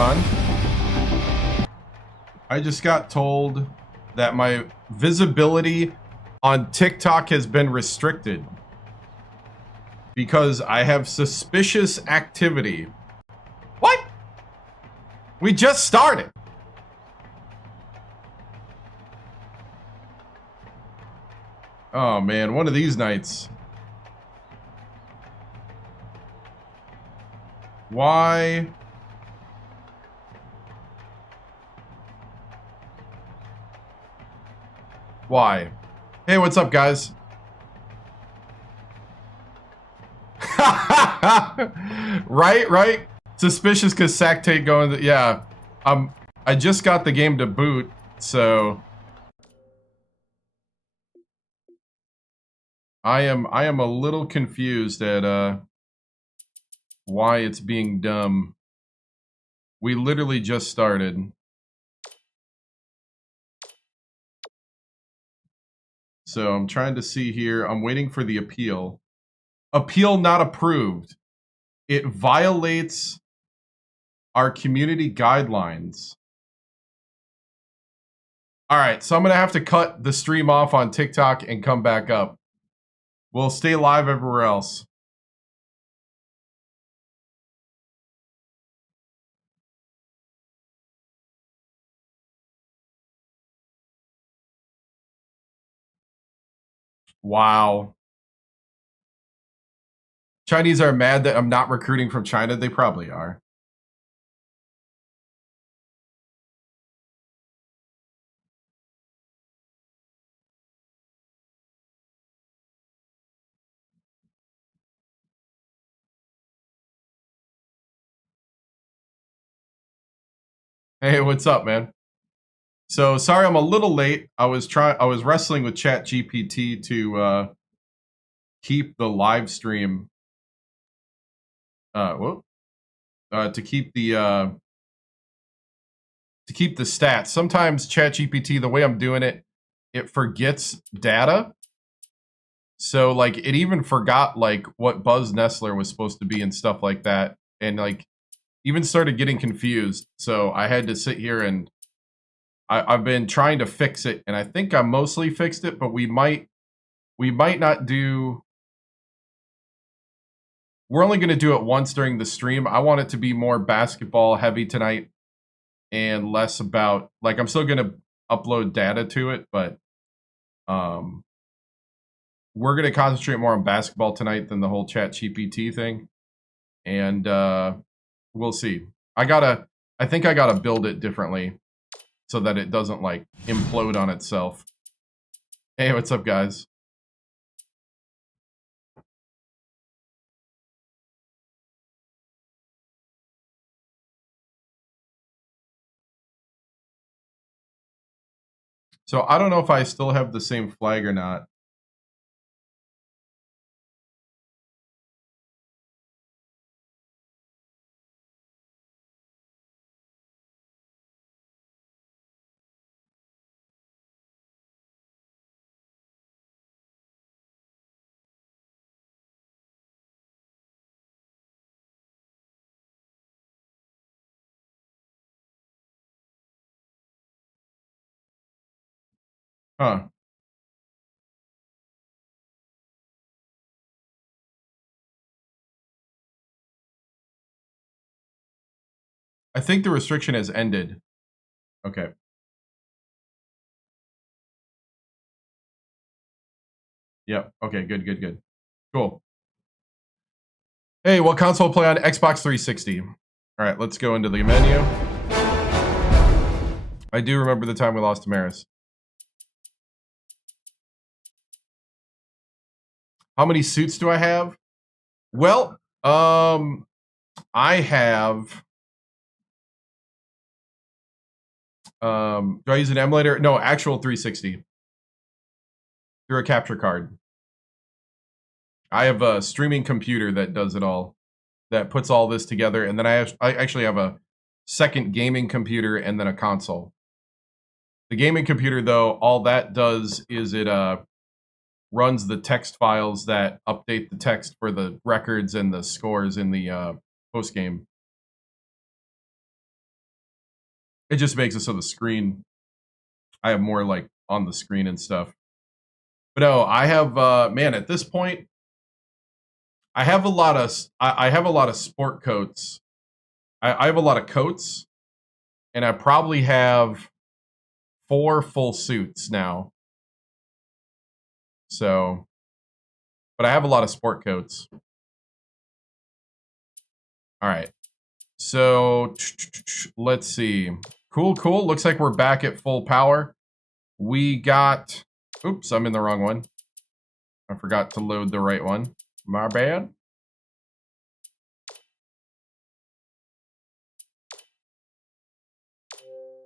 on. I just got told that my visibility on TikTok has been restricted because I have suspicious activity. What? We just started. Oh man, one of these nights. Why? Why? Hey, what's up, guys? Right? Suspicious because Sactate going. Yeah, I just got the game to boot, so I am a little confused at why it's being dumb. We literally just started. So I'm trying to see here. I'm waiting for the appeal. Appeal not approved. It violates our community guidelines. All right, so I'm going to have to cut the stream off on TikTok and come back up. We'll stay live everywhere else. Wow. Chinese are mad that I'm not recruiting from China. They probably are. Hey, what's up, man? So sorry I'm a little late. I was wrestling with ChatGPT to keep the live stream to keep the stats. Sometimes ChatGPT, the way I'm doing it, it forgets data. So like it even forgot like what Buzz Nestler was supposed to be and stuff like that, and like even started getting confused. So I had to sit here and I've been trying to fix it, and I think I mostly fixed it, but we might not do. We're only going to do it once during the stream. I want it to be more basketball heavy tonight and less about, like, I'm still going to upload data to it, but we're going to concentrate more on basketball tonight than the whole ChatGPT thing. And we'll see. I think I gotta build it differently so that it doesn't like implode on itself. Hey, what's up, guys? So I don't know if I still have the same flag or not. Huh. I think the restriction has ended. Okay. Yep. Okay, good. Cool. Hey, what console play on? Xbox 360. All right, let's go into the menu. I do remember the time we lost to Maris. How many suits do I have? Well, I have. Do I use an emulator? No, actual 360 through a capture card. I have a streaming computer that does it all, that puts all this together, and then I actually have a second gaming computer and then a console. The gaming computer, though, all that does is it runs the text files that update the text for the records and the scores in the post game. It just makes it so the screen, I have more like on the screen and stuff. But no, I have man, at this point, I have a lot of sport coats. I have a lot of coats, and I probably have 4 full suits now. So, but I have a lot of sport coats. All right. So, let's see. Cool. Looks like we're back at full power. We got... Oops, I'm in the wrong one. I forgot to load the right one. My bad.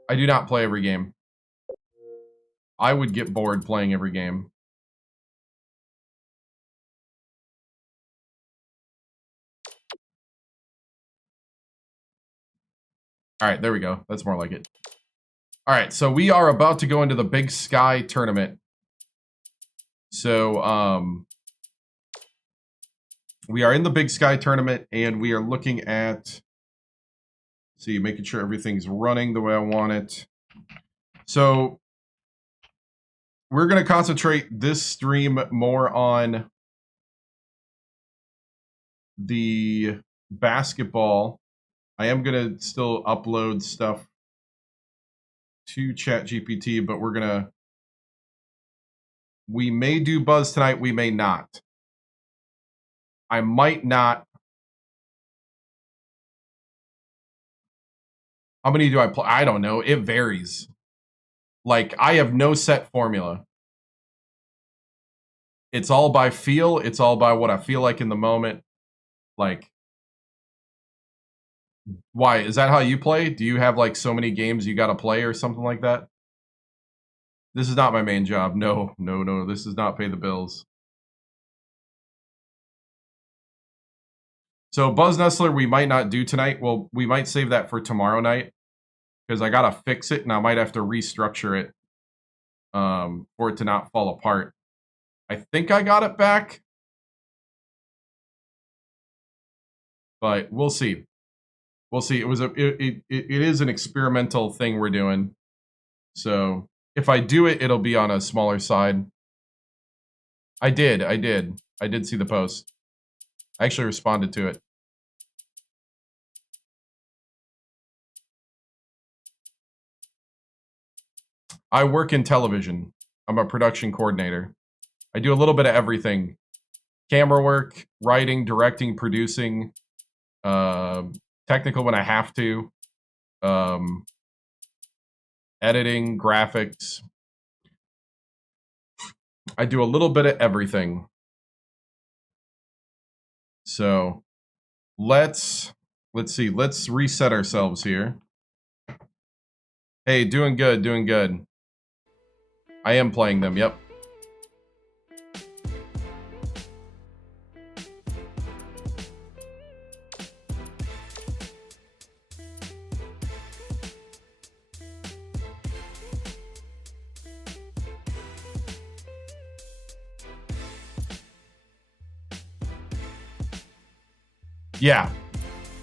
I do not play every game. I would get bored playing every game. All right, there we go. That's more like it. All right, so we are about to go into the Big Sky tournament. So, we are in the Big Sky tournament, and we are looking at, see, making sure everything's running the way I want it. So, we're going to concentrate this stream more on the basketball. I am going to still upload stuff to ChatGPT, but we may do Buzz tonight, we may not. I might not. How many do I play? I don't know. It varies. Like, I have no set formula. It's all by feel. It's all by what I feel like in the moment. Like, why? Is that how you play? Do you have, like, so many games you got to play or something like that? This is not my main job. No. This does not pay the bills. So Buzz Nestler, we might not do tonight. Well, we might save that for tomorrow night because I got to fix it and I might have to restructure it for it to not fall apart. I think I got it back, but we'll see. We'll see. It is an experimental thing we're doing. So if I do it, it'll be on a smaller side. I did see the post. I actually responded to it. I work in television. I'm a production coordinator. I do a little bit of everything. Camera work, writing, directing, producing, technical when I have to, editing, graphics. I do a little bit of everything. So let's see. Let's reset ourselves here. Hey, doing good. I am playing them, yep. Yeah.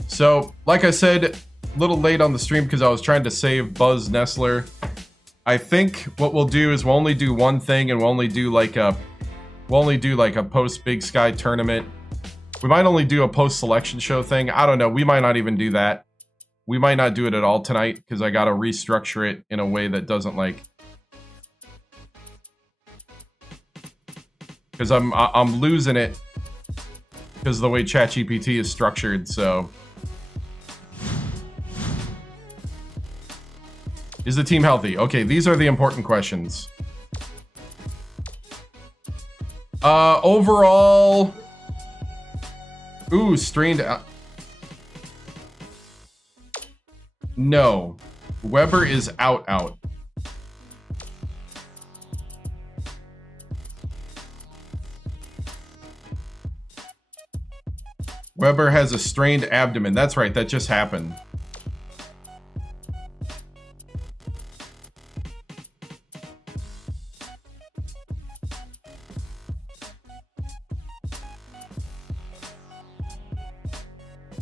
So, like I said, a little late on the stream because I was trying to save Buzz Nestler. I think what we'll do is we'll only do one thing, and we'll only do like a post Big Sky tournament. We might only do a post selection show thing. I don't know. We might not even do that. We might not do it at all tonight because I got to restructure it in a way that doesn't like. Because I'm losing it because of the way ChatGPT is structured. So. Is the team healthy? Okay, these are the important questions. Overall... Ooh, strained... No. Weber is out. Weber has a strained abdomen. That's right, that just happened.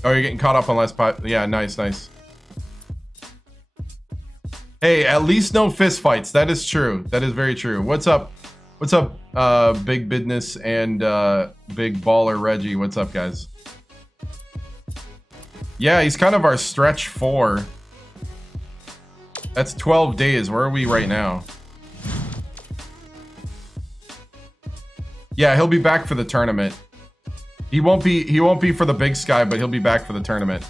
Oh, you're getting caught up on last pot. Yeah, nice. Hey, at least no fist fights. That is true. That is very true. What's up? What's up, Big Business and Big Baller Reggie? What's up, guys? Yeah, he's kind of our stretch 4. That's 12 days. Where are we right now? Yeah, he'll be back for the tournament. He won't be for the Big Sky, but he'll be back for the tournament.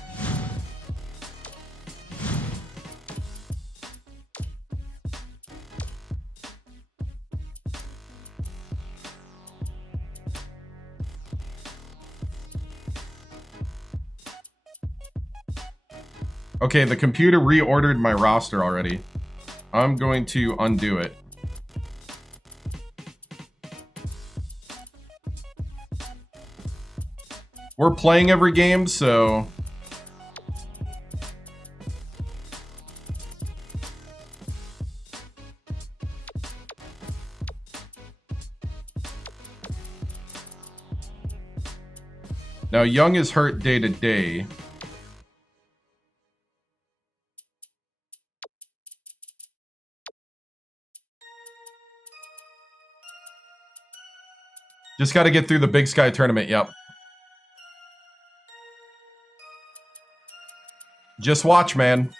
Okay, the computer reordered my roster already. I'm going to undo it. We're playing every game, so... Now, Young is hurt day to day. Just got to get through the Big Sky tournament, yep. Just watch, man.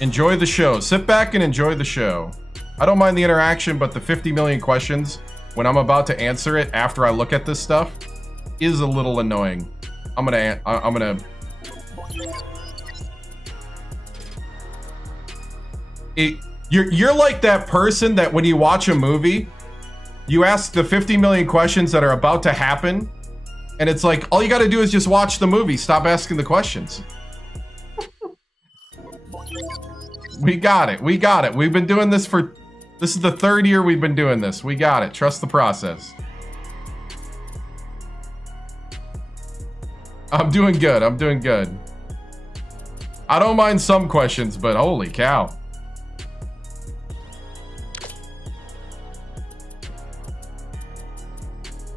Enjoy the show. Sit back and enjoy the show. I don't mind the interaction, but the 50 million questions when I'm about to answer it after I look at this stuff is a little annoying. I'm gonna You're like that person that when you watch a movie, you ask the 50 million questions that are about to happen, and it's like, all you gotta do is just watch the movie. Stop asking the questions. We got it. We got it. We've been doing this for... This is the 3rd year we've been doing this. We got it. Trust the process. I'm doing good. I'm doing good. I don't mind some questions, but holy cow.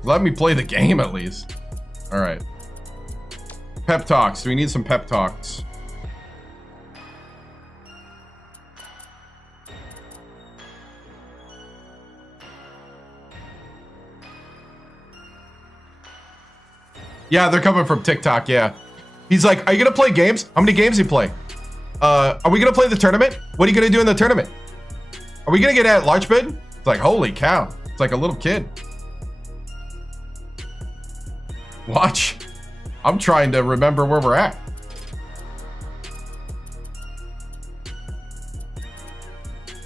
Let me play the game at least. All right. Pep talks. Do we need some pep talks? Yeah, they're coming from TikTok, yeah. He's like, are you gonna play games? How many games do you play? Are we gonna play the tournament? What are you gonna do in the tournament? Are we gonna get at large bid? It's like, holy cow. It's like a little kid. Watch. I'm trying to remember where we're at.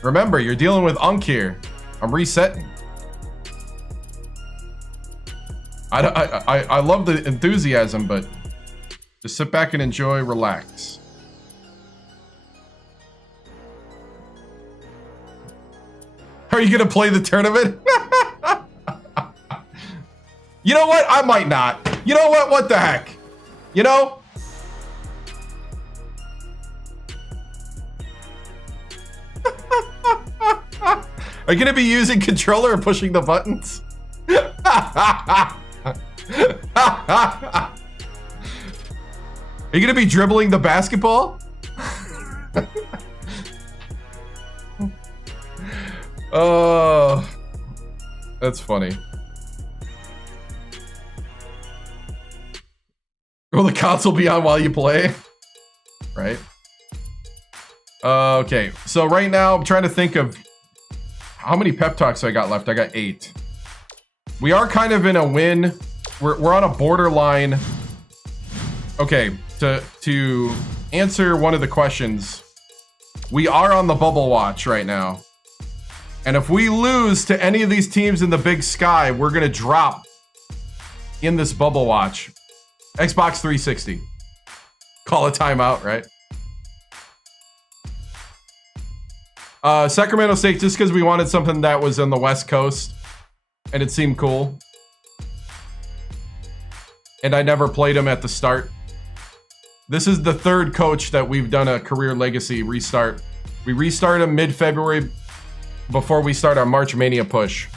Remember, you're dealing with Unk here. I'm resetting. I love the enthusiasm, but just sit back and enjoy, relax. Are you gonna play the tournament? You know what? I might not. You know what? What the heck? You know? Are you gonna be using controller or pushing the buttons? Are you gonna be dribbling the basketball? Oh, that's funny. Will the console be on while you play? Right? Okay, so right now I'm trying to think of how many pep talks I got left. I got 8. We are kind of in a win. We're on a borderline. Okay, to answer one of the questions, we are on the bubble watch right now. And if we lose to any of these teams in the Big Sky, we're gonna drop in this bubble watch. Xbox 360. Call a timeout, right? Sacramento State, just because we wanted something that was on the West Coast. And it seemed cool. And I never played him at the start. This is the 3rd coach that we've done a career legacy restart. We restart him mid-February before we start our March Mania push.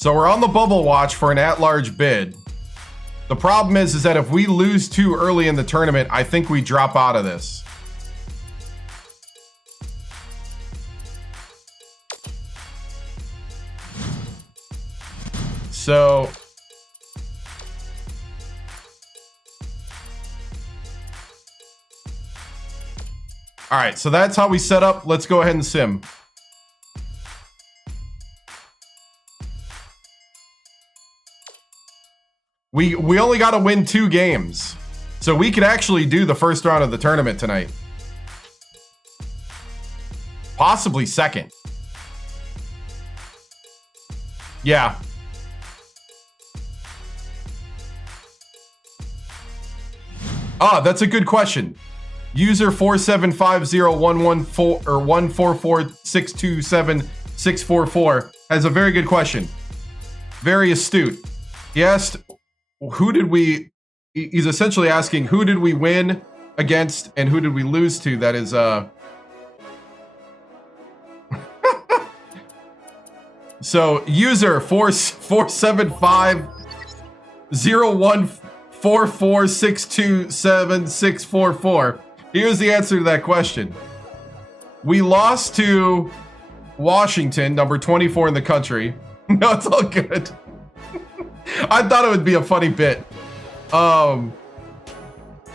So we're on the bubble watch for an at-large bid. The problem is that if we lose too early in the tournament, I think we drop out of this. So all right, so that's how we set up. Let's go ahead and sim. We only got to win 2 games. So we could actually do the first round of the tournament tonight. Possibly second. Yeah. Ah, that's a good question. User 4750114 or 144627644 has a very good question. Very astute. He asked, who did we... He's essentially asking, who did we win against and who did we lose to? That is, So, user 4750144627644. Here's the answer to that question. We lost to Washington, number 24 in the country. No, it's all good. I thought it would be a funny bit.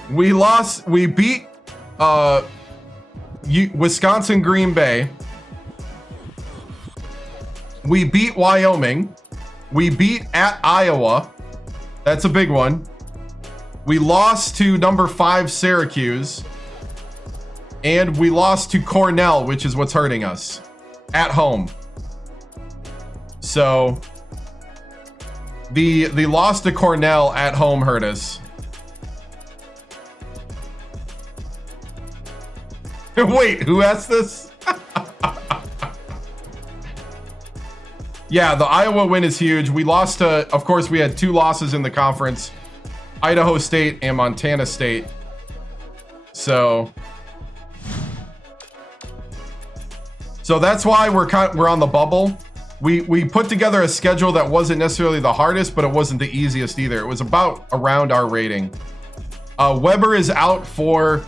We beat Wisconsin Green Bay. We beat Wyoming. We beat at Iowa. That's a big one. We lost to number 5 Syracuse. And we lost to Cornell, which is what's hurting us. At home. So the loss to Cornell at home hurt us. Wait, who asked this? Yeah, the Iowa win is huge. We lost to, of course, we had 2 losses in the conference. Idaho State and Montana State. So that's why we're on the bubble. We put together a schedule that wasn't necessarily the hardest, but it wasn't the easiest either. It was about around our rating. Weber is out for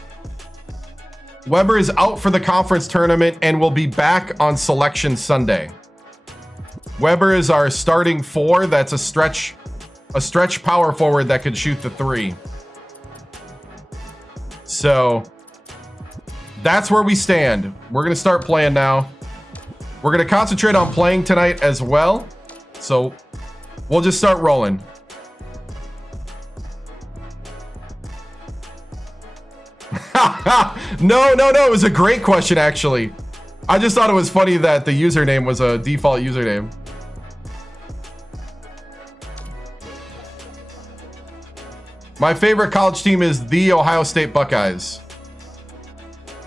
the conference tournament and will be back on Selection Sunday. Weber is our starting 4. That's a stretch power forward that could shoot the 3. So that's where we stand. We're going to start playing now. We're going to concentrate on playing tonight as well. So we'll just start rolling. No. It was a great question, actually. I just thought it was funny that the username was a default username. My favorite college team is the Ohio State Buckeyes.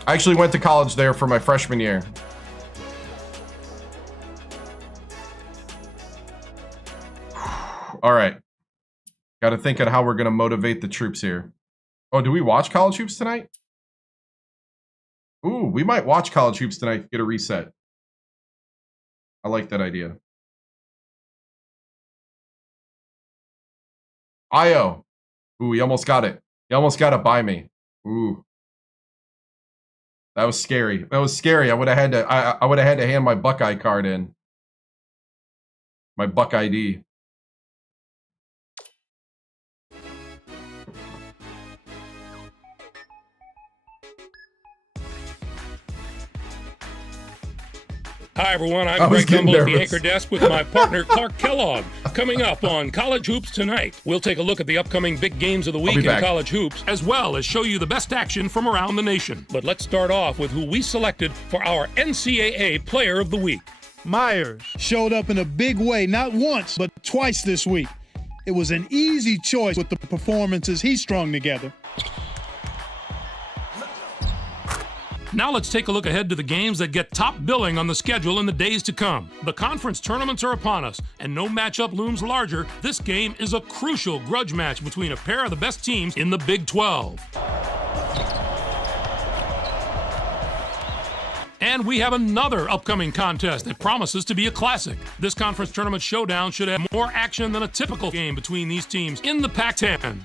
I actually went to college there for my freshman year. All right. Got to think of how we're going to motivate the troops here. Oh, do we watch College Hoops tonight? Ooh, we might watch College Hoops tonight to get a reset. I like that idea. Io. Ooh, he almost got it. He almost got it by me. Ooh. That was scary. That was scary. I would have had to hand my Buckeye card in. My Buck ID. Hi, everyone. I'm Greg Gumbel at the anchor desk with my partner, Clark Kellogg. Coming up on College Hoops Tonight, we'll take a look at the upcoming big games of the week in college hoops, as well as show you the best action from around the nation. But let's start off with who we selected for our NCAA Player of the Week. Myers showed up in a big way, not once, but twice this week. It was an easy choice with the performances he strung together. Now let's take a look ahead to the games that get top billing on the schedule in the days to come. The conference tournaments are upon us, and no matchup looms larger. This game is a crucial grudge match between a pair of the best teams in the Big 12. And we have another upcoming contest that promises to be a classic. This conference tournament showdown should have more action than a typical game between these teams in the Pac-10.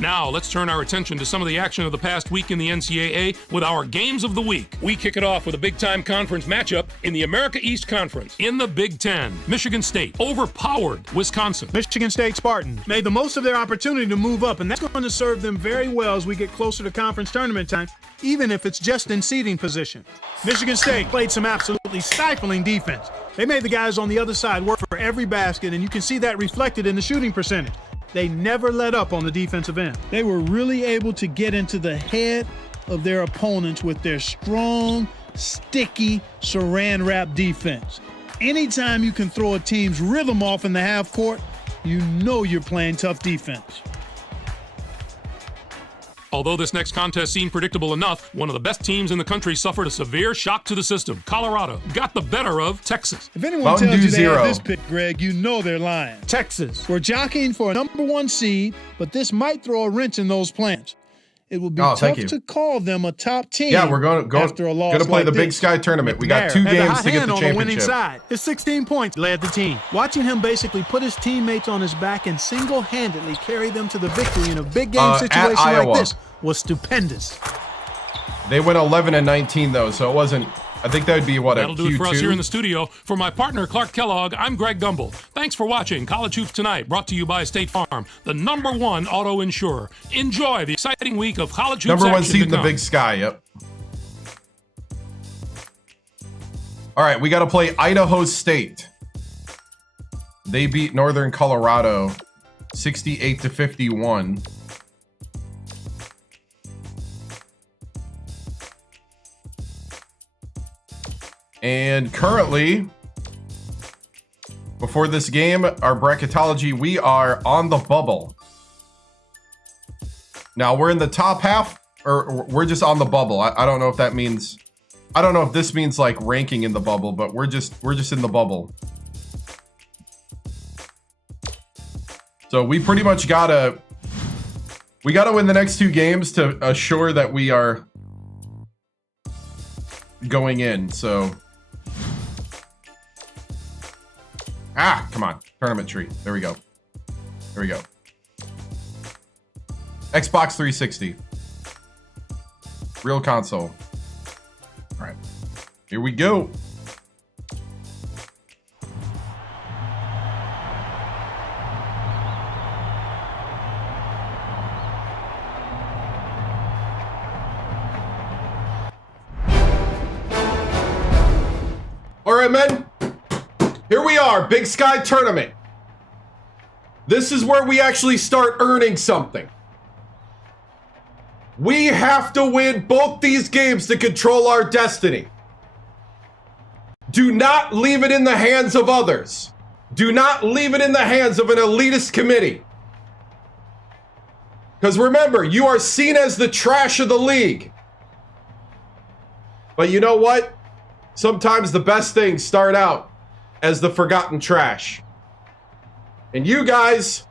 Now, let's turn our attention to some of the action of the past week in the NCAA with our Games of the Week. We kick it off with a big-time conference matchup in the America East Conference. In the Big Ten, Michigan State overpowered Wisconsin. Michigan State Spartans made the most of their opportunity to move up, and that's going to serve them very well as we get closer to conference tournament time, even if it's just in seeding position. Michigan State played some absolutely stifling defense. They made the guys on the other side work for every basket, and you can see that reflected in the shooting percentage. They never let up on the defensive end. They were really able to get into the head of their opponents with their strong, sticky, saran wrap defense. Anytime you can throw a team's rhythm off in the half court, you know you're playing tough defense. Although this next contest seemed predictable enough, one of the best teams in the country suffered a severe shock to the system. Colorado got the better of Texas. If anyone tells you they have this pick, Greg, you know they're lying. Texas. We're jockeying for a #1 seed, but this might throw a wrench in those plans. It will be tough to call them a top team. Yeah, we're going to play the Big Sky tournament. We got 2 games to get the championship. On the winning side. His 16 points led the team. Watching him basically put his teammates on his back and single-handedly carry them to the victory in a big game situation like this was stupendous. They went 11-19 though, so it wasn't. I think that would be what, That'll do it for us here in the studio. For my partner, Clark Kellogg, I'm Greg Gumbel. Thanks for watching College Hoops Tonight, brought to you by State Farm, the #1 auto insurer. Enjoy the exciting week of college hoops #1 seed in the Big Sky, yep. All right, we got to play Idaho State. They beat Northern Colorado 68-51. And currently, before this game, our bracketology, we are on the bubble. Now, we're in the top half, or we're just on the bubble. I don't know if that means, I don't know if this means like ranking in the bubble, but we're just in the bubble. So we pretty much gotta win the next 2 games to assure that we are going in, so. Come on. Tournament tree. There we go. There we go. Xbox 360. Real console. All right. Here we go. All right, men. Here we are, Big Sky Tournament. This is where we actually start earning something. We have to win both these games to control our destiny. Do not leave it in the hands of others. Do not leave it in the hands of an elitist committee. Because remember, you are seen as the trash of the league. But you know what? Sometimes the best things start out as the forgotten trash. And you guys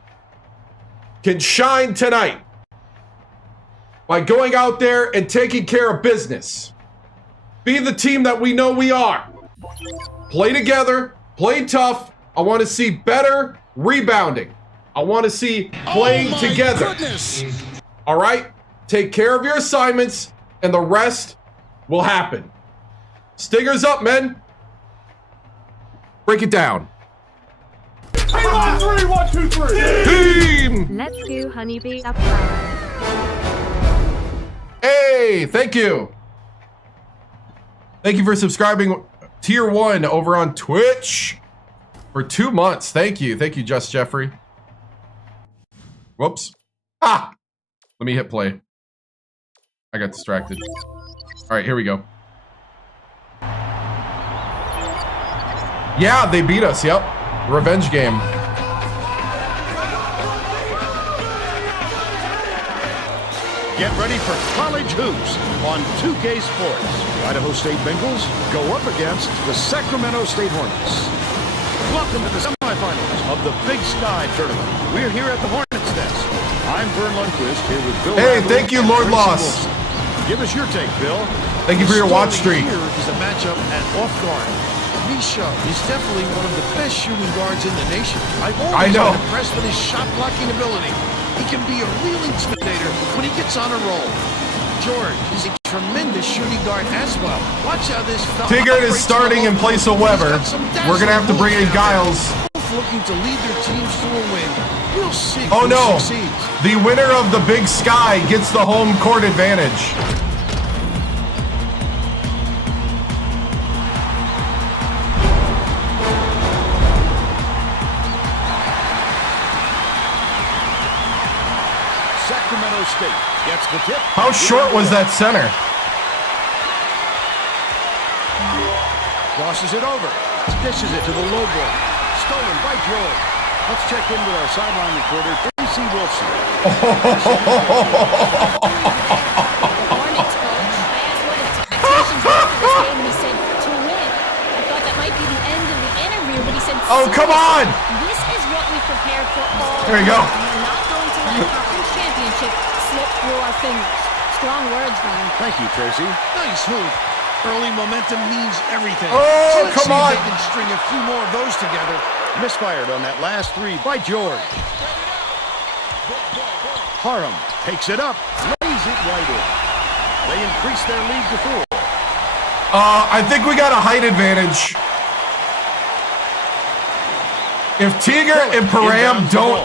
can shine tonight by going out there and taking care of business. Be the team that we know we are. Play together, play tough. I want to see better rebounding. I want to see playing together. Goodness. All right? Take care of your assignments and the rest will happen. Stingers up, men. Break it down. 1, 3, 1, 2, 3. Team. Let's go, honeybee up high. Hey, thank you. Thank you for subscribing Tier 1 over on Twitch for 2 months. Thank you. Thank you, Just Jeffrey. Whoops. Let me hit play. I got distracted. All right, here we go. Yeah, they beat us. Yep. Revenge game. Get ready for college hoops on 2K Sports. The Idaho State Bengals go up against the Sacramento State Hornets. Welcome to the semifinals of the Big Sky Tournament. We're here at the Hornets Nest. I'm Vern Lundquist here with Bill. Hey, Radley thank you, and Lord Tracy Loss. Wilson. Give us your take, Bill. Thank you for your watch streak. Here is a matchup at off guard. Misha is definitely one of the best shooting guards in the nation. I've always been impressed with his shot blocking ability. He can be a real intimidator when he gets on a roll. George is a tremendous shooting guard as well. Watch how this Tigard is starting in place of Weber. We're gonna have to bring in Giles. Both looking to lead their teams to a win. We'll see. Oh no! Succeeds. The winner of the Big Sky gets the home court advantage. Sacramento State gets the tip. How short was that center? Crosses it over. Dishes it to the low ball. Stolen by George. Let's check in with our sideline reporter, AC Wilson. Hornets coach. I asked what his expectations were for this game, and he said to win. I thought that might be the end of the interview, but he said, Oh, come on! This is what we prepared for all. There you go. We're not going to let a conference championship slip through our fingers. Strong words, man. Thank you, Tracy. Nice hoop. Early momentum means everything. Oh, so let's come see on. if they can string a few more of those together. Misfired on that last three by George. Harum takes it up, lays it right in. They increase their lead to 4. I think we got a height advantage. If Tigard and Param don't,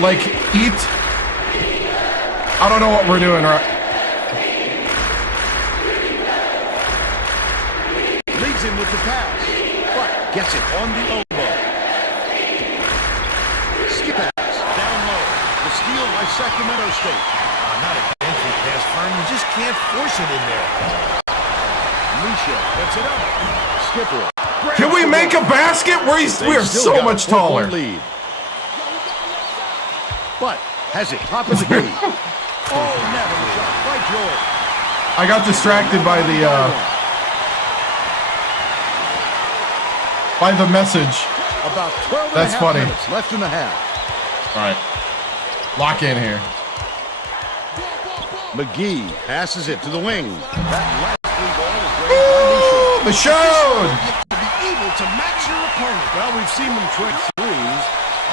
like, eat, I don't know what we're doing, right? Leads him with the pass, but gets it on the elbow. Skip pass, down low. The steal by Sacramento State. Not a entry pass, Fern. You just can't force it in there. Misha gets it up. Skipper. Can we make a basket? We're so much taller. Lead. But has it top of the key. Oh, never shot by George. I got distracted by the message. About 12 That's and a half funny. minutes left in the half. All right, lock in here. McGee passes it to the wing. That last three ball is Ooh, the show. You have to be able to match your opponent. Well, we've seen them trick threes.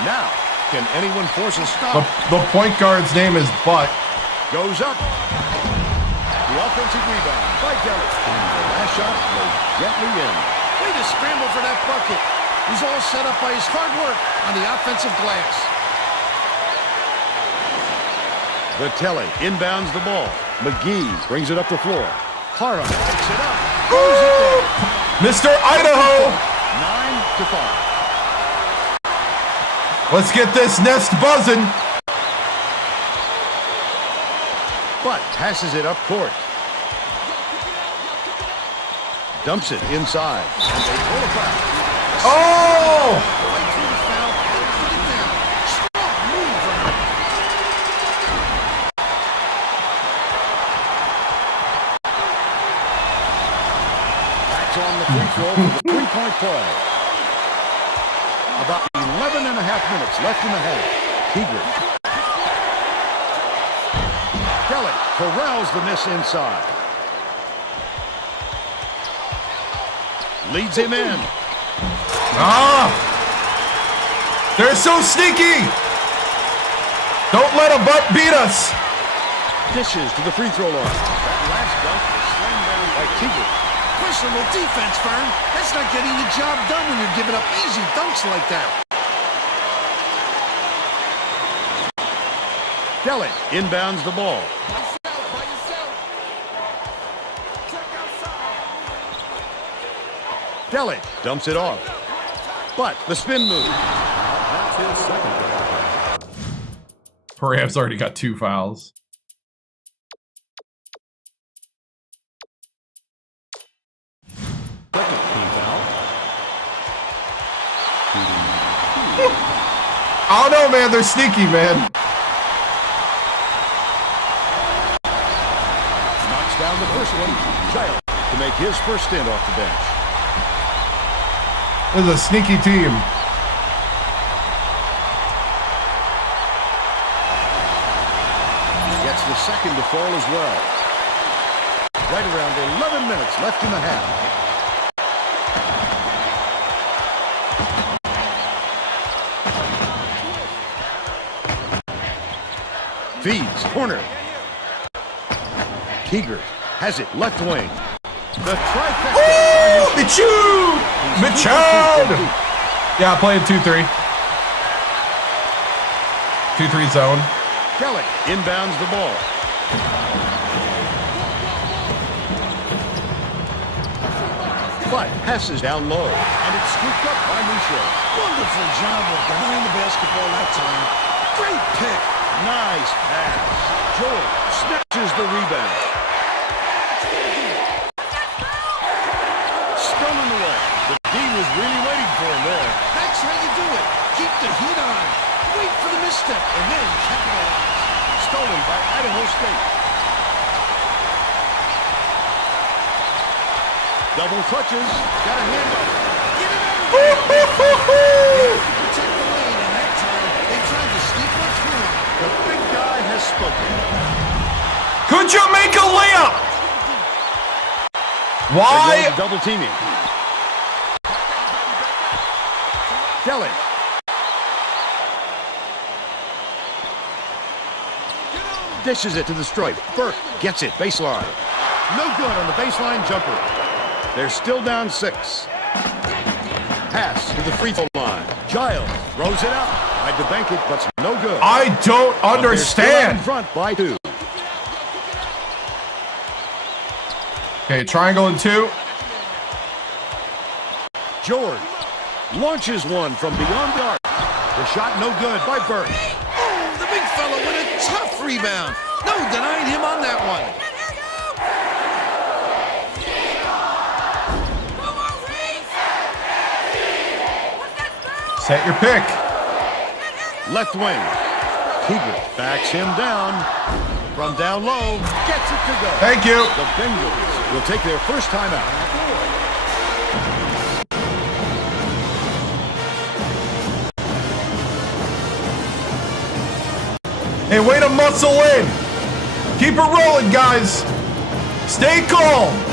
Now, can anyone force a stop? The point guard's name is Butt. Goes up. The offensive rebound by Kelly. The last shot goes gently in. Way to scramble for that bucket. He's all set up by his hard work on the offensive glass. Vitelli inbounds the ball. McGee brings it up the floor. Harum takes it up. Throws it there. Mr. Idaho. 9 to 5. Let's get this nest buzzing. But passes it up court. Dumps it inside. And they pull it back. Oh! Right through the foul and put it down. Strong move from him. Backs on the free throw for the three-point play. About 11 and a half minutes left in the half. Tigard. Kelly corrals the miss inside. Leads him in. Ah! They're so sneaky! Don't let a butt beat us! Dishes to the free throw line. That last dunk was slammed down by Tigard. Personal defense, Fern. That's not getting the job done when you're giving up easy dunks like that. Kelly inbounds the ball. Kelly dumps it off. But the spin move. That's his second. Param's already got 2 fouls. Second team foul. I don't know, man. They're sneaky, man. Knocks down the first one. Child to make his first stint off the bench. This is a sneaky team. second to fall as well. Right around 11 minutes left in the half. Feeds, corner. Keeger has it, left wing. The trifecta. Oh, Michoud! Yeah, playing 2-3. 2-3 zone. Kelly inbounds the ball. But passes down low, and it's scooped up by Micho. Wonderful job of denying the basketball that time. Great pick. Nice pass. George snatches the rebound. Stolen away. The D was really waiting for him there. That's how you do it. Keep the heat on. Wait for the misstep, and then capitalize. Stolen by Idaho State. Double clutches. Got a hand on it. Get it out of there. They have to protect the lane, and that time they tried to sneak one through. The big guy has spoken. Could you make a layup? Why? Double teaming. Kelly. Dishes it to the stripe. Burke gets it. Baseline. No good on the baseline jumper. They're still down 6. Pass to the free throw line. Giles throws it up. Tried to bank it, but no good. I don't understand. In front by 2. Okay, triangle and 2. George launches one from beyond the arc. The shot no good by Burke. Oh, the big fella with a tough rebound. No denying him on that one. Set your pick. Left wing. Keeper backs him down. From down low, gets it to go. Thank you. The Bengals will take their first timeout. Hey, way to muscle in. Keep it rolling, guys. Stay calm.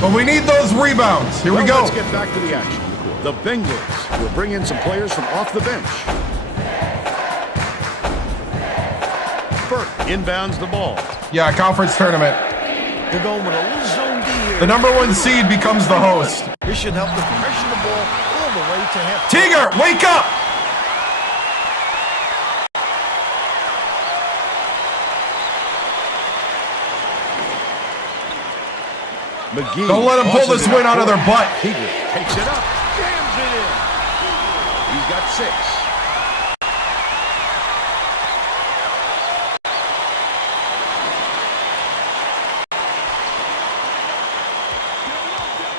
But we need those rebounds. Here we go. Let's get back to the action. The Bengals will bring in some players from off the bench. Burke inbounds the ball. Yeah, conference tournament. They're going with a little zone D here. The number 1 seed becomes the host. This should help them pressure the ball all the way to half. Tiger, wake up! McGee. Don't let them pull this win out of their butt. Keegan takes it up, jams it in. He's got 6.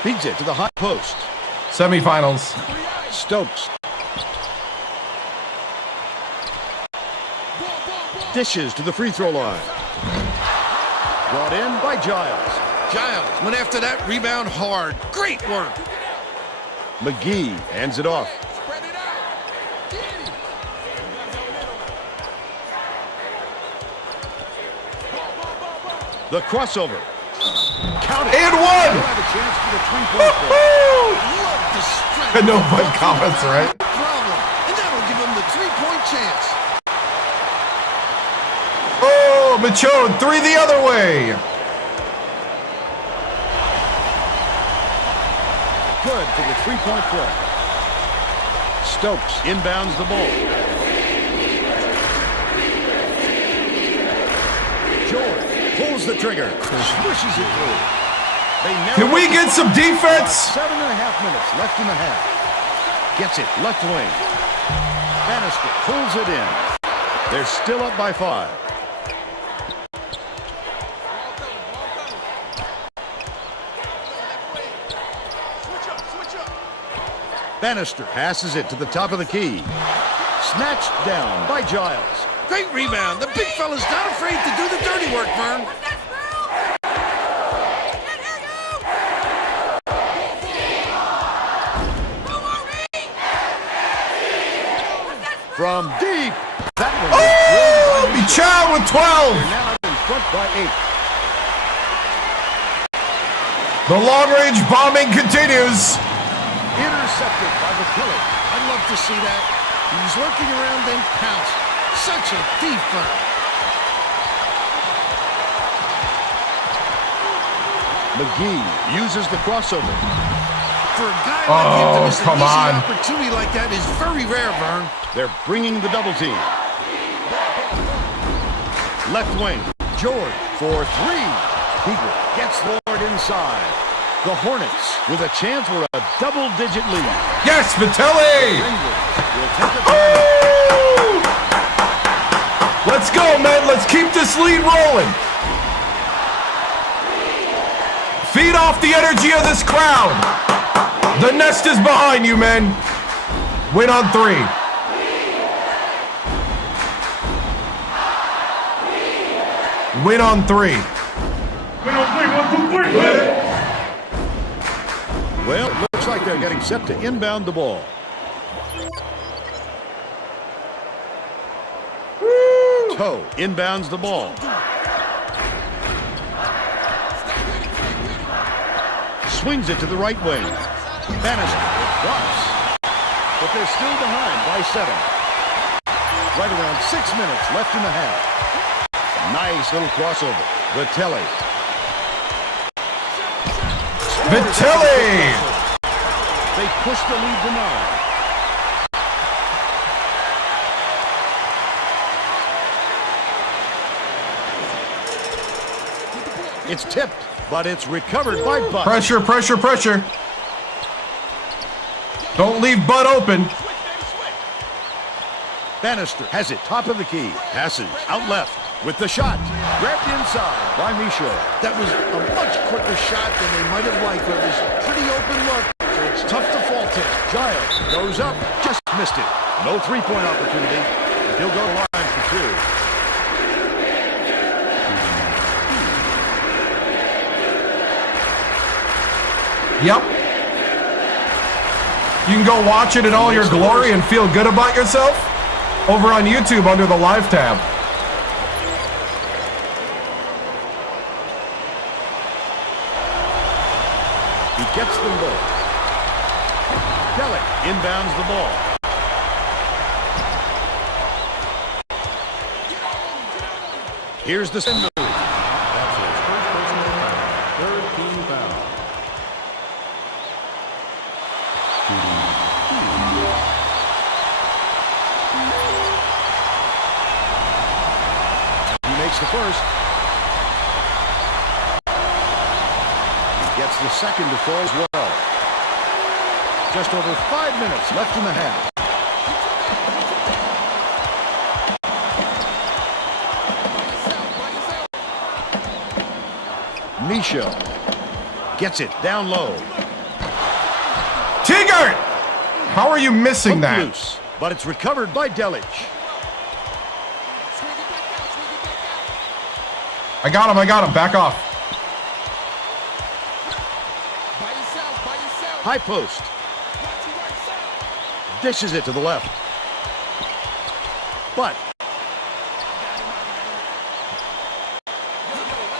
Feeds it to the hot post. Semifinals. Stokes. Dishes to the free throw line. Brought in by Giles. Giles went after that rebound hard. Great work. McGee hands it off. The crossover. Count it. And 1! He'll have a chance for the 3-point play. Love the strength. No fun comments, right? Problem. And that'll give him the 3-point chance. Oh, Michoud, 3 the other way. Good for the 3-point play. Stokes inbounds the ball. George pulls the trigger, swishes it through. Can we get some defense? 7.5 minutes left in the half. Gets it, left wing. Bannister pulls it in. They're still up by 5. Bannister passes it to the top of the key. Snatched down by Giles. Great rebound. The big fella's not afraid to do the dirty work, Vern. from deep. That one oh, Michel with 12. They're now in front by 8. The long-range bombing continues. Intercepted by the killer. I'd love to see that. He's lurking around, then pounce. Such a thief bird. McGee uses the crossover. For a guy like him to miss come an easy on. opportunity like that is very rare, Vern. They're bringing the double team. Left wing, George for 3. Peter gets Lord inside. The Hornets with a chance for a double-digit lead. Yes, Vitelli! Will take a Oh! Let's go, man. Let's keep this lead rolling. Feed off the energy of this crowd. The nest is behind you, men. Win on 3. Win on 3. Win on 3, 1, 2, 3. Well, it looks like they're getting set to inbound the ball. Toe inbounds the ball. Swings it to the right wing. Bannister drops. But they're still behind by 7. Right around 6 minutes left in the half. Nice little crossover. Vitelli. Vitelli! They push the lead to 9. It's tipped, but it's recovered by Butt. Pressure, pressure, pressure. Don't leave Bud open. Bannister has it, top of the key. Passes out left with the shot. Grabbed inside by Michaud. That was a much quicker shot than they might have liked. It was a pretty open look, so it's tough to fault it. Giles goes up, just missed it. No three-point opportunity. He'll go to line for 2. Yep. You can go watch it in all your glory and feel good about yourself over on YouTube under the live tab. He gets them both. Kelly inbounds the ball. Here's the send move. He makes the first. He gets the second to fall as well. Just over 5 minutes left in the half. Michaud gets it down low. Tigger! How are you missing that? Loose, but it's recovered by Delich. I got him, back off. High post. Dishes it to the left. But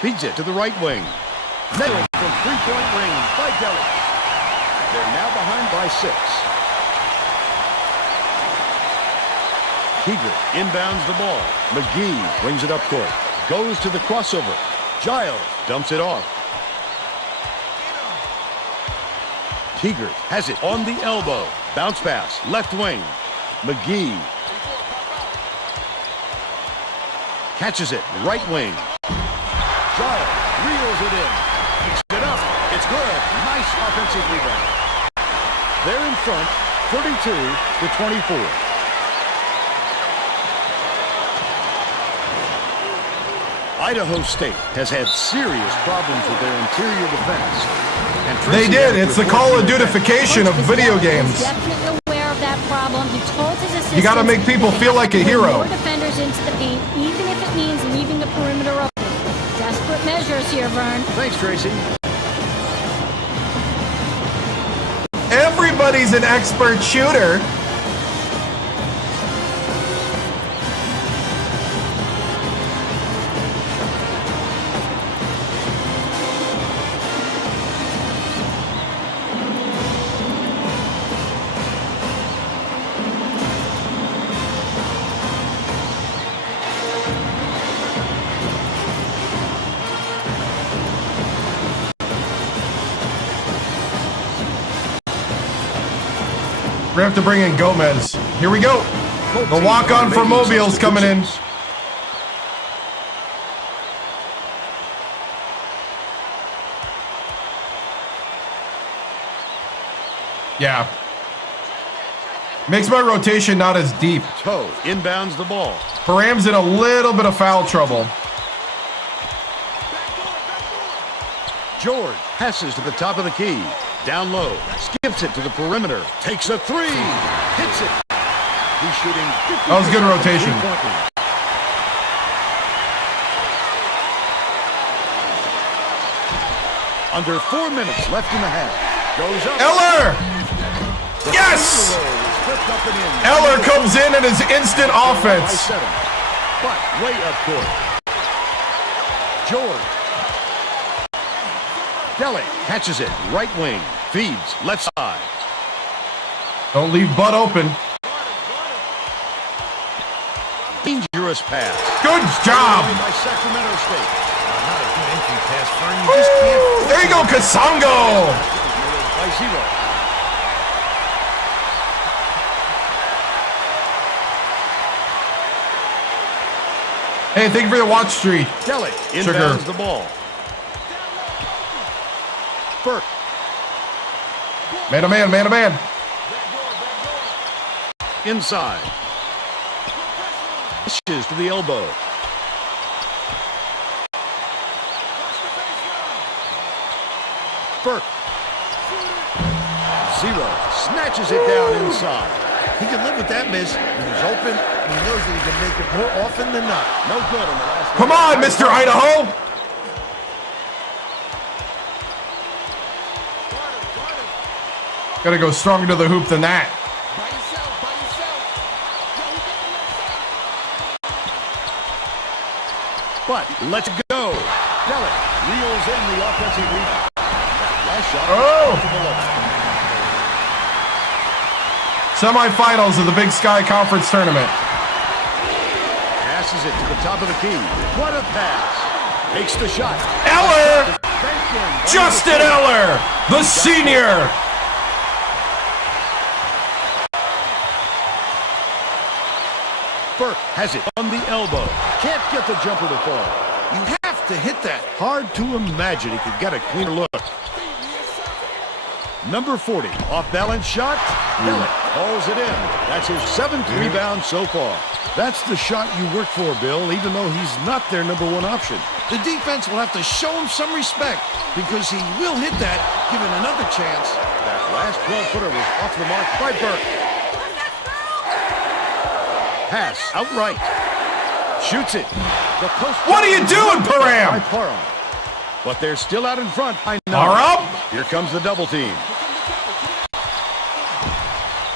feeds it to the right wing. Nailed from three-point range by Delich. They're now behind by 6. Keeger inbounds the ball. McGee brings it up court. Goes to the crossover. Giles dumps it off. Keeger has it on the elbow. Bounce pass, left wing. McGee catches it, right wing. Giles reels it in. Picks it up. It's good. Nice offensive rebound. They're in front, 32-24. Idaho State has had serious problems with their interior defense. And They did. It's the Call of Duty-fication of video games. Definitely aware of that problem. He told his assistants You got to make people feel like a hero. more defenders into the paint, even if it means leaving the perimeter open. Desperate measures here, Vern. Thanks, Tracy. Everybody's an expert shooter. We're gonna have to bring in Gomez. Here we go. The walk-on for Mobile's coming in. Yeah. Makes my rotation not as deep. Toe inbounds the ball. Param's in a little bit of foul trouble. George passes to the top of the key. Down low. Skips it to the perimeter. Takes a three. Hits it. He's shooting. That was good rotation. Under 4 minutes left in the half. Goes up. Eller! Yes! Eller comes in and is instant offense. But way up court. George. Dele catches it. Right wing. Feeds. Left side. Don't leave Bud open. Dangerous pass. Good job. By Sacramento State. Not a good entry pass, Fern. You just can't. There you go, Kasongo. By 0. Hey, thank you for the watch streak. Dele inbounds the ball. Burke. Man to man, man to man. Inside. Pushes to the elbow. Burke. 0. Snatches it down inside. He can live with that miss. When he's open, and he knows that he can make it more often than not. No good on the last. Come on, Mr. Idaho. Gotta go stronger to the hoop than that. But let's go. Dele reels in the offensive rebound. Last shot. Oh! Semifinals of the Big Sky Conference Tournament. Passes it to the top of the key. What a pass. Takes the shot. Eller! Justin Eller, the senior. Burke has it on the elbow. Can't get the jumper to fall. You have to hit that. Hard to imagine he could get a cleaner look. Number 40, off-balance shot. Dele calls it in. That's his 7th rebound so far. That's the shot you work for, Bill, even though he's not their number 1 option. The defense will have to show him some respect because he will hit that given another chance. That last 12-footer was off the mark by Burke. Pass outright. Shoots it. The post. What are you doing, Param? But they're still out in front. Param? Here comes the double team.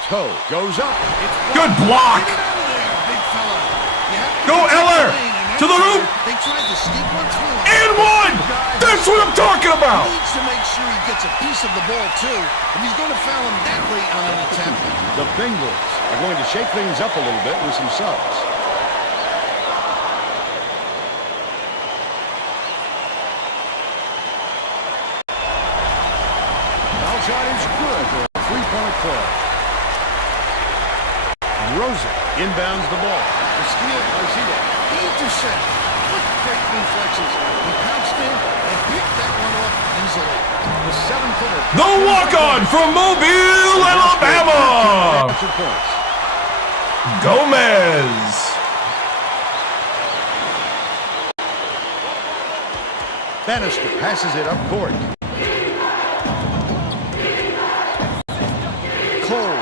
Toe goes up. Good block. Go Eller to the hoop. They tried to sneak one through. And one. That's what I'm talking about. He needs to make sure he gets a piece of the ball too. If he's going to foul him that late on an attempt. The Bengals are going to shake things up a little bit with some subs. Foul shot is good for a 3-point play. Rosen inbounds the ball. The steal by Zito. Intercept. What great reflexes. He pounced in and picked that one off easily. The 7-footer. The walk-on from Mobile, Alabama. Gomez. Bannister passes it up court. Cole.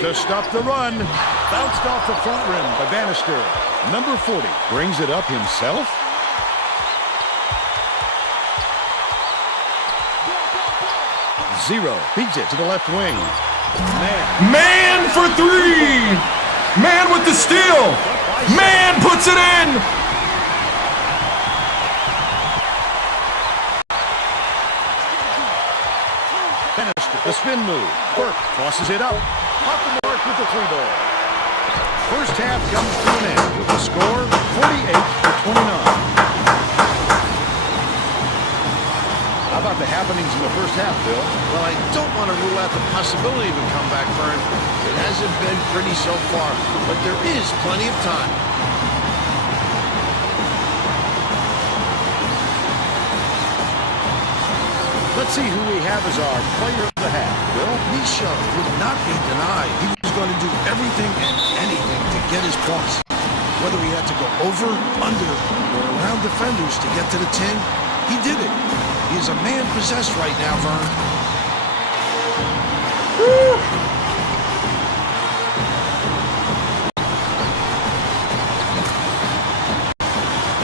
To stop the run. Bounced off the front rim by Bannister. Number 40 brings it up himself. Zero feeds it to the left wing. Man for 3. Man with the steal. Man puts it in. Bannister, the spin move. Burke tosses it up. Off the mark with the 3-ball. First half comes to an end with the score 48-29. How about the happenings in the first half, Bill? Well, I don't want to rule out the possibility of a comeback, Vern. It hasn't been pretty so far, but there is plenty of time. Let's see who we have as our player of the half, Bill. Misha would not be denied. He was going to do everything and anything to get his points. Whether he had to go over, under, or around defenders to get to the 10, he did it. He is a man possessed right now, Vern. Woo!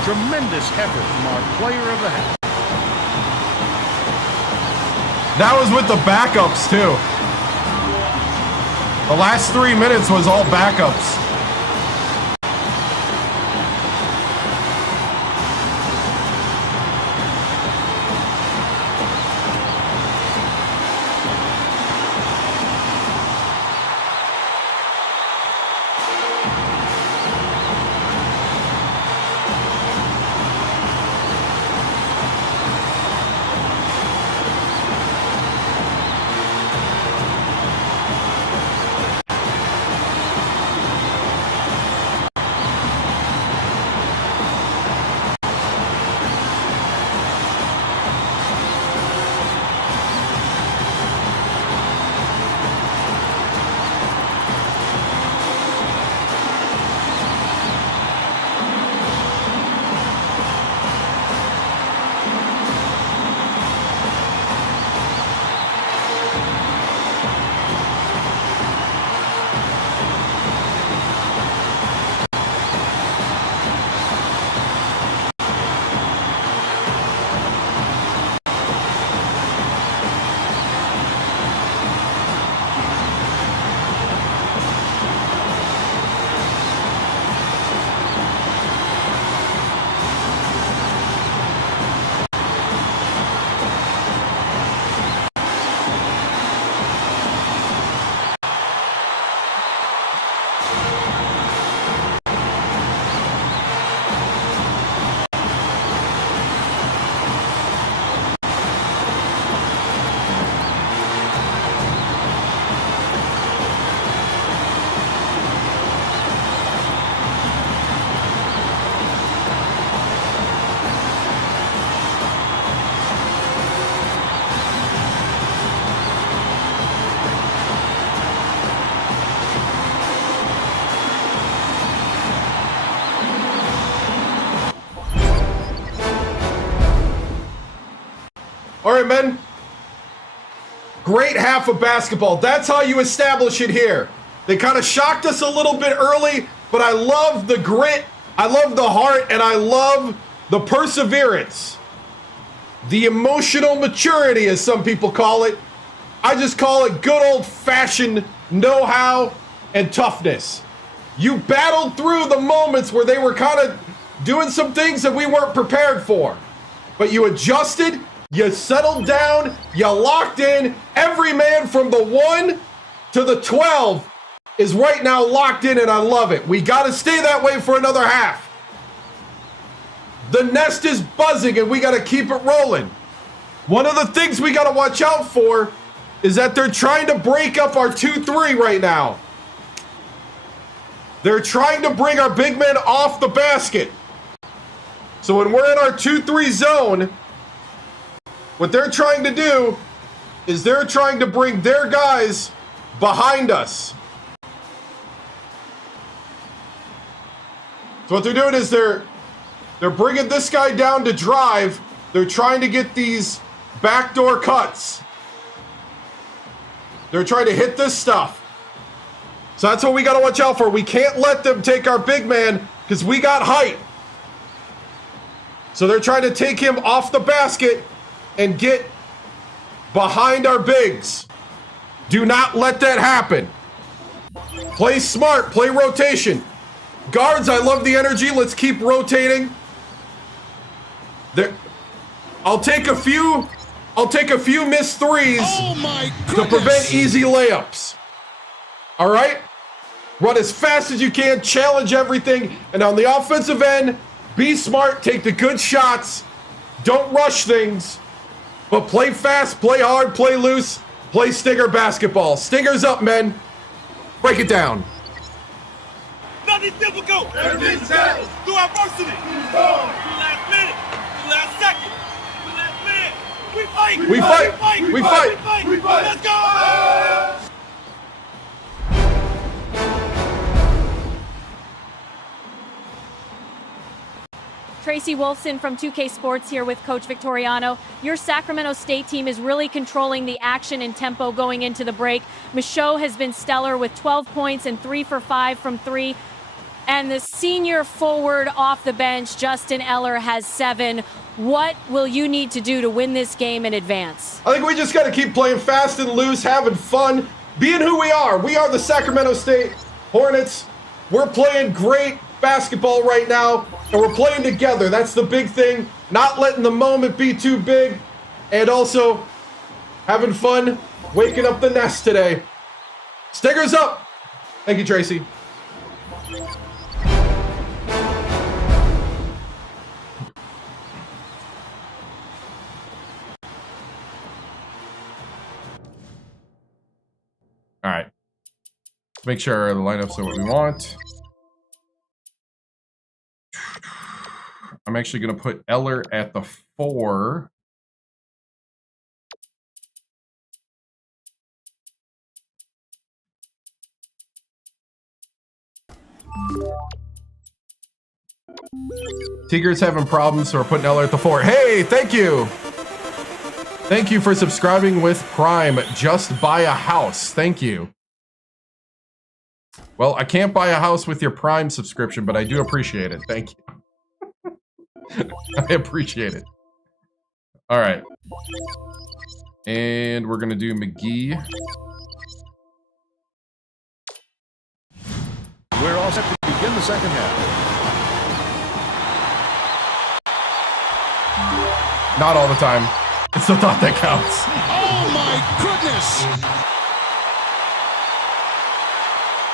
Tremendous effort from our player of the half. That was with the backups, too. The last 3 minutes was all backups. All right, men. Great half of basketball. That's how you establish it here. They kind of shocked us a little bit early, but I love the grit, I love the heart, and I love the perseverance. The emotional maturity, as some people call it. I just call it good old-fashioned know-how and toughness. You battled through the moments where they were kind of doing some things that we weren't prepared for. But you adjusted, you settled down, you locked in. Every man from the 1 to the 12 is right now locked in, and I love it. We got to stay that way for another half. The nest is buzzing, and we got to keep it rolling. One of the things we got to watch out for is that they're trying to break up our 2-3 right now. They're trying to bring our big men off the basket. So when we're in our 2-3 zone, what they're trying to do is they're trying to bring their guys behind us. So what they're doing is they're bringing this guy down to drive. They're trying to get these backdoor cuts. They're trying to hit this stuff. So that's what we got to watch out for. We can't let them take our big man because we got height. So they're trying to take him off the basket and get behind our bigs. Do not let that happen. Play smart, play rotation. Guards, I love the energy. Let's keep rotating. There, I'll take a few missed threes to prevent easy layups. All right? Run as fast as you can, challenge everything, and on the offensive end, be smart, take the good shots, don't rush things. But play fast, play hard, play loose, play Stinger basketball. Stingers up, men. Break it down. Nothing's difficult. Everything's settled. Through adversity. Through last minute. Through last second. Through last minute. We fight. We fight. We fight. We fight. Let's go. Tracy Wolfson from 2K Sports here with Coach Victoriano. Your Sacramento State team is really controlling the action and tempo going into the break. Michaud has been stellar with 12 points and 3 for 5 from 3. And the senior forward off the bench, Justin Eller, has 7. What will you need to do to win this game in advance? I think we just got to keep playing fast and loose, having fun, being who we are. We are the Sacramento State Hornets. We're playing great basketball right now, and we're playing together. That's the big thing. Not letting the moment be too big, and also having fun waking up the nest today. Stingers up. Thank you, Tracy. All right. Let's make sure the lineups are what we want. I'm actually going to put Eller at the 4. Tigger's having problems, so we're putting Eller at the 4. Hey, thank you. Thank you for subscribing with Prime. Just buy a house. Thank you. Well, I can't buy a house with your Prime subscription, but I do appreciate it. Thank you. I appreciate it. All right. And we're going to do McGee. We're all set to begin the second half. Not all the time. It's the thought that counts. Oh my goodness!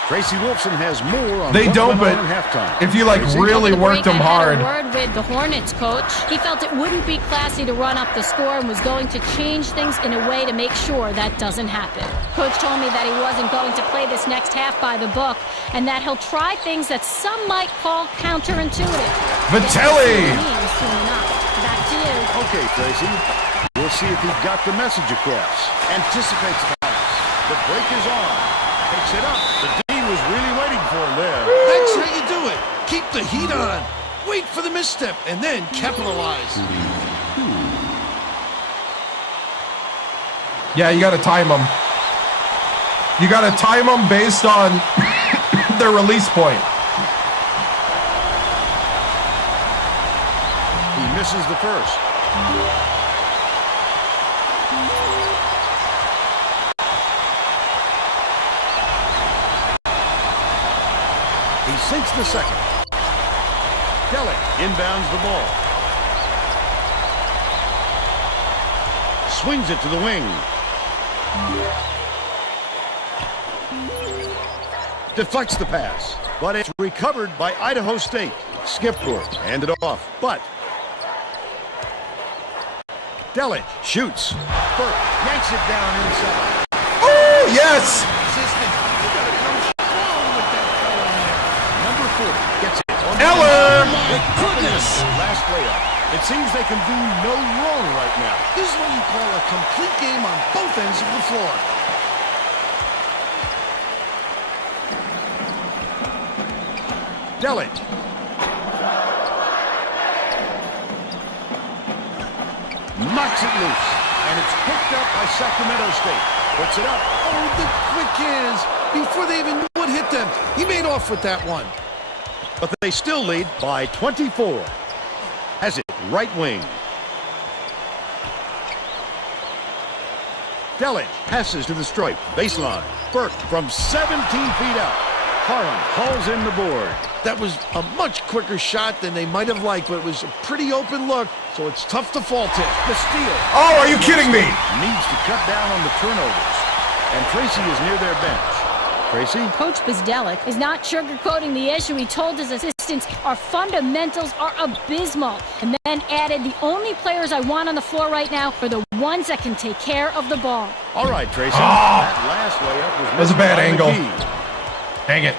Tracy Wolfson has more on they don't, but halftime. If you like really worked them hard. I had a word with the Hornets coach. He felt it wouldn't be classy to run up the score and was going to change things in a way to make sure that doesn't happen. Coach told me that he wasn't going to play this next half by the book and that he'll try things that some might call counterintuitive. Vitelli! Back to you. Okay, Tracy. We'll see if he got the message across. Anticipates the pass. The break is on. Picks it up. The D was really waiting for him there. That's how you do it. Keep the heat on. Wait for the misstep and then capitalize. Yeah, you got to time them. You got to time them based on their release point. He misses the first. He sinks the second. Kelly inbounds the ball. Swings it to the wing. Deflects the pass, but it's recovered by Idaho State. Skip court, hand it off, but Delic shoots. Burke yanks it down inside. Oh, yes! Number 40 gets it. Eller! Oh my goodness! Last layup. It seems they can do no wrong right now. This is what you call a complete game on both ends of the floor. Delic. Knocks it loose. And it's picked up by Sacramento State. Puts it up. Oh, the quick hands. Before they even knew what hit them. He made off with that one. But they still lead by 24. Has it right wing. Delic passes to the stripe. Baseline. Burke from 17 feet out. Harlan hauls in the board. That was a much quicker shot than they might have liked, but it was a pretty open look, so it's tough to fault it. The steal. Oh, are you kidding me? Needs to cut down on the turnovers. And Tracy is near their bench. Tracy? Coach Bizdelic is not sugarcoating the issue. He told his assistant distance. Our fundamentals are abysmal. And then added, the only players I want on the floor right now are the ones that can take care of the ball. All right, Tracy. That last layup was a bad angle. McGee. Dang it.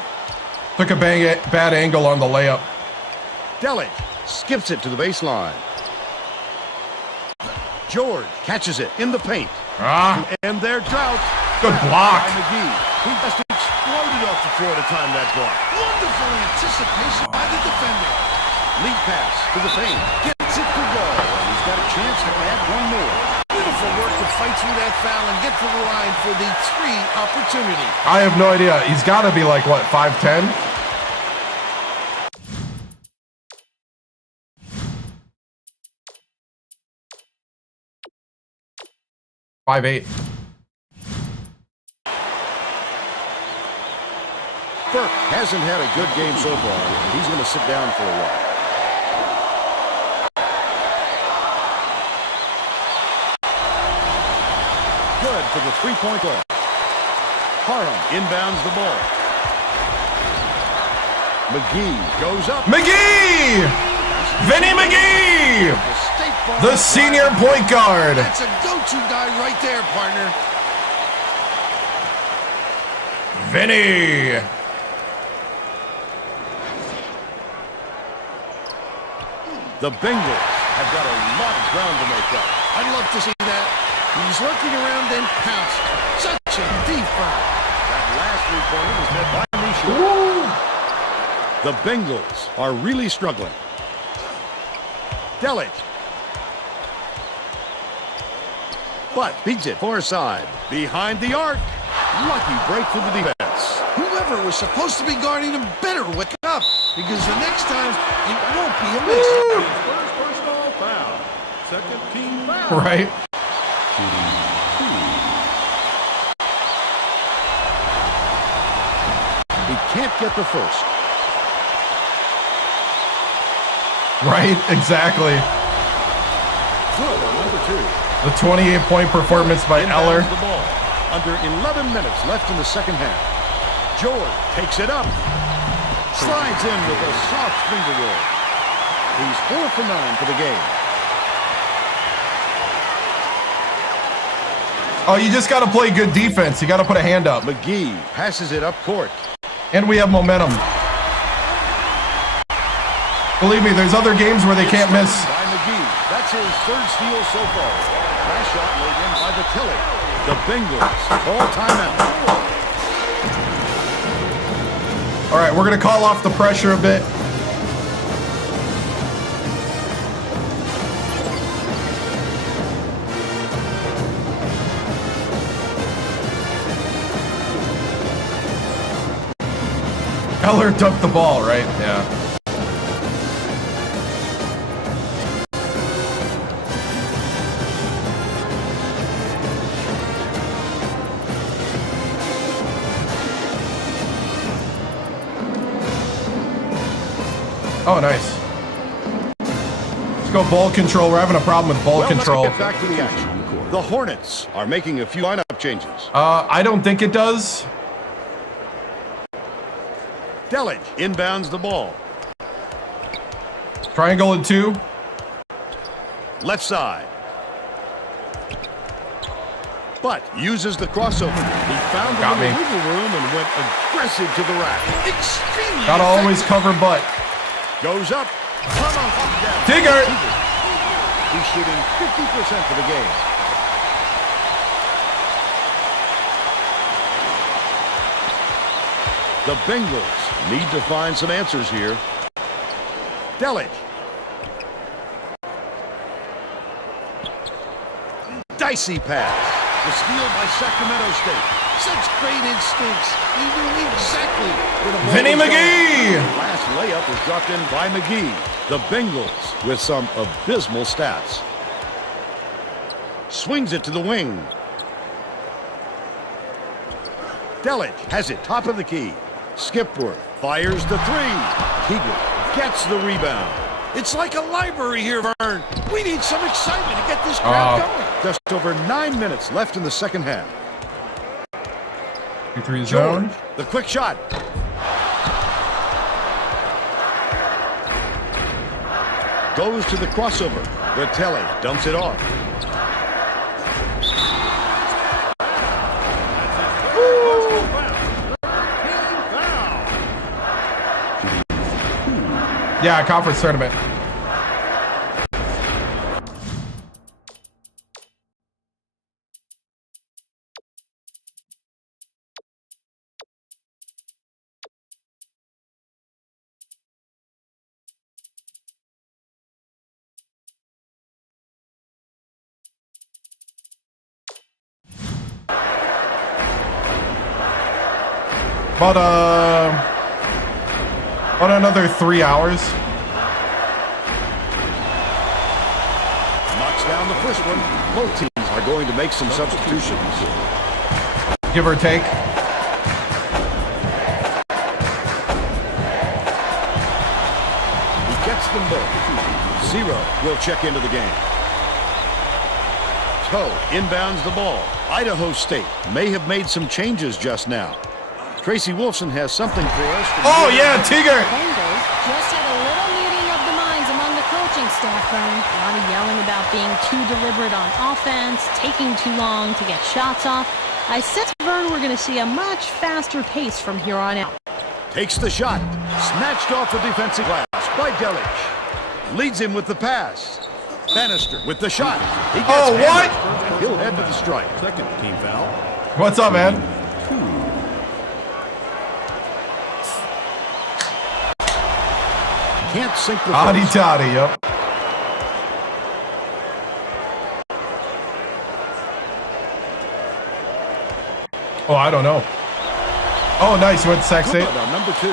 Took a bad angle on the layup. Delic skips it to the baseline. George catches it in the paint. And their drought. Good block. By McGee. He just exploded off the floor to time that block. Wonderful anticipation by the defender. Lead pass to the paint. Gets it to go. And he's got a chance to add one more. Beautiful work to fight through that foul and get to the line for the 3 opportunity. I have no idea. He's got to be like, what, 5'10"? Burke hasn't had a good game so far. He's going to sit down for a while. Good for the three-point play. Harlem inbounds the ball. McGee goes up. McGee! Vinny McGee! The senior point guard. That's a go-to guy right there, partner. Vinny! The Bengals have got a lot of ground to make up. I'd love to see that. He's lurking around and pounced. Such a deep foul. That last three-pointer was met by Misha. The Bengals are really struggling. Delic. But beats it far side. Behind the arc. Lucky break for the defense. Whoever was supposed to be guarding him better wake up, because the next time it won't be a miss. Personal foul. Second team foul. Right. He can't get the first. Right, exactly. Good on number 2. The 28-point performance by Eller. The ball. Under 11 minutes left in the second half. George takes it up. Slides in with a soft finger roll. He's 4 for 9 for the game. Oh, you just got to play good defense. You got to put a hand up. McGee passes it up court. And we have momentum. Believe me, there's other games where they can't miss. By McGee. That's his 3rd steal so far. Last shot laid in by the Tilly. The Bengals call timeout. All right, we're going to call off the pressure a bit. Eller dunked the ball, right? Yeah. Oh, nice. Let's go ball control. We're having a problem with ball control. Let's get back to the action. The Hornets are making a few lineup changes. I don't think it does. Delic inbounds the ball. Triangle in 2. Left side. But uses the crossover. He found a little wiggle room and went aggressive to the rack. Extremely Gotta always cover butt. Goes up. Digger! He's shooting 50% for the game. The Bengals need to find some answers here. Delic. Dicey pass. The steal by Sacramento State. Such great instincts. He knew exactly where the ball Vinny was McGee! The last layup was dropped in by McGee. The Bengals with some abysmal stats. Swings it to the wing. Delic has it top of the key. Skipworth fires the 3. Keegan gets the rebound. It's like a library here, Vern. We need some excitement to get this crowd going. Just over 9 minutes left in the second half. 2-3 zone. The quick shot. goes to the crossover. Vitelli dumps it off. Yeah, conference tournament. About another 3 hours. Knocks down the first one. Both teams are going to make some substitutions. Give or take. He gets them both. Zero will check into the game. Toe inbounds the ball. Idaho State may have made some changes just now. Tracy Wolfson has something for us. Oh, yeah, Tiger! Bengals just had a little meeting of the minds among the coaching staff, Vern. A lot of yelling about being too deliberate on offense, taking too long to get shots off. I sense, Vern, we're going to see a much faster pace from here on out. Takes the shot. Snatched off the defensive glass by Delich. Leads him with the pass. Bannister with the shot. He gets what? He'll head to the strike. Second team foul. What's up, man? Can't sink the Hotty first. toddy, yep. Oh, I don't know. Oh, nice. You went to Sac State? On number 2.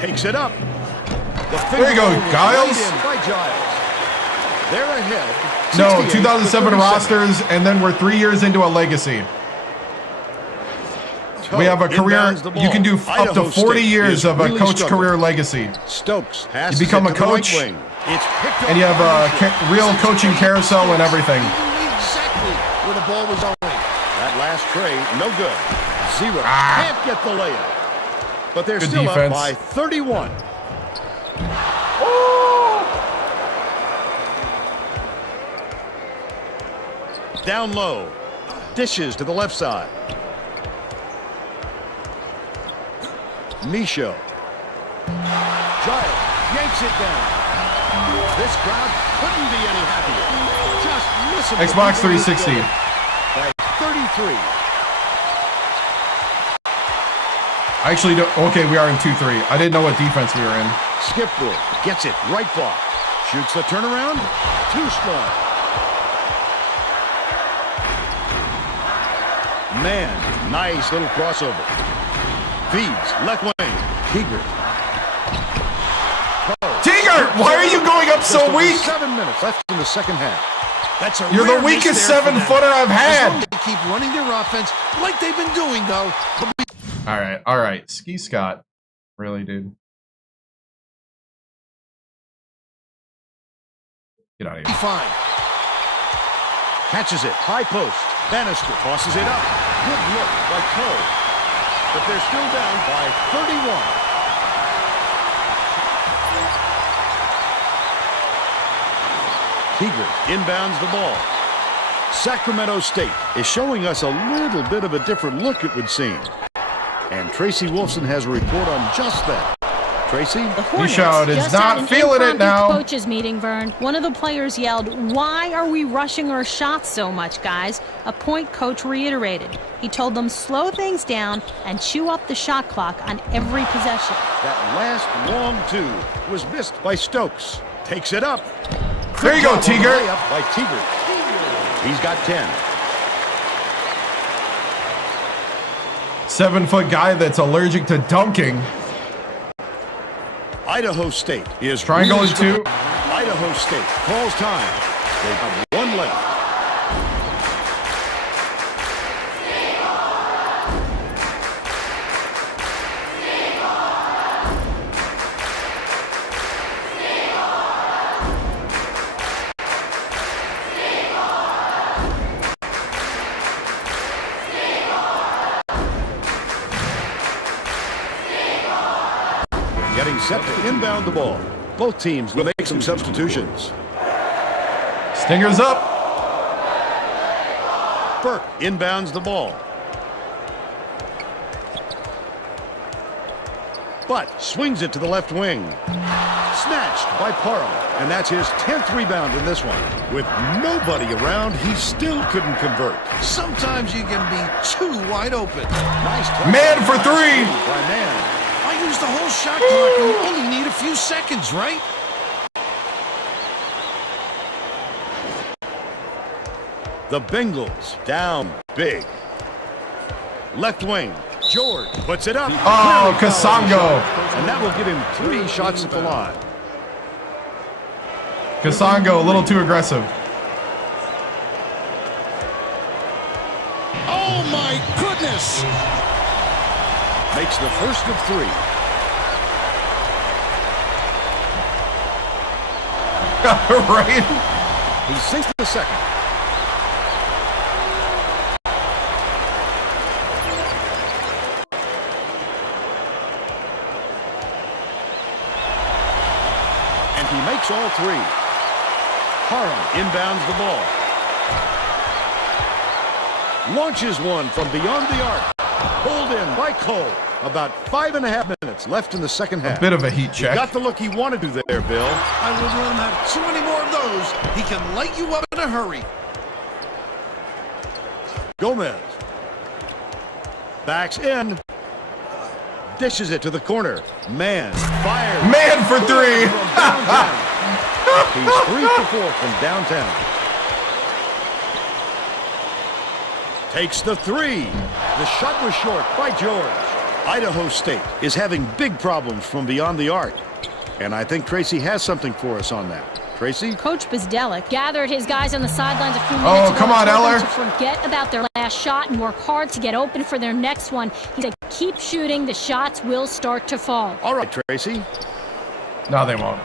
Takes it up. There you go, Giles. By Giles. They're ahead. No, 2007 rosters, and then we're 3 years into a legacy. We have a career. You can do up to 40 years of a coach career legacy. Stokes has you become a coach, and you have a real coaching carousel and everything. Exactly where the ball was going. That last tray, no good. Zero. Can't get the layup. But they're Good still defense. up by 31. Down low. Dishes to the left side. Michaud. Giles yanks it down. This crowd couldn't be any happier. Just missing Xbox 360. By 33. I actually don't. Okay, we are in 2-3. I didn't know what defense we were in. Skipwood gets it right block. Shoots the turnaround. Too strong. Man, nice little crossover. Feeds left wing. Tiger. Tiger, why are you going up so weak? 7 minutes left in the second half. That's a You're the weakest 7-footer I've had. They keep running their offense like they've been doing, though. All right. Ski Scott. Really, dude. Get out of here. Fine. Catches it. High post. Bannister tosses it up. Good look by Cole. But they're still down by 31. Tiger inbounds the ball. Sacramento State is showing us a little bit of a different look, it would seem. And Tracy Wolfson has a report on just that. Tracy? The Hornets showed is just not had an feeling it impromptu now. Coaches meeting, Vern. One of the players yelled, "Why are we rushing our shots so much, guys?" A point coach reiterated. He told them slow things down and chew up the shot clock on every possession. That last long two was missed by Stokes. Takes it up. There you go, Tiger. Layup by Tiger. He's got 10. 7-foot guy that's allergic to dunking. Idaho State is Triangle really is 2. Idaho State calls time. They have one left. getting set to inbound the ball. Both teams will make some substitutions. Stingers up. Burke inbounds the ball. But swings it to the left wing. Snatched by Parham, and that's his 10th rebound in this one. With nobody around, he still couldn't convert. Sometimes you can be too wide open. Nice Man for three. By Man. I used the whole shot clock and you only need a few seconds, right? The Bengals down big. Left wing. George puts it up. Oh, Kasongo. And that will give him 3 shots at the line. Kasongo, a little too aggressive. Oh, my goodness. Makes the first of 3. Right? He sinks the second. And he makes all 3. Parham inbounds the ball. Launches one from beyond the arc. Pulled in by Cole. About 5.5 minutes left in the second half. A bit of a heat check. He got the look he wanted to there, Bill. I wouldn't let him have too many more of those. He can light you up in a hurry. Gomez. Backs in. Dishes it to the corner. Man fires. Man for 3. He's 3 for 4 from downtown. Takes the 3. The shot was short by George. Idaho State is having big problems from beyond the arc. And I think Tracy has something for us on that. Tracy? Coach Bizdelic gathered his guys on the sidelines a few minutes ago. Come on, told them Eller. to forget about their last shot and work hard to get open for their next one. He said, keep shooting. The shots will start to fall. All right, Tracy. No, they won't.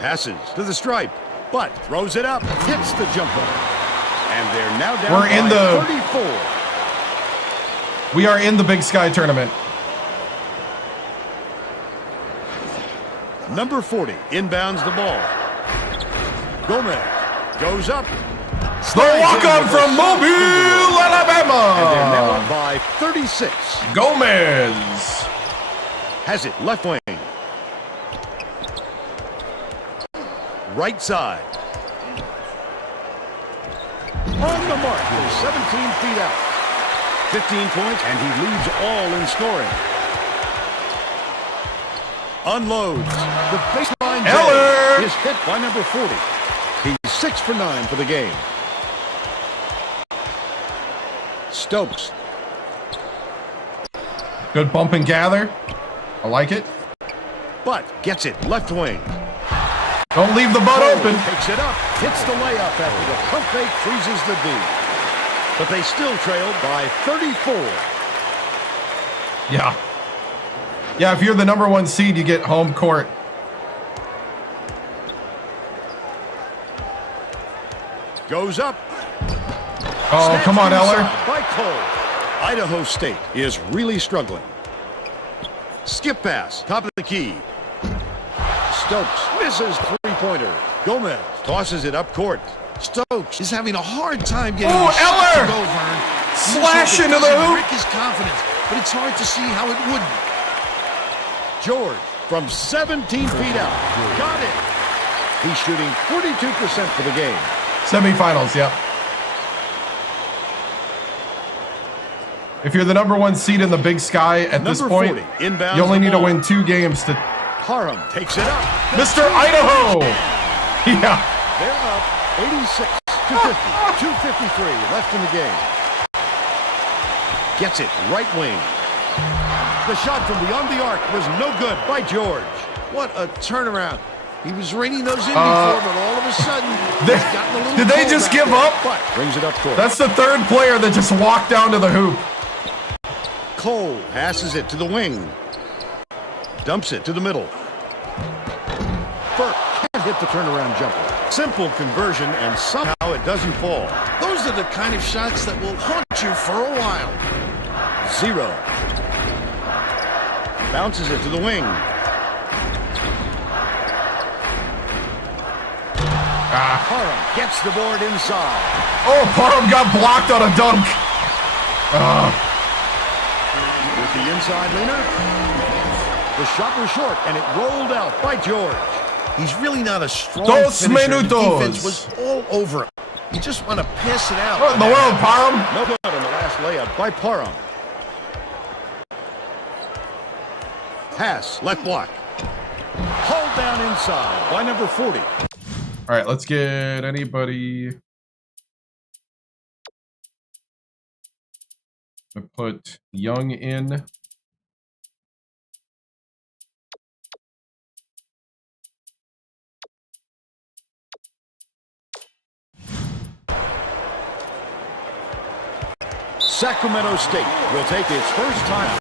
Passes to the stripe, but throws it up. Hits the jumper. And they're now down We're in the 34. We are in the Big Sky tournament. Number 40 inbounds the ball. Gomez goes up. The walk-on from Mobile, Alabama. And they're now up by 36. Gomez. Has it left wing. Right side. On the mark, he's 17 feet out. 15 points, and he leads all in scoring. Unloads. The baseline Eller is hit by number 40. He's 6 for 9 for the game. Stokes. Good bump and gather. I like it. But gets it left wing. Don't leave the butt open. Takes it up. Hits the layup after the pump fake freezes the D. But they still trailed by 34. Yeah. Yeah, if you're the number 1 seed, you get home court. Goes up. Oh, come on, Eller. By Cole. Idaho State is really struggling. Skip pass. Top of the key. Stokes misses three-pointer. Gomez tosses it up court. Stokes is having a hard time getting Oh, the shot Eller! to go, Vern. Slash He into the doesn't hoop. wreck his confidence, but it's hard to see how it wouldn't. George from 17 feet out. Got it. He's shooting 42% for the game. Semifinals, yep. If you're the number 1 seed in the Big Sky at this Number point, 40 inbounds you only the need to ball. win 2 games to... Parham takes it up. Mr. Idaho! Yeah. They're up 86 to 50. 2:53 left in the game. Gets it right wing. The shot from beyond the arc was no good by George. What a turnaround. He was reining those in before, but all of a sudden, he's gotten a little Did they cold just out give there. up? But brings it up court. That's the 3rd player that just walked down to the hoop. Cole passes it to the wing. Dumps it to the middle. Burke can't hit the turnaround jumper. Simple conversion, and somehow it doesn't fall. Those are the kind of shots that will haunt you for a while. 0. Bounces it to the wing. Parham gets the board inside. Oh, Parham got blocked on a dunk. With the inside leaner. The shot was short, and it rolled out by George. He's really not a strong Dos finisher. minutos. The defense was all over him. You just want to pass it out. What in the world, Parham? No good on the last layup by Parham. Pass, left block. Hold down inside by number 40. All right, let's get anybody. I put Young in. Sacramento State will take its first time.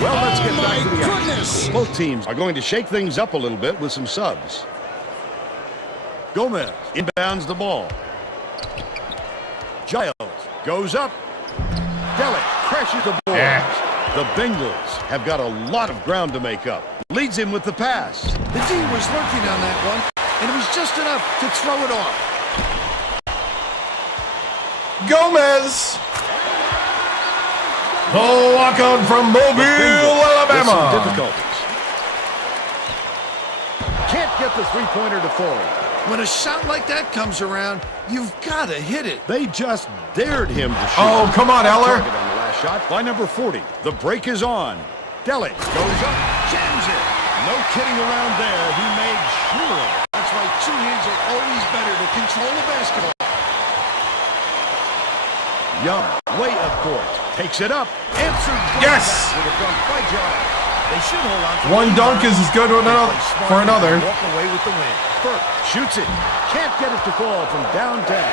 Well, let's get back to the action. Both teams are going to shake things up a little bit with some subs. Gomez inbounds the ball. Giles goes up. Delic crashes the boards. The Bengals have got a lot of ground to make up. Leads him with the pass. The D was lurking on that one, and it was just enough to throw it off. Gomez. The walk-on from Mobile, Alabama. Some difficulties. Can't get the three-pointer to fall. When a shot like that comes around, you've got to hit it. They just dared him to shoot. Oh, come on, Eller. Target on the last shot by number 40. The break is on. Delic goes up, jams it. No kidding around there. He made sure of it. That's why two hands are always better to control the basketball. Young, way up court. Takes it up. Answered. Yes! With a dunk by Giles. They should hold on to One dunk is as good for another. Walk away with the win. Burke shoots it. Can't get it to fall from downtown.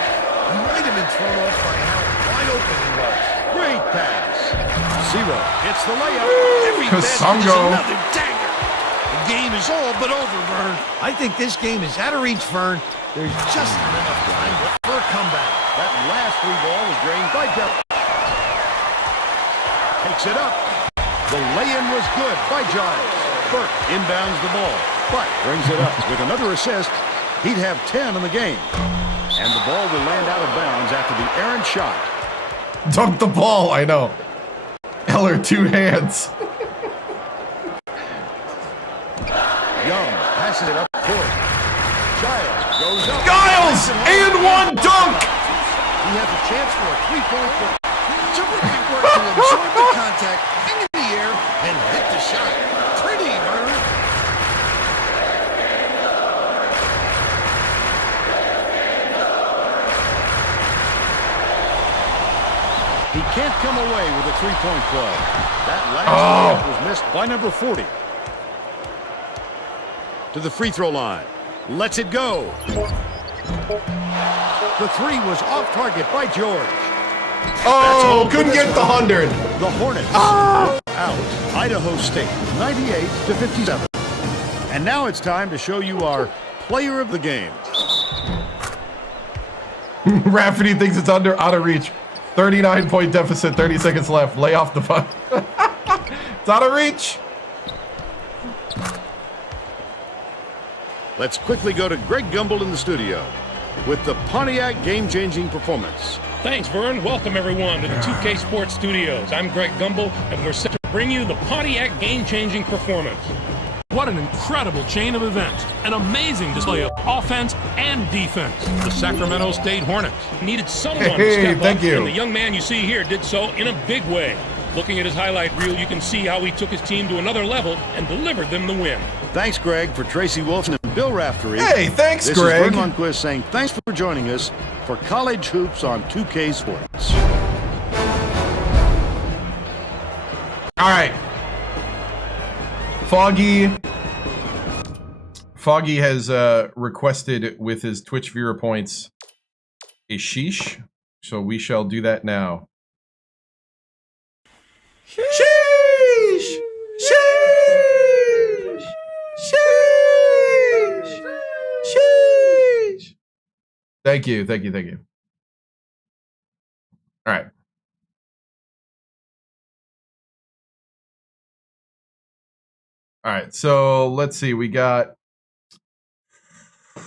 He might have been thrown off by how wide open he was. Great pass. Zero hits the layup. Every basket is Kasongo. another dagger. The game is all but over, Vern. I think this game is out of reach, Vern. There's just not enough time for a comeback. That last three ball was drained by Delic. Takes it up. The lay-in was good by Giles. Burke inbounds the ball, but brings it up with another assist. He'd have 10 in the game. And the ball will land out of bounds after the errant shot. Dunk the ball, I know. Eller, two hands. Young passes it up court. Giles goes up. Giles! And one dunk! He has a chance for a three-point play. Terrific work to absorb the contact, hang in the air, and hit the shot. Pretty, Vern. He can't come away with a three-point play. That last was missed by number 40. To the free throw line. Lets it go. The three was off target by George. Oh, couldn't get the 100. The Hornets out Idaho State 98-57. And now it's time to show you our player of the game. Rafferty thinks it's out of reach. 39-point deficit, 30 seconds left. Lay off the puck. It's out of reach. Let's quickly go to Greg Gumbel in the studio with the Pontiac game-changing performance. Thanks, Vern. Welcome, everyone, to the 2K Sports Studios. I'm Greg Gumbel, and we're set to bring you the Pontiac game-changing performance. What an incredible chain of events. An amazing display of offense and defense. The Sacramento State Hornets needed someone to step up, and the young man you see here did so in a big way. Looking at his highlight reel, you can see how he took his team to another level and delivered them the win. Thanks, Greg, for Tracy Wilson and Bill Raftery. Hey, thanks, this Greg. This is Vern Lundquist saying thanks for joining us for College Hoops on 2K Sports. All right. Foggy has requested with his Twitch viewer points a sheesh, so we shall do that now. Sheesh! Sheesh! Sheesh! Sheesh! Thank you. All right. All right, so let's see. We got. I'm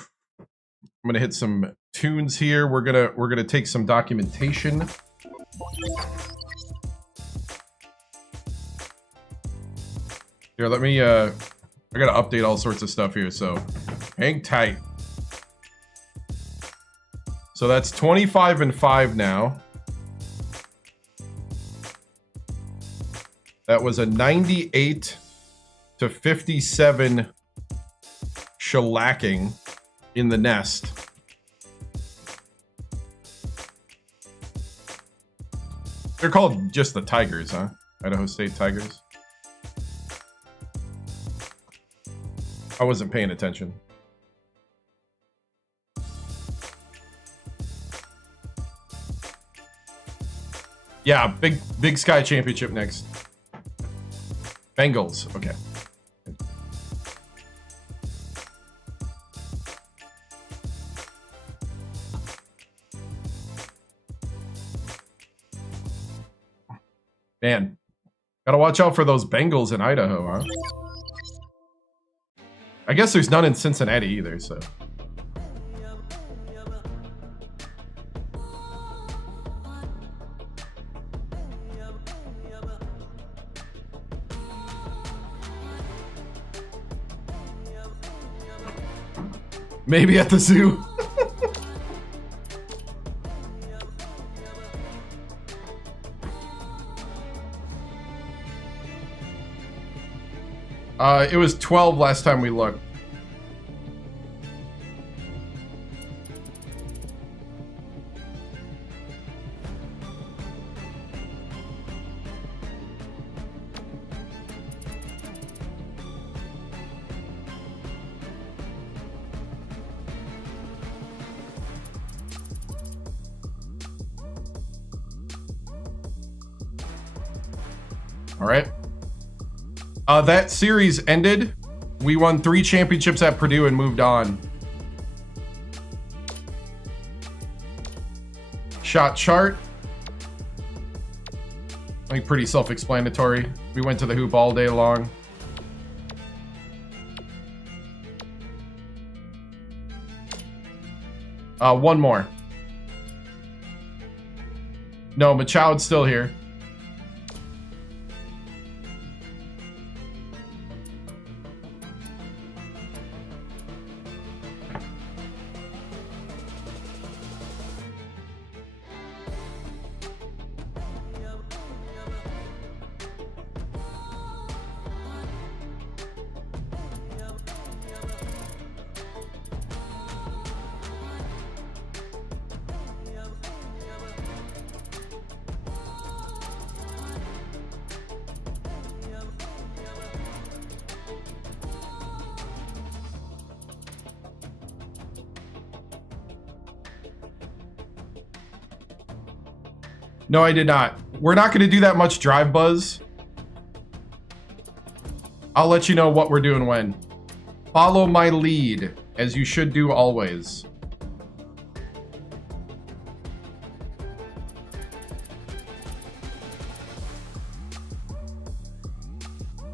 gonna hit some tunes here. We're gonna take some documentation. Here, let me. I gotta update all sorts of stuff here, so hang tight. So that's 25-5 now. That was a 98-57 shellacking in the nest. They're called just the Tigers, huh? Idaho State Tigers. I wasn't paying attention. Yeah, Big Sky Championship next. Bengals, okay. Man, gotta watch out for those Bengals in Idaho, huh? I guess there's none in Cincinnati either, so. Maybe at the zoo. It was 12 last time we looked. All right. That series ended. We won 3 championships at Purdue and moved on. Shot chart. I think pretty self-explanatory. We went to the hoop all day long. One more. No, Machoud's still here. No, I did not. We're not going to do that much drive buzz. I'll let you know what we're doing when. Follow my lead, as you should do always.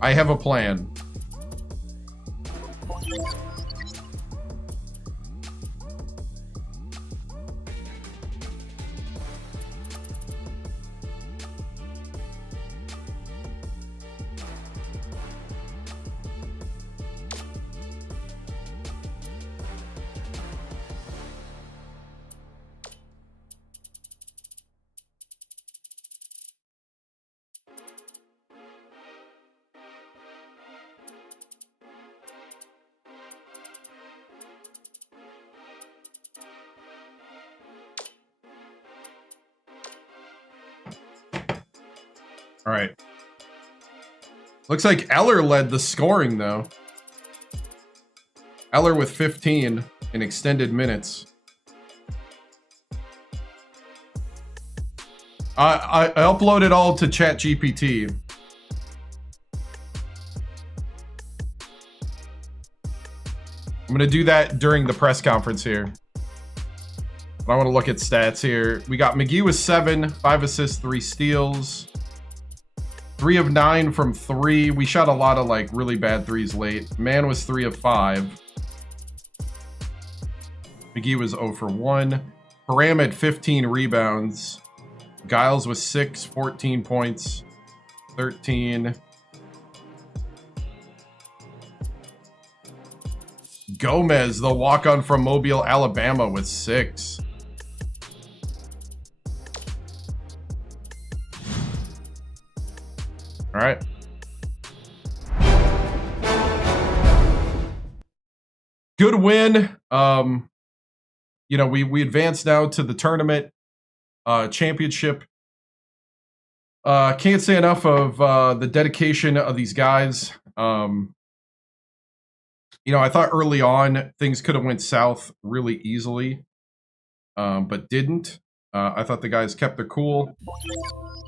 I have a plan. All right. Looks like Eller led the scoring, though. Eller with 15 in extended minutes. I upload it all to ChatGPT. I'm going to do that during the press conference here. I want to look at stats here. We got McGee with 7, 5 assists, 3 steals. 3 of 9 from 3. We shot a lot of like really bad threes late. Man was 3 of 5. McGee was 0 for 1. Param had 15 rebounds. Giles was 6, 14 points, 13. Gomez, the walk-on from Mobile, Alabama, with 6. All right. Good win. You know, we advanced now to the tournament championship. Can't say enough of the dedication of these guys. You know, I thought early on things could have went south really easily, but didn't. I thought the guys kept their cool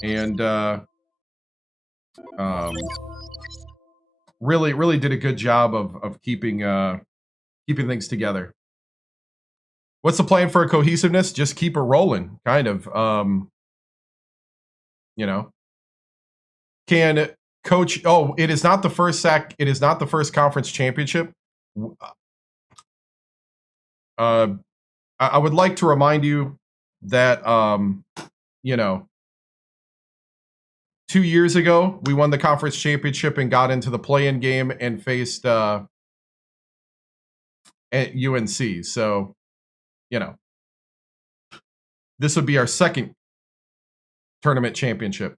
and really did a good job of keeping things together. What's the plan for cohesiveness? Just keep it rolling, kind of. You know, can coach? Oh, it is not the first It is not the first conference championship. I would like to remind you that you know, 2 years ago we won the conference championship and got into the play-in game and faced at UNC. So, you know, this would be our second tournament championship.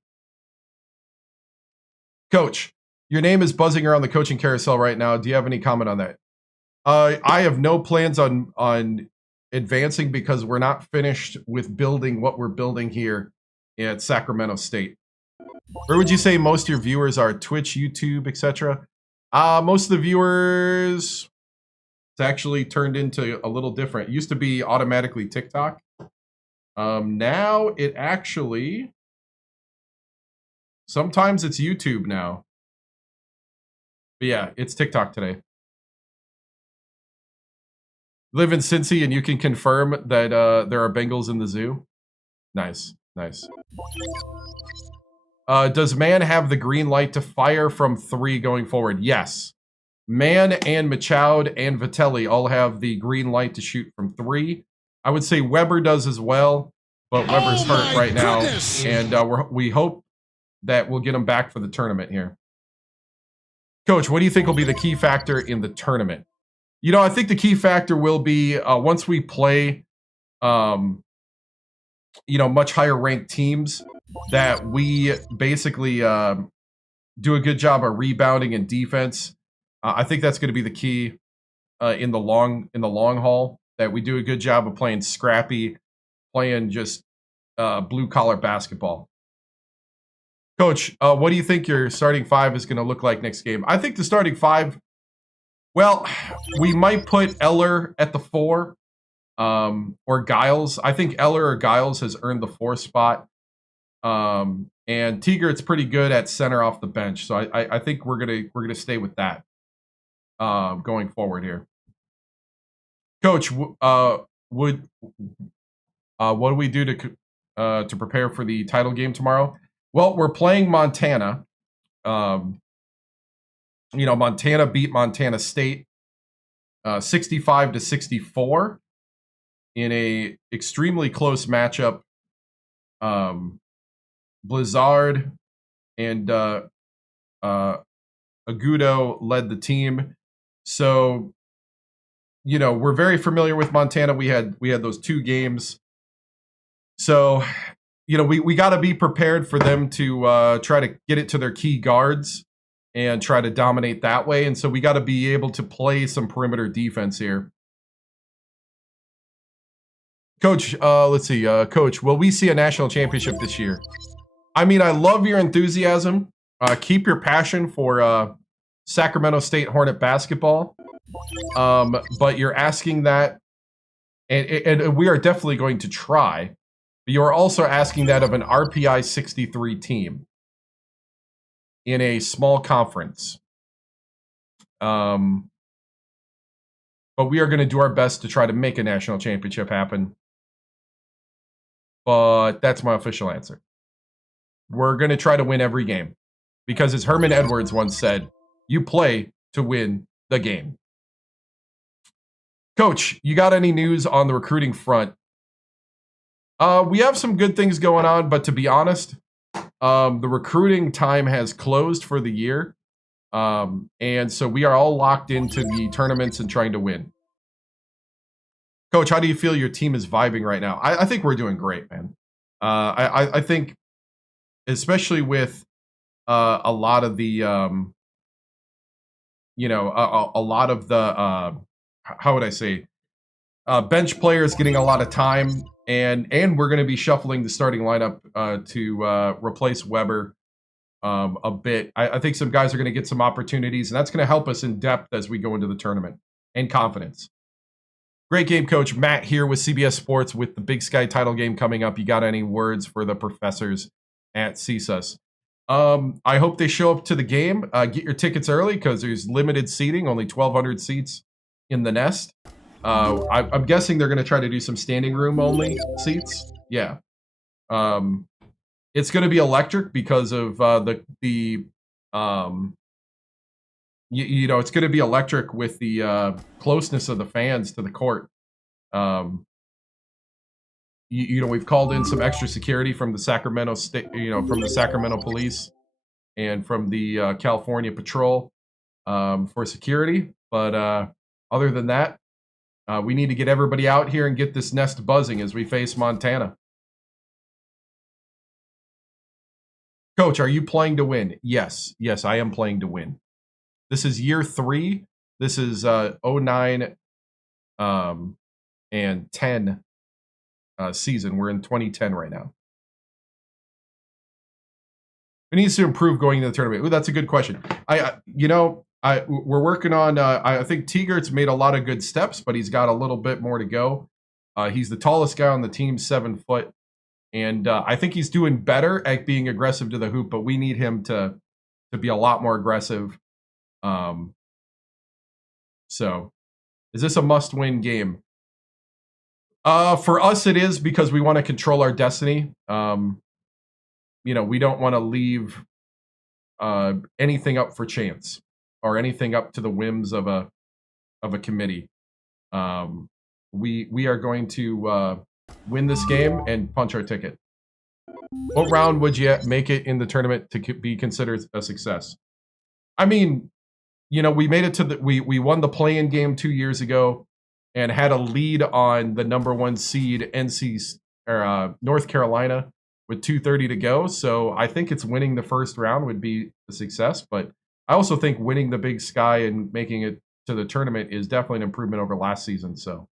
Coach, your name is buzzing around the coaching carousel right now. Do you have any comment on that? I have no plans on advancing because we're not finished with building what we're building here at Sacramento State. Where would you say most of your viewers are? Twitch, YouTube, etc.? Most of the viewers, it's actually turned into a little different. It used to be automatically TikTok. Now it actually, sometimes it's YouTube now. But yeah, it's TikTok today. Live in Cincy and you can confirm that there are Bengals in the zoo. Nice, nice. Does Man have the green light to fire from 3 going forward? Yes. Man and Machoud and Vitelli all have the green light to shoot from 3. I would say Weber does as well, but Weber's hurt right now, and we hope that we'll get him back for the tournament here. Coach, what do you think will be the key factor in the tournament? You know, I think the key factor will be once we play, you know, much higher ranked teams, that we basically do a good job of rebounding and defense. I think that's going to be the key in the long haul. That we do a good job of playing scrappy, playing just blue collar basketball. Coach, what do you think your starting 5 is going to look like next game? I think the starting 5, well, we might put Eller at the 4 or Giles. I think Eller or Giles has earned the 4 spot. And Tegert's pretty good at center off the bench. So I think we're gonna stay with that going forward here. Coach, what do we do to prepare for the title game tomorrow? Well, we're playing Montana. You know, Montana beat Montana State 65-64 in a extremely close matchup. Blizzard and Agudo led the team. So, you know, we're very familiar with Montana. We had those 2 games. So, you know, we got to be prepared for them to try to get it to their key guards and try to dominate that way. And so we got to be able to play some perimeter defense here. Coach, let's see. Coach, will we see a national championship this year? I mean, I love your enthusiasm. Keep your passion for Sacramento State Hornet basketball. But you're asking that, and we are definitely going to try. But you're also asking that of an RPI 63 team in a small conference. But we are going to do our best to try to make a national championship happen. But that's my official answer. We're going to try to win every game. Because as Herman Edwards once said, you play to win the game. Coach, you got any news on the recruiting front? We have some good things going on, but to be honest, the recruiting time has closed for the year. And so we are all locked into the tournaments and trying to win. Coach, how do you feel your team is vibing right now? I think we're doing great, man. I think, especially with a lot of the, a lot of the, how would I say, bench players getting a lot of time, and we're going to be shuffling the starting lineup to replace Weber a bit. I think some guys are going to get some opportunities, and that's going to help us in depth as we go into the tournament and confidence. Great game, Coach. Matt here with CBS Sports with the Big Sky title game coming up. You got any words for the professors at CSUS? I hope they show up to the game. Get your tickets early because there's limited seating, only 1,200 seats in the Nest. I'm guessing they're going to try to do some standing room only seats. Yeah. It's going to be electric because of it's going to be electric with the closeness of the fans to the court. We've called in some extra security from the Sacramento State, from the Sacramento Police and from the California Patrol for security. But other than that, we need to get everybody out here and get this Nest buzzing as we face Montana. Coach, are you playing to win? Yes, I am playing to win. This is year 3. This is 09 and 10 season. We're in 2010 right now. It needs to improve going into the tournament. Ooh, that's a good question. We're working on. I think Tegert's made a lot of good steps, but he's got a little bit more to go. He's the tallest guy on the team, 7 foot, and I think he's doing better at being aggressive to the hoop. But we need him to be a lot more aggressive. So, is this a must-win game? For us, it is because we want to control our destiny. We don't want to leave anything up for chance or anything up to the whims of a committee. We are going to win this game and punch our ticket. What round would you make it in the tournament to be considered a success? I mean, we made it to we won the play-in game 2 years ago and had a lead on the number 1 seed North Carolina with 2:30 to go. So I think it's winning the first round would be a success, but I also think winning the Big Sky and making it to the tournament is definitely an improvement over last season. So,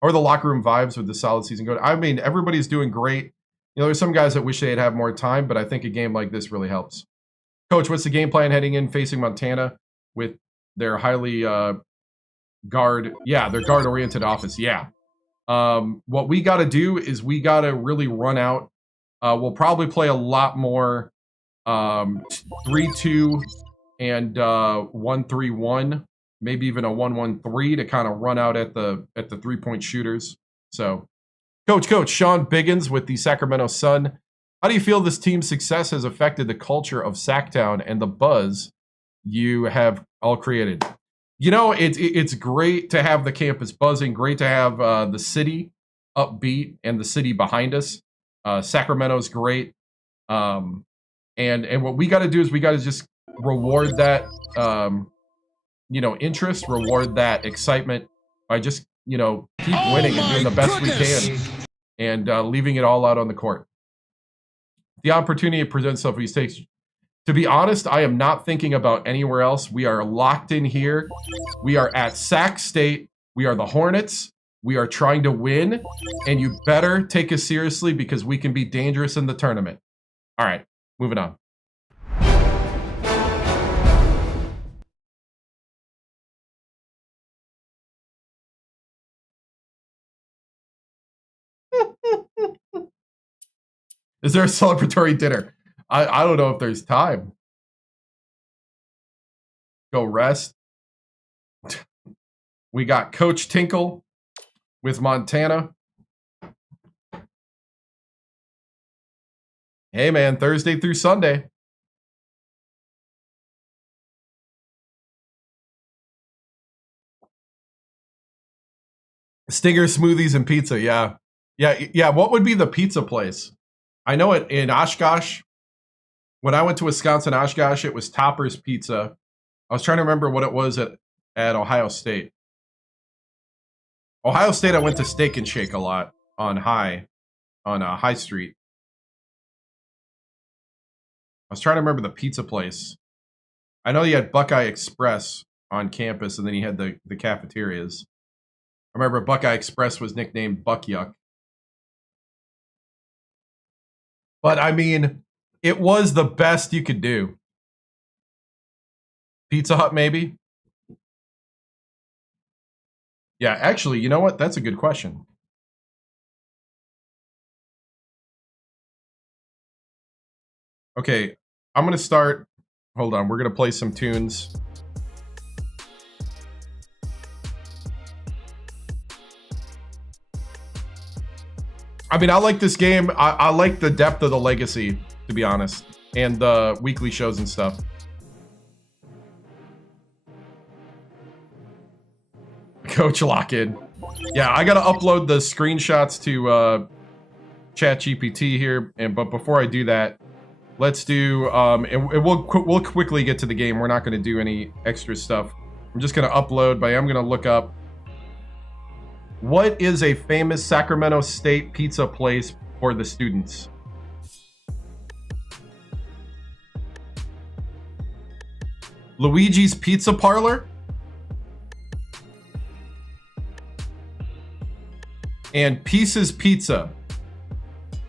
or the locker room vibes with the solid season going. I mean, everybody's doing great. There's some guys that wish they'd have more time, but I think a game like this really helps. Coach, what's the game plan heading in facing Montana with their highly their guard-oriented offense? Yeah. What we got to do is we got to really run out. We'll probably play a lot more 3-2 and 1-3-1, maybe even a 1-1-3 to kind of run out at the 3-point shooters. So, Coach, Sean Biggins with the Sacramento Sun. How do you feel this team's success has affected the culture of Sacktown and the buzz you have all created? It's great to have the campus buzzing, great to have the city upbeat and the city behind us. Sacramento's great. And what we got to do is we got to just reward that, interest, reward that excitement by just, keep winning and doing the best we can and leaving it all out on the court. The opportunity presents itself. We take. To be honest, I am not thinking about anywhere else. We are locked in here. We are at Sac State. We are the Hornets. We are trying to win, and you better take us seriously because we can be dangerous in the tournament. All right, moving on. Is there a celebratory dinner? I don't know if there's time. Go rest. We got Coach Tinkle with Montana. Hey, man, Thursday through Sunday. Stinger smoothies and pizza, yeah. Yeah, what would be the pizza place? I know it in Oshkosh. When I went to Wisconsin, Oshkosh, it was Topper's Pizza. I was trying to remember what it was at Ohio State. Ohio State, I went to Steak and Shake a lot on High Street. I was trying to remember the pizza place. I know you had Buckeye Express on campus, and then you had the cafeterias. I remember Buckeye Express was nicknamed Buck Yuck. But, I mean, it was the best you could do. Pizza Hut, maybe? Yeah, actually, you know what? That's a good question. Okay, I'm going to start. Hold on, we're going to play some tunes. I mean, I like this game. I like the depth of the legacy, to be honest, and the weekly shows and stuff. Coach Lock-in. Yeah, I got to upload the screenshots to ChatGPT here, but before I do that, let's do, and we'll quickly get to the game. We're not going to do any extra stuff. I'm just going to upload, but I am going to look up what is a famous Sacramento State pizza place for the students. Luigi's Pizza Parlor and Pieces Pizza.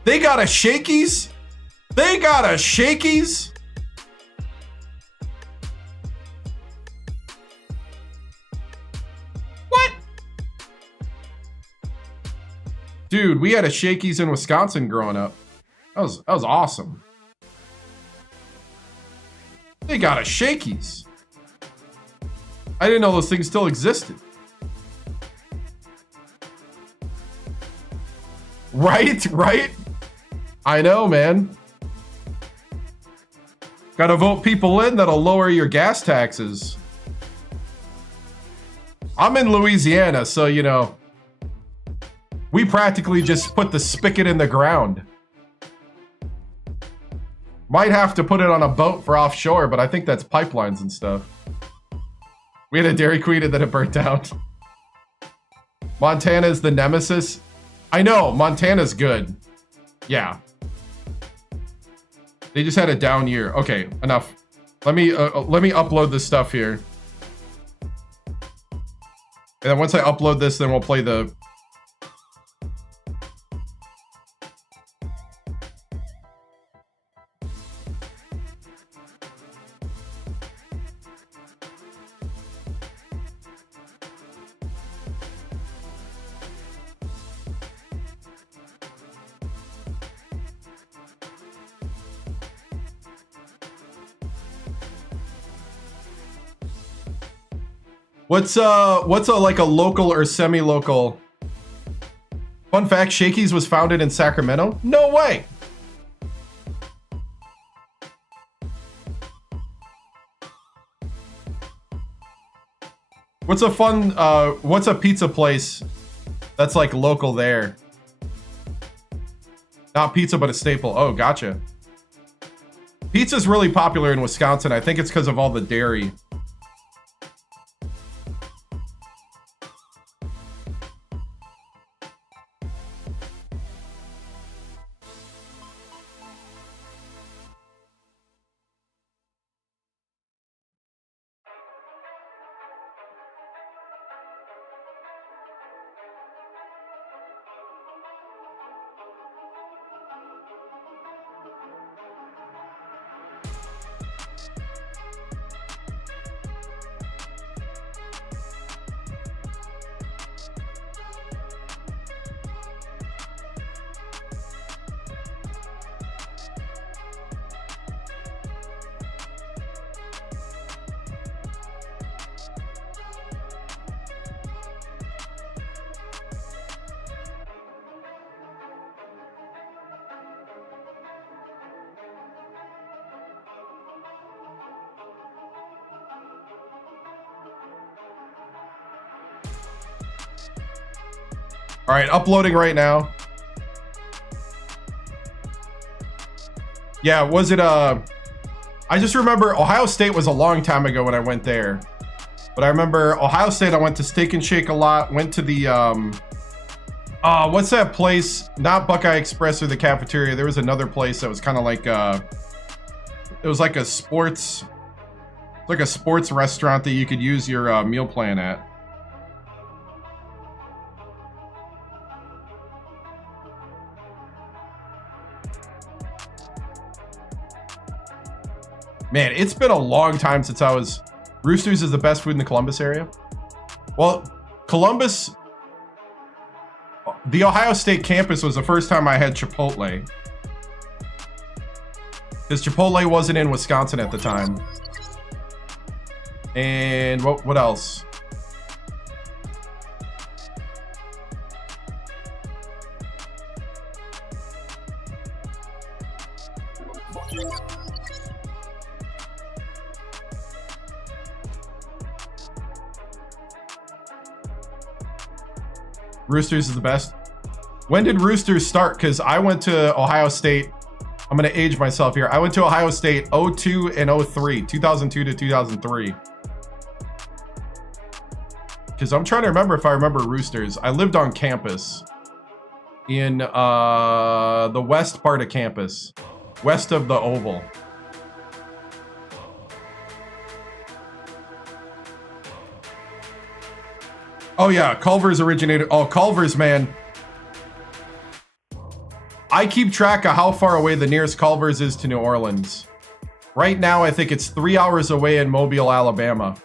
They got a Shakey's? They got a Shakey's? What? Dude, we had a Shakey's in Wisconsin growing up. That was awesome. They got a Shakey's. I didn't know those things still existed. Right? I know, man. Gotta vote people in that'll lower your gas taxes. I'm in Louisiana, so, you know, we practically just put the spigot in the ground. Might have to put it on a boat for offshore, but I think that's pipelines and stuff. We had a Dairy Queen and then it burnt down. Montana's the nemesis. I know, Montana's good. Yeah. They just had a down year. Okay, enough. Let me upload this stuff here. And then once I upload this, then we'll play the... What's a like a local or semi-local? Fun fact, Shakey's was founded in Sacramento? No way. What's a pizza place that's like local there? Not pizza, but a staple. Oh, gotcha. Pizza's really popular in Wisconsin. I think it's because of all the dairy. All right, uploading right now. Yeah, was it I just remember Ohio State was a long time ago when I went there. But I remember Ohio State, I went to Steak and Shake a lot. Went to the what's that place? Not Buckeye Express or the cafeteria. There was another place that was kind of like it was like a sports restaurant that you could use your meal plan at. Man, it's been a long time since I was... Roosters is the best food in the Columbus area. Well, Columbus... The Ohio State campus was the first time I had Chipotle. Because Chipotle wasn't in Wisconsin at the time. And what else? Roosters is the best. When did Roosters start? Because I went to Ohio State. I'm going to age myself here. I went to Ohio State 02 and 03, 2002 to 2003. Because I'm trying to remember if I remember Roosters. I lived on campus in the west part of campus, west of the Oval. Oh yeah, Culver's originated. Oh, Culver's, man. I keep track of how far away the nearest Culver's is to New Orleans. Right now, I think it's 3 hours away in Mobile, Alabama.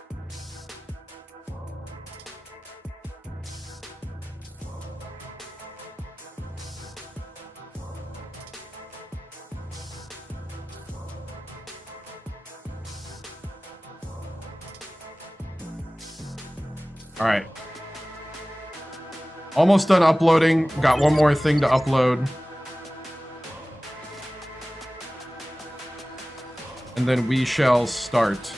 All right. Almost done uploading. Got one more thing to upload. And then we shall start.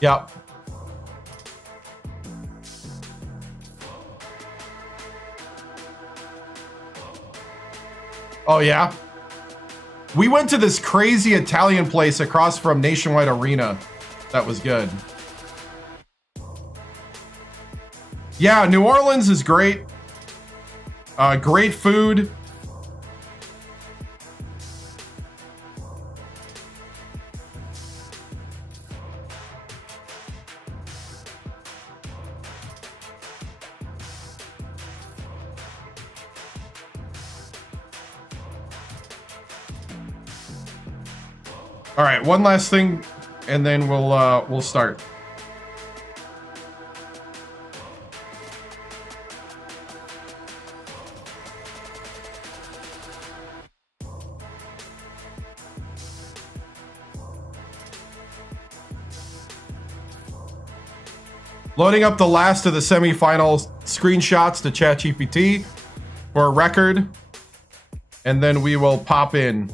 Yep. Oh, yeah? We went to this crazy Italian place across from Nationwide Arena. That was good. Yeah, New Orleans is great. Great food. All right, one last thing, and then we'll start. Loading up the last of the semifinal screenshots to ChatGPT for a record, and then we will pop in.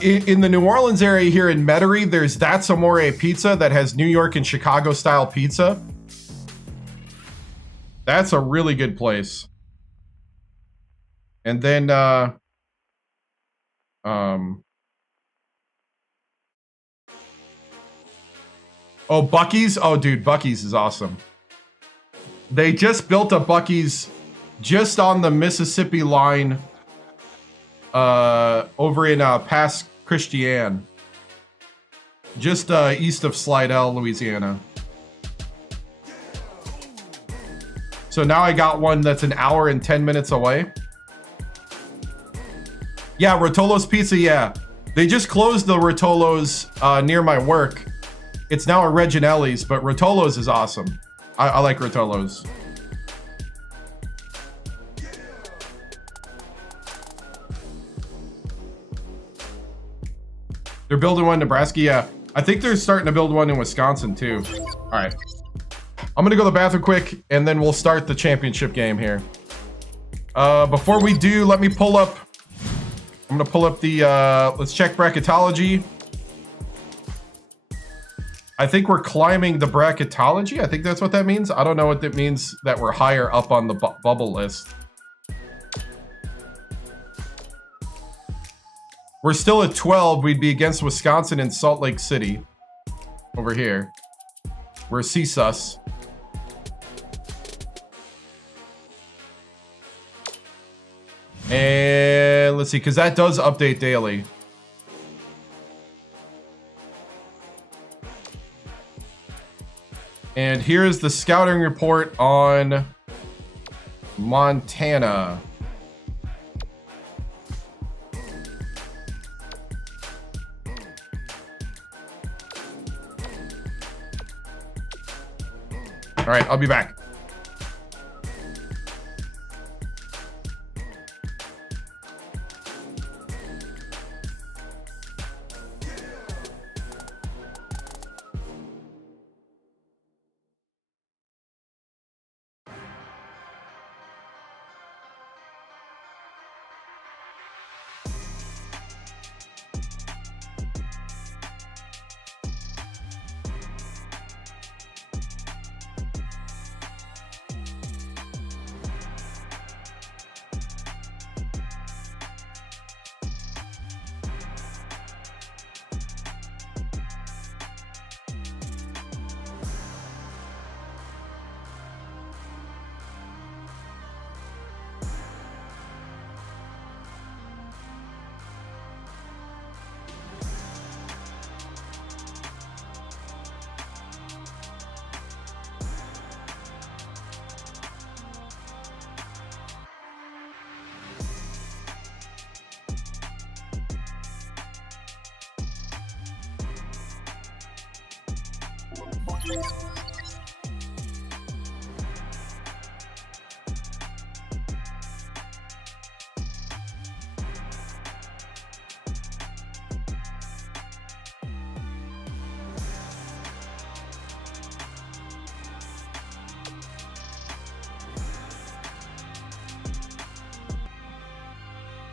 In the New Orleans area here in Metairie, there's That's Amore Pizza that has New York and Chicago style pizza. That's a really good place. And then oh, Buc-ee's. Oh, dude, Buc-ee's is awesome. They just built a Buc-ee's just on the Mississippi line over in Pass Christian, just east of Slidell, Louisiana. So now I got one that's an hour and 10 minutes away. Yeah, Rotolo's Pizza, yeah. They just closed the Rotolo's near my work. It's now a Reginelli's, but Rotolo's is awesome. I like Rotolo's. They're building one in Nebraska, yeah. I think they're starting to build one in Wisconsin too. All right. I'm going to go to the bathroom quick, and then we'll start the championship game here. Before we do, let me pull up. I'm going to pull up the, let's check bracketology. I think we're climbing the bracketology. I think that's what that means. I don't know what that means that we're higher up on the bubble list. We're still at 12. We'd be against Wisconsin and Salt Lake City. Over here. We're CSUS. And let's see, because that does update daily. And here's the scouting report on Montana. All right, I'll be back.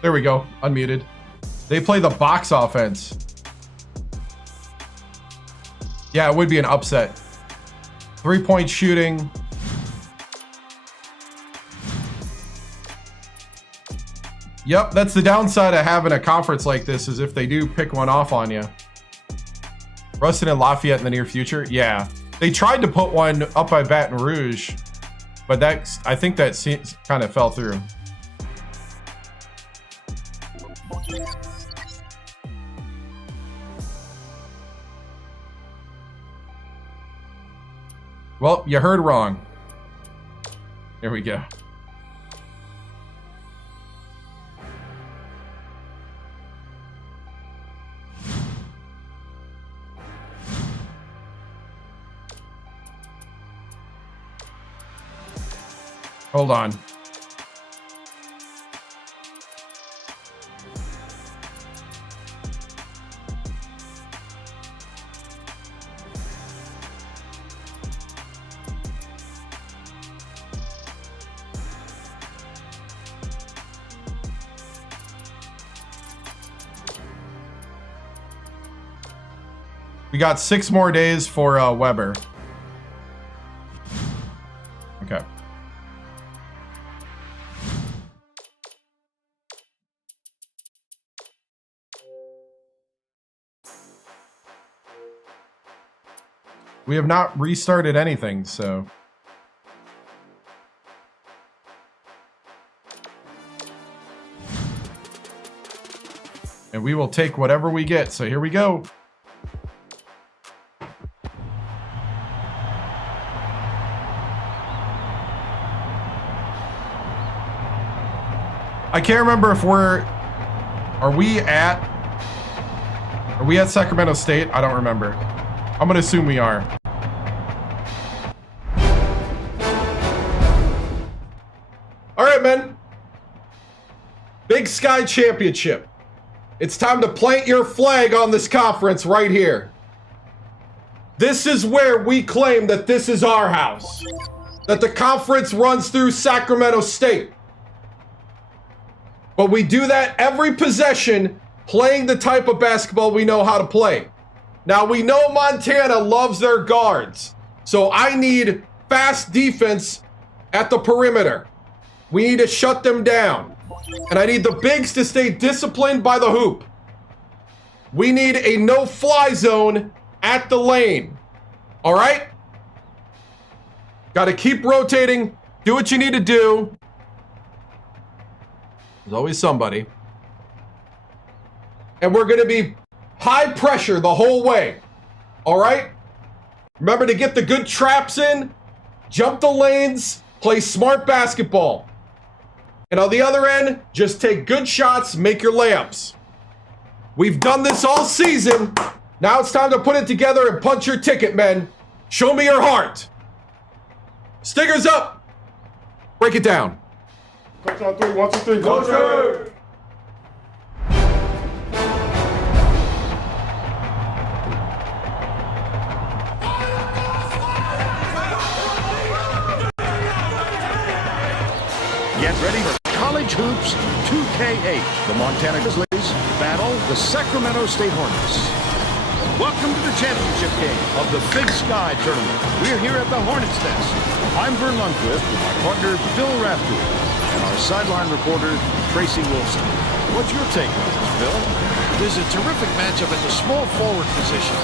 There we go, unmuted. They play the box offense. Yeah, it would be an upset. 3-point shooting. Yep, that's the downside of having a conference like this, is if they do pick one off on you. Ruston and Lafayette in the near future? Yeah. They tried to put one up by Baton Rouge, but that's, I think that kind of fell through. Well, you heard wrong. Here we go. Hold on. We got 6 more days for Weber. Okay. We have not restarted anything, so. And we will take whatever we get, so here we go. I can't remember if are we at Sacramento State? I don't remember. I'm gonna assume we are. All right, men. Big Sky Championship. It's time to plant your flag on this conference right here. This is where we claim that this is our house. That the conference runs through Sacramento State. But we do that every possession, playing the type of basketball we know how to play. Now, we know Montana loves their guards. So I need fast defense at the perimeter. We need to shut them down. And I need the bigs to stay disciplined by the hoop. We need a no-fly zone at the lane. All right? Got to keep rotating. Do what you need to do. There's always somebody. And we're going to be high pressure the whole way. All right? Remember to get the good traps in, jump the lanes, play smart basketball. And on the other end, just take good shots, make your layups. We've done this all season. Now it's time to put it together and punch your ticket, men. Show me your heart. Stickers up. Break it down. Coach on 3, 1, 2, 3. Coach! Get ready for College Hoops 2K8. The Montana Grizzlies battle the Sacramento State Hornets. Welcome to the championship game of the Big Sky Tournament. We're here at the Hornets' Nest. I'm Vern Lundquist with my partner Bill Rafter and our sideline reporter Tracy Wilson. What's your take on this, Bill? There's a terrific matchup at the small forward position.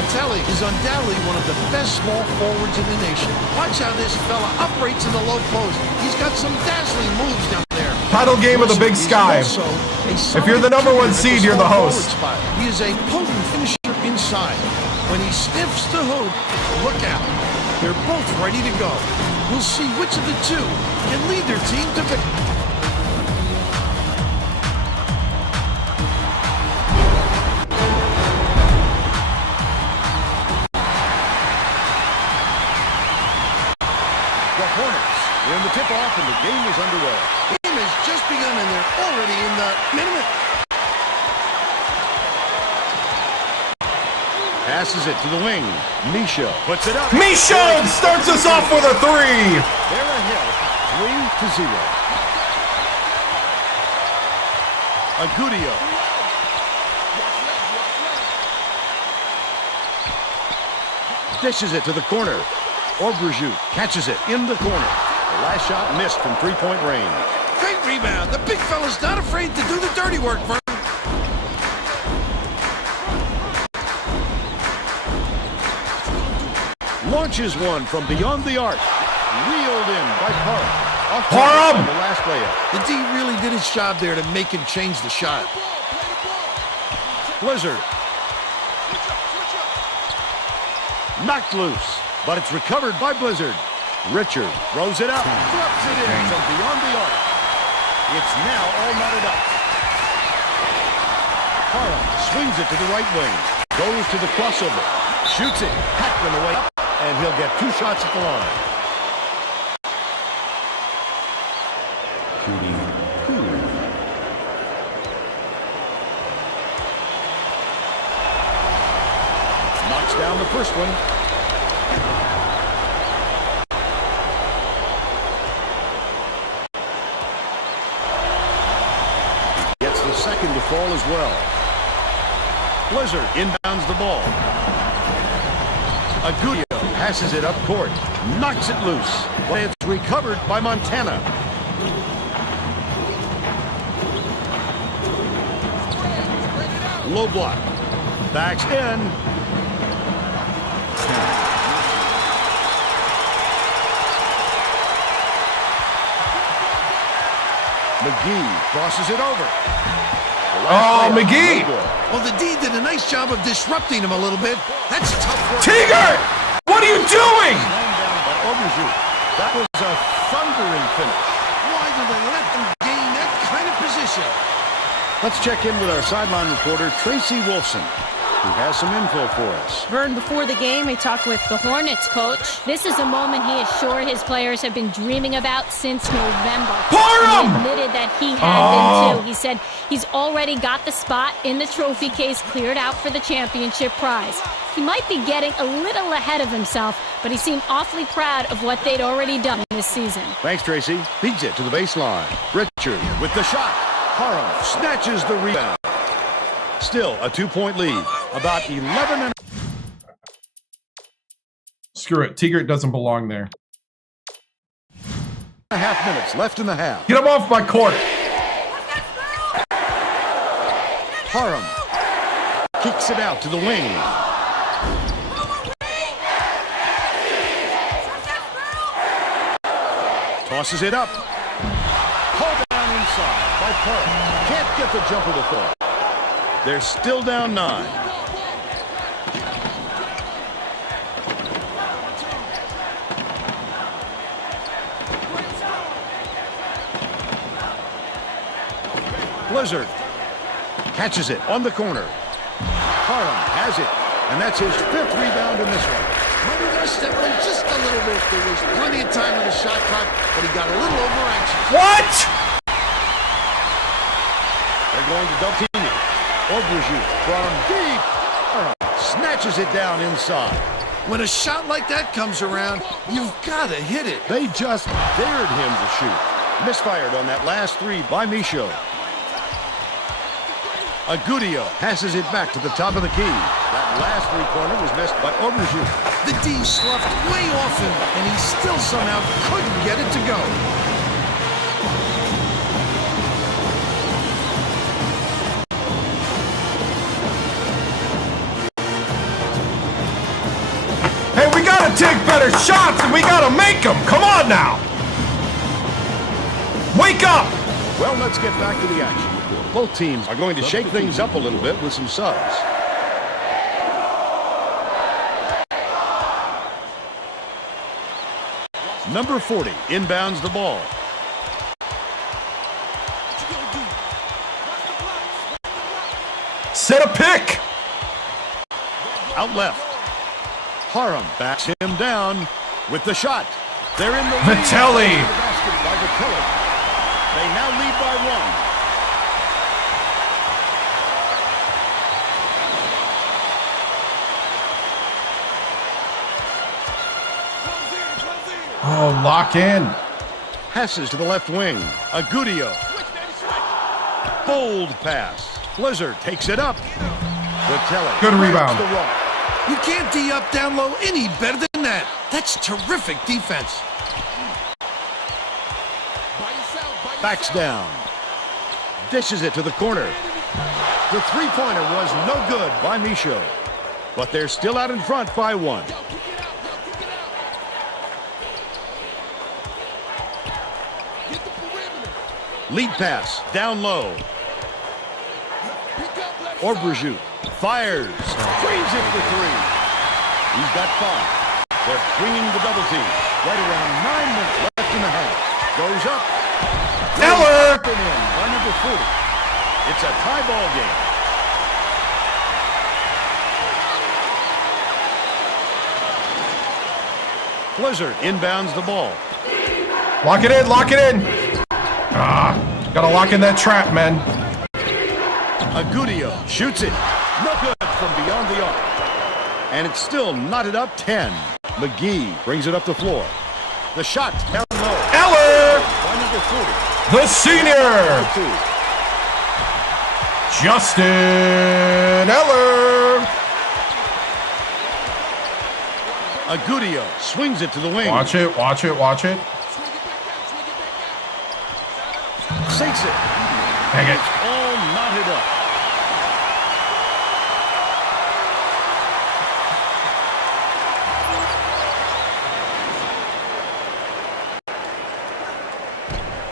Vitelli is undoubtedly one of the best small forwards in the nation. Watch how this fella operates in the low post. He's got some dazzling moves down there. Title game of the Big Sky. If you're the #1 seed, you're the host. He is a potent finisher inside. When he sniffs the hoop, look out. They're both ready to go. We'll see which of the two can lead their team to victory. The Hornets are in the tip-off and the game is underway. The game has just begun and they're already in the minute. Passes it to the wing. Misho puts it up. Misho starts us off with a 3. They're ahead 3-0. Agudio. Dishes it to the corner. Obrejut catches it in the corner. The last shot missed from three-point range. Great rebound. The big fella's not afraid to do the dirty work, Vern. Launches one from beyond the arc. Reeled in by Parham. Parham! The last layup. The D really did his job there to make him change the shot. Blizzard. Knocked loose, but it's recovered by Blizzard. Richard throws it up. Drops it in from beyond the arc. It's now all knotted up. Parham swings it to the right wing. Goes to the crossover. Shoots it. Hacked on the way up. And he'll get 2 shots at the line. Knocks down the first one. Gets the second to fall as well. Blizzard inbounds the ball. Agudio passes it up court, knocks it loose, but it's recovered by Montana. Low block, backs in. McGee crosses it over. Oh, McGee! Well, the D did a nice job of disrupting him a little bit. That's tough work. Tiger! What are you doing? That was a thundering finish. Why do they let them gain that kind of position? Let's check in with our sideline reporter, Tracy Wilson. who has some info for us. Vern, before the game, we talked with the Hornets coach. This is a moment he is sure his players have been dreaming about since November. He admitted that he had been too. He said he's already got the spot in the trophy case cleared out for the championship prize. He might be getting a little ahead of himself, but he seemed awfully proud of what they'd already done this season. Thanks, Tracy. Feeds it to the baseline. Richard with the shot. Parham snatches the rebound. Still a 2-point lead. About 11 and... Screw it. Tigert doesn't belong there. 1.5 minutes left in the half. Get him off my court. Parham kicks it out to the wing. Tosses it up. Hold down inside by Parham. Can't get the jumper to fall. They're still down 9. Blizzard catches it on the corner. Parham has it, and that's his 5th rebound in this one. Maybe rushed that one just a little bit. There was plenty of time on the shot clock, but he got a little over anxious. What? They're going to double team it. Obrejit from deep. Parham snatches it down inside. When a shot like that comes around, you've got to hit it. They just dared him to shoot. Misfired on that last 3 by Michaud. Agudio passes it back to the top of the key. That last 3-pointer was missed by Obrejit. The D sloughed way off him, and he still somehow couldn't get it to go. Hey, we gotta take better shots and we gotta make them. Come on now. Wake up. Well, let's get back to the action. Both teams are going to shake things up a little bit with some subs. Number 40 inbounds the ball. Set a pick. Out left. Parham backs him down with the shot. They're in the lead. Vitelli. By Vitelli. They now lead by 1. Oh, lock in. Passes to the left wing. Agudio. Bold pass. Blizzard takes it up. Vitelli. Good rebound. You can't D up down low any better than that. That's terrific defense. Backs down. Dishes it to the corner. The 3-pointer was no good by Michaud. But they're still out in front by 1. Lead pass down low. Obrejit fires. Frames it for 3. He's got 5. They're bringing the double team. Right around 9 minutes left in the half. Goes up. Eller! In by number 40. It's a tie ball game. Blizzard inbounds the ball. Lock it in, lock it in. Gotta lock in that trap, man. Agudio shoots it. No good from beyond the arc. And it's still knotted up 10. McGee brings it up the floor. The shot down low. Eller! By number 40. The senior! Justin Eller! Agudio swings it to the wing. Watch it, watch it, watch it. Sinks it. Dang it. It's all knotted up.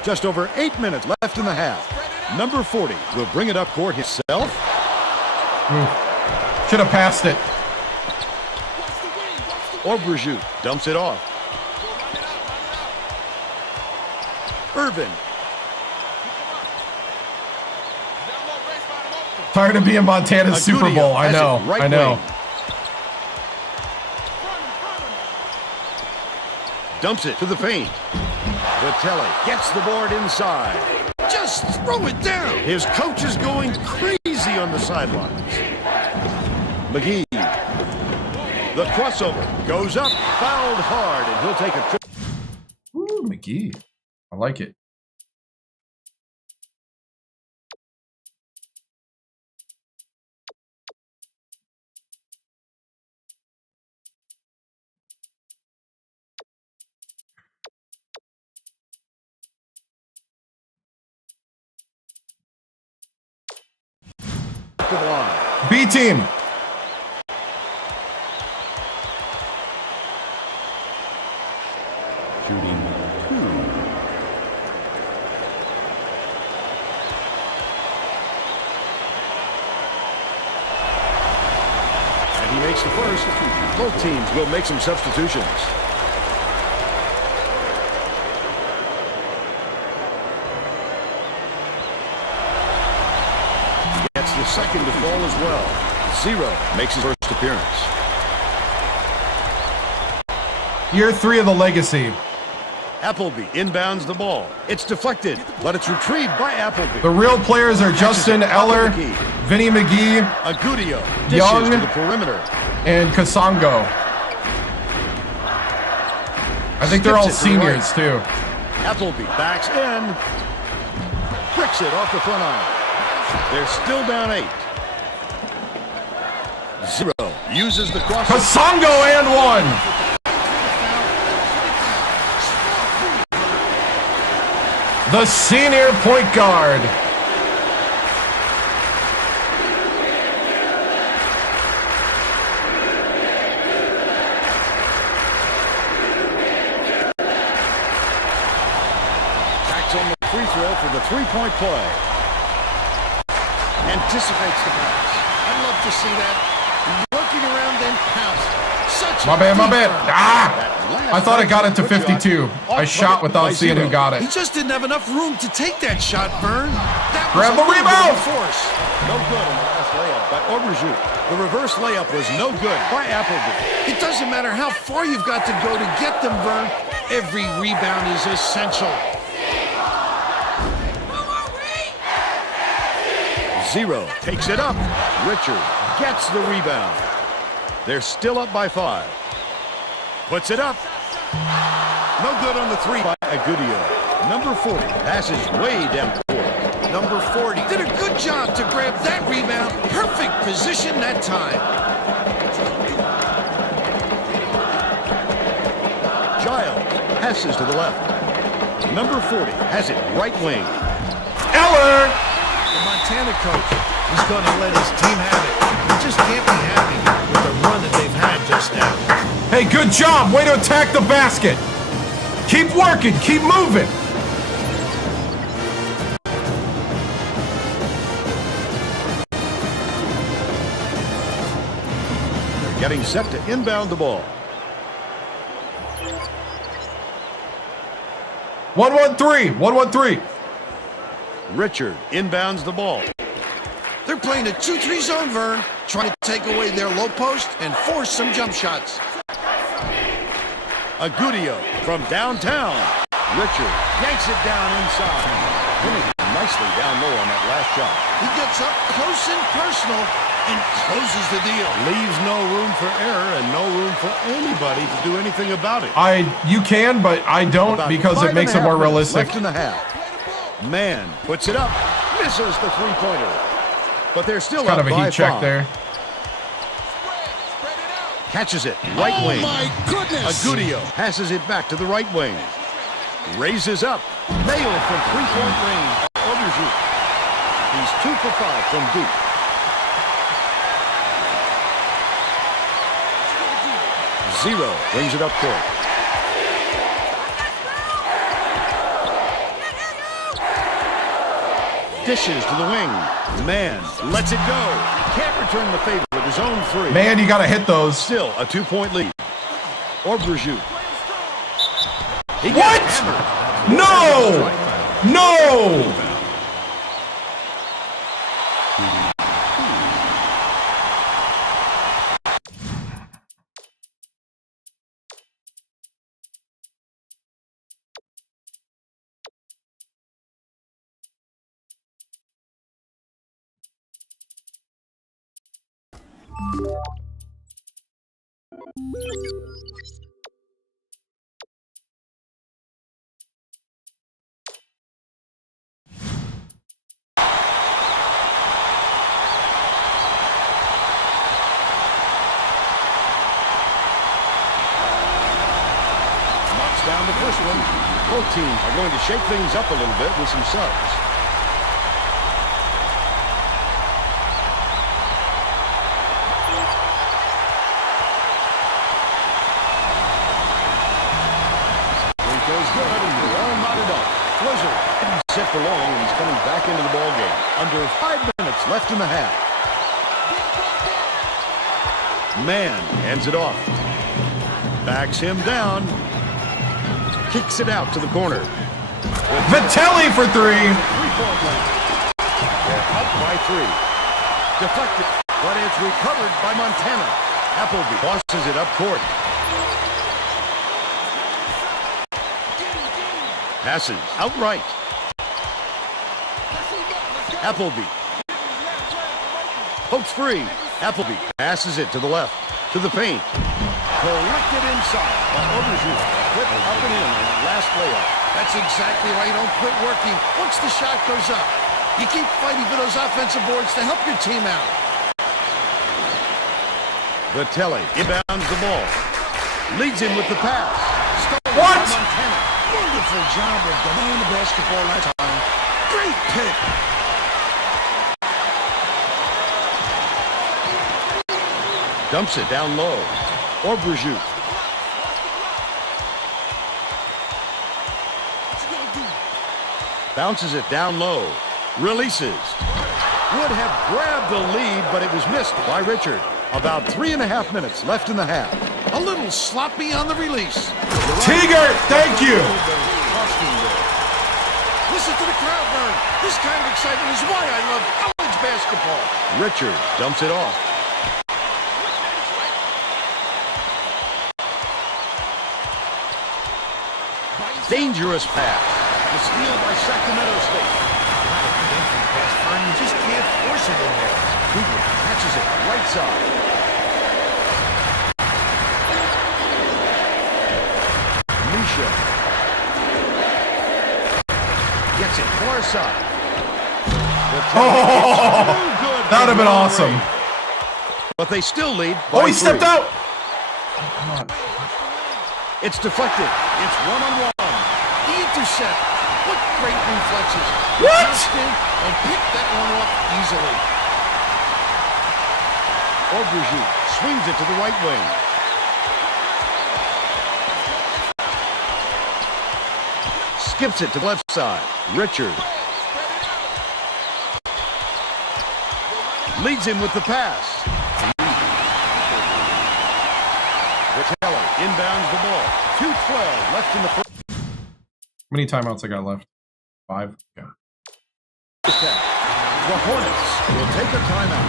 Just over 8 minutes left in the half. Number 40 will bring it up court himself. Should have passed it. Obrejit dumps it off. Irvin. Tired of being Montana's Super Bowl. I know. I know. Dumps it to the paint. Vitelli gets the board inside. Just throw it down. His coach is going crazy on the sidelines. McGee. The crossover goes up, fouled hard, and he'll take a trip. Ooh, McGee. I like it. B team. And he makes the first. Both teams will make some substitutions. Gets the second to fall as well. Zero makes his first appearance. Year 3 of the legacy. Appleby inbounds the ball. It's deflected, but it's retrieved by Appleby. The real players are Justin Eller, Vinny McGee, Agudio Young, to the perimeter, and Kasongo. I think they're all seniors too. Appleby backs in, bricks it off the front iron. They're still down 8. Zero uses the cross. Kasongo and one. The senior point guard. Backs on the free throw for the three-point play. Anticipates the pass. I'd love to see that. Working around then pounce. My bad. I thought I got it to 52. I shot without seeing who got it. He just didn't have enough room to take that shot, Vern. Grab the rebound. Force. No good on the last layup by Auberjoux. The reverse layup was no good by Appleby. It doesn't matter how far you've got to go to get them, Vern. Every rebound is essential. Zero takes it up. Richard gets the rebound. They're still up by 5. Puts it up. No good on the 3 by Agudio. Number 40 passes way down court. Number 40 did a good job to grab that rebound. Perfect position that time. Giles passes to the left. Number 40 has it right wing. Eller! The Montana coach is going to let his team have it. He just can't be happy with the run that they've had just now. Hey, good job. Way to attack the basket. Keep working. Keep moving. They're getting set to inbound the ball. 1-1-3. 1-1-3. Richard inbounds the ball. They're playing a 2-3 zone, Vern, trying to take away their low post and force some jump shots. Agudio from downtown. Richard yanks it down inside. Finishing nicely down low on that last shot. He gets up close and personal and closes the deal. Leaves no room for error and no room for anybody to do anything about it. You can, but I don't because it makes it more realistic. Left in the half. Man puts it up. Misses the three-pointer. But they're still kind up of a by heat check 5. there. Catches it, right wing. Oh my goodness! Agudio passes it back to the right wing. Raises up. Nailed from three-point range. Auberjoux. He's 2 for 5 from deep. Zero brings it up court. Dishes to the wing. Man lets it go. Can't return the favor with his own 3. Man, you got to hit those. Still a 2-point lead. Auberjoux. What? No! No! Down the first one. Both teams are going to shake things up a little bit with some subs. It goes good, and we're all knotted up. Blizzard didn't sit for long, and he's coming back into the ballgame. Under 5 minutes left in the half. Man ends it off. Backs him down. Kicks it out to the corner. Vitelli for 3. They're up by 3. Deflected, but it's recovered by Montana. Appleby tosses it up court. Passes outright. Appleby. Pokes free. Appleby passes it to the left. To the paint. Collected inside by Overshoot. Quit up and in on that last layup. That's exactly why you don't quit working once the shot goes up. You keep fighting for those offensive boards to help your team out. Vitelli inbounds the ball. Leads him with the pass. Stolen What? by Montana. Wonderful job of delaying the basketball that time. Great pick. Dumps it down low. Overshoot. Bounces it down low. Releases. Would have grabbed the lead, but it was missed by Richard. About 3.5 minutes left in the half. A little sloppy on the release. Tiger, thank you. Listen to the crowd burn. This kind of excitement is why I love college basketball. Richard dumps it off. Dangerous pass. The steal by Sacramento State. Not a good entry pass, Fern. You just can't force it in there. Cooper catches it right side. Misha gets it far side. That would have been awesome. But they still lead. Oh, he stepped out. It's deflected. It's one-on-one. The intercept. What great reflexes. What? And pick that one off easily. Overshoot swings it to the right wing. Skips it to the left side. Richard leads him with the pass. Vitelli inbounds the ball. 2:12 left in the first. How many timeouts I got left? 5? Yeah. The Hornets will take a timeout.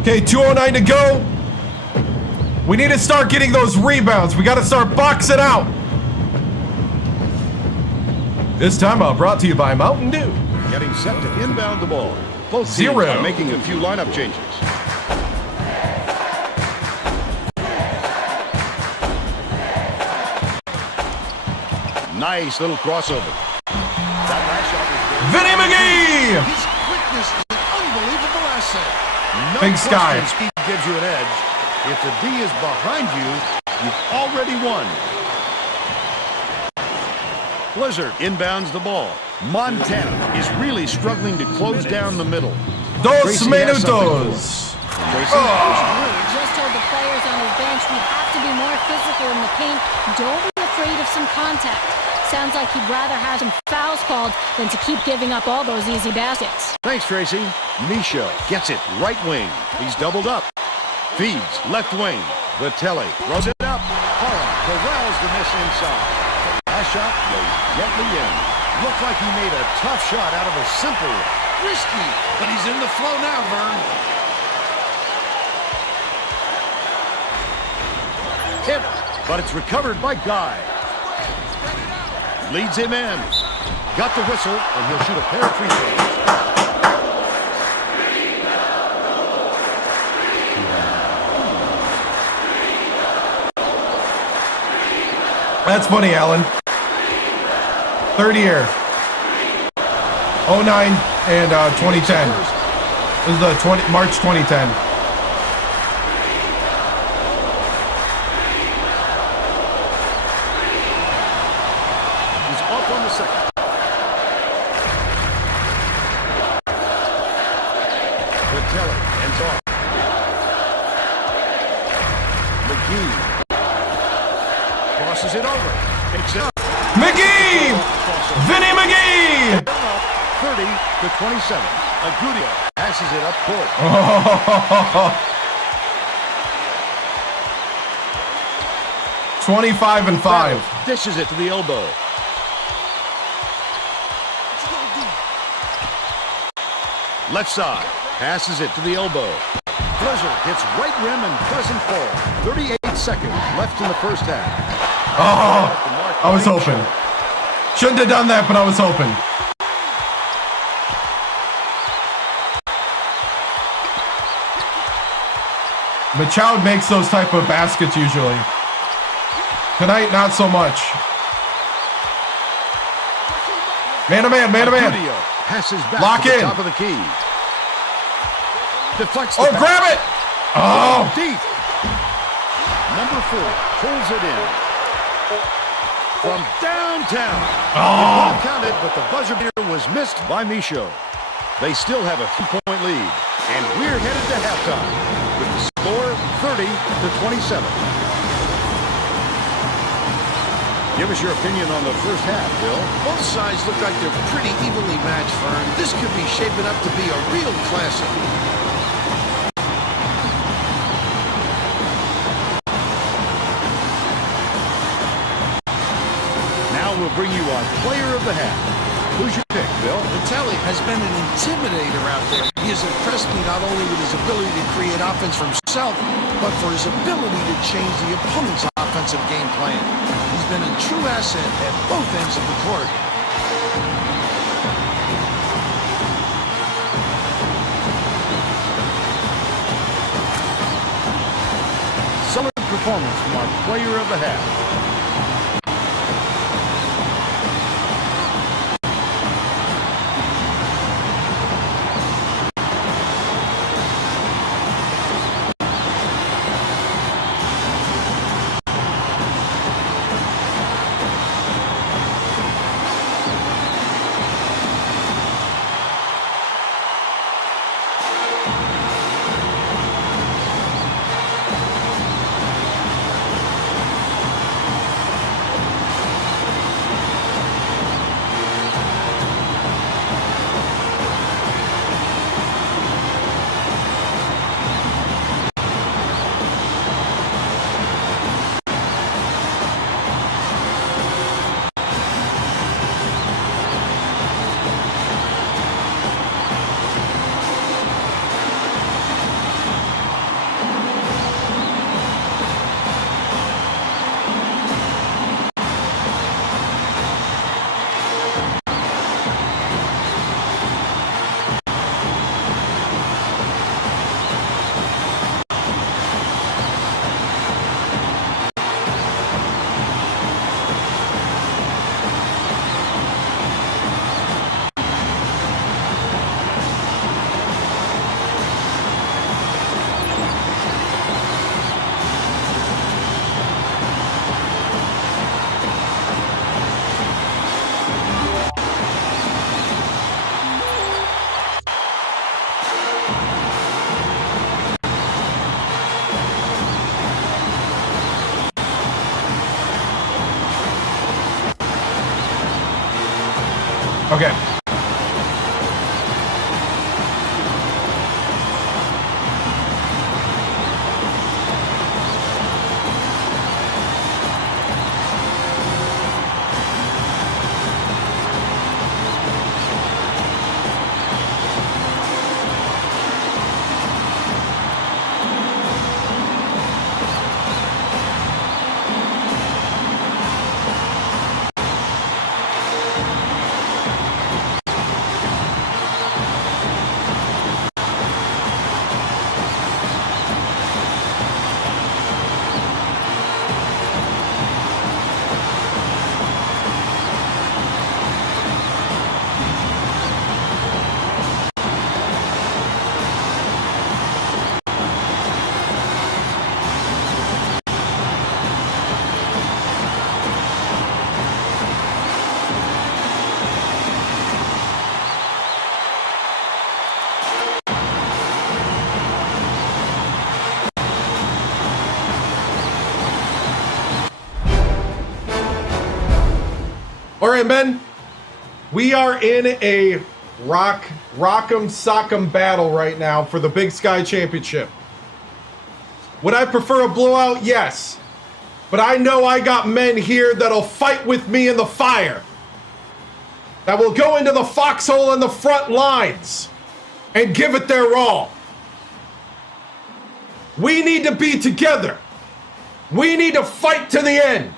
Okay, 2:09 to go. We need to start getting those rebounds. We got to start boxing out. This timeout brought to you by Mountain Dew. Getting set to inbound the ball. Both teams are making a few lineup changes. Nice little crossover. That last shot is good. Vinny McGee! His quickness is an unbelievable asset. No Big Sky. Speed gives you an edge. If the D is behind you, you've already won. Blizzard inbounds the ball. Montana is really struggling to close down the middle. Dos minutos. Just told the players on his bench we have to be more physical in the paint. Don't be afraid of some contact. Sounds like he'd rather have some fouls called than to keep giving up all those easy baskets. Thanks, Tracy. Misha gets it right wing. He's doubled up. Feeds left wing. Vitelli throws it up. Hara corrals the miss inside. Last shot goes gently in. Looked like he made a tough shot out of a simple one. risky, but he's in the flow now, Vern. Tip, but it's recovered by Guy. Leads him in. Got the whistle, and he'll shoot a pair of free throws. That's funny, Alan. Third year. 09 and 2010. This is the March 2010. He's off on the second. Vitelli ends off. McGee crosses it over. Takes it up. McGee! Vinny McGee! 30-27. Agudio passes it up court. Oh. 25 and 5. Dishes it to the elbow. Left side. Passes it to the elbow. Pleasure hits right rim and doesn't fall. 38 seconds left in the first half. Oh, I was hoping. Shouldn't have done that, but I was hoping. Machoud makes those type of baskets usually. Tonight, not so much. Man to man, man to man. Passes back Lock to the in. top of the key. Deflects the Oh, pass. grab it! Oh! Deep. Number 4 pulls it in. From downtown. Oh! It counted, but the buzzer beater was missed by Michaud. They still have a 3-point lead. And we're headed to halftime with the score 30-27. Give us your opinion on the first half, Bill. Both sides look like they're pretty evenly matched, Vern. This could be shaping up to be a real classic. Now we'll bring you our player of the half. Who's your pick, Bill? Vitelli has been an intimidator out there. He has impressed me not only with his ability to create offense for himself, but for his ability to change the opponent's offensive game plan. He's been a true asset at both ends of the court. Solid performance from our player of the half. Okay. All right, men. We are in a rock'em sock'em battle right now for the Big Sky Championship. Would I prefer a blowout? Yes. But I know I got men here that'll fight with me in the fire. That will go into the foxhole on the front lines and give it their all. We need to be together. We need to fight to the end.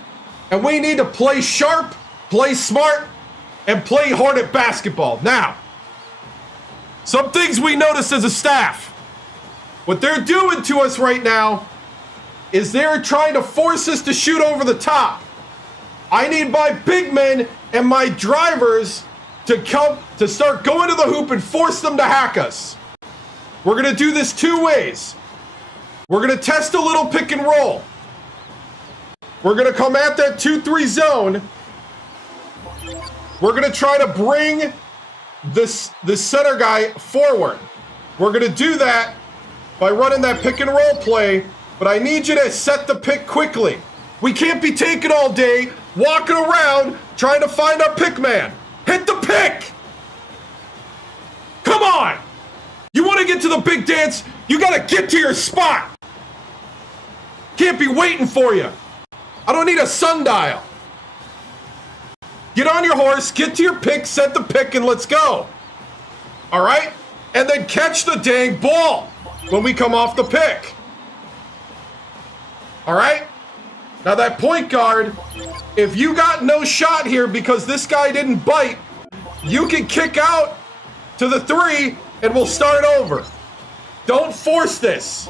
And we need to play sharp, play smart, and play Hornet basketball. Now, some things we noticed as a staff. What they're doing to us right now is they're trying to force us to shoot over the top. I need my big men and my drivers to start going to the hoop and force them to hack us. We're going to do this two ways. We're going to test a little pick and roll. We're going to come at that 2-3 zone. We're going to try to bring the center guy forward. We're going to do that by running that pick and roll play, but I need you to set the pick quickly. We can't be taking all day, walking around, trying to find our pick man. Hit the pick! Come on! You want to get to the big dance, you got to get to your spot. Can't be waiting for you. I don't need a sundial. Get on your horse, get to your pick, set the pick, and let's go. All right? And then catch the dang ball when we come off the pick. All right? Now that point guard, if you got no shot here because this guy didn't bite, you can kick out to the 3 and we'll start over. Don't force this.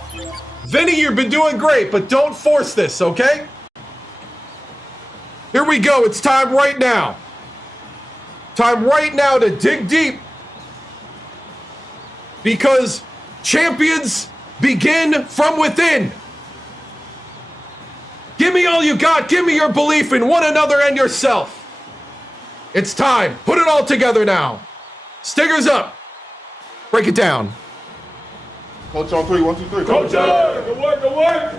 Vinny, you've been doing great, but don't force this, okay? Here we go. It's time right now. Time right now to dig deep. Because champions begin from within. Give me all you got. Give me your belief in one another and yourself. It's time. Put it all together now. Stingers up. Break it down. Coach on 3, 1, 2, 3. Coach, good work, good work.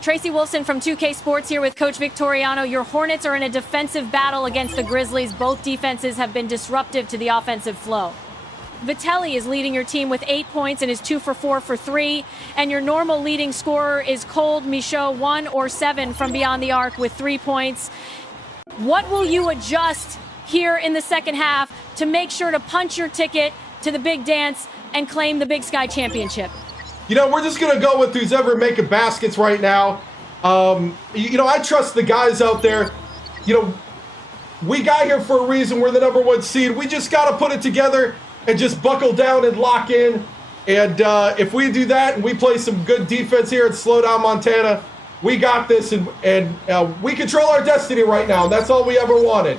Tracy Wolfson from 2K Sports here with Coach Victoriano. Your Hornets are in a defensive battle against the Grizzlies. Both defenses have been disruptive to the offensive flow. Vitelli is leading your team with 8 points and is 2 for 4 for 3. And your normal leading scorer is Cold Michaud, 1 or 7 from beyond the arc with 3 points. What will you adjust here in the second half to make sure to punch your ticket to the big dance and claim the Big Sky Championship? You know, we're just going to go with who's ever making baskets right now. I trust the guys out there. We got here for a reason. We're the #1 seed. We just got to put it together and just buckle down and lock in. And if we do that and we play some good defense here and slow down Montana, we got this. And we control our destiny right now. And that's all we ever wanted.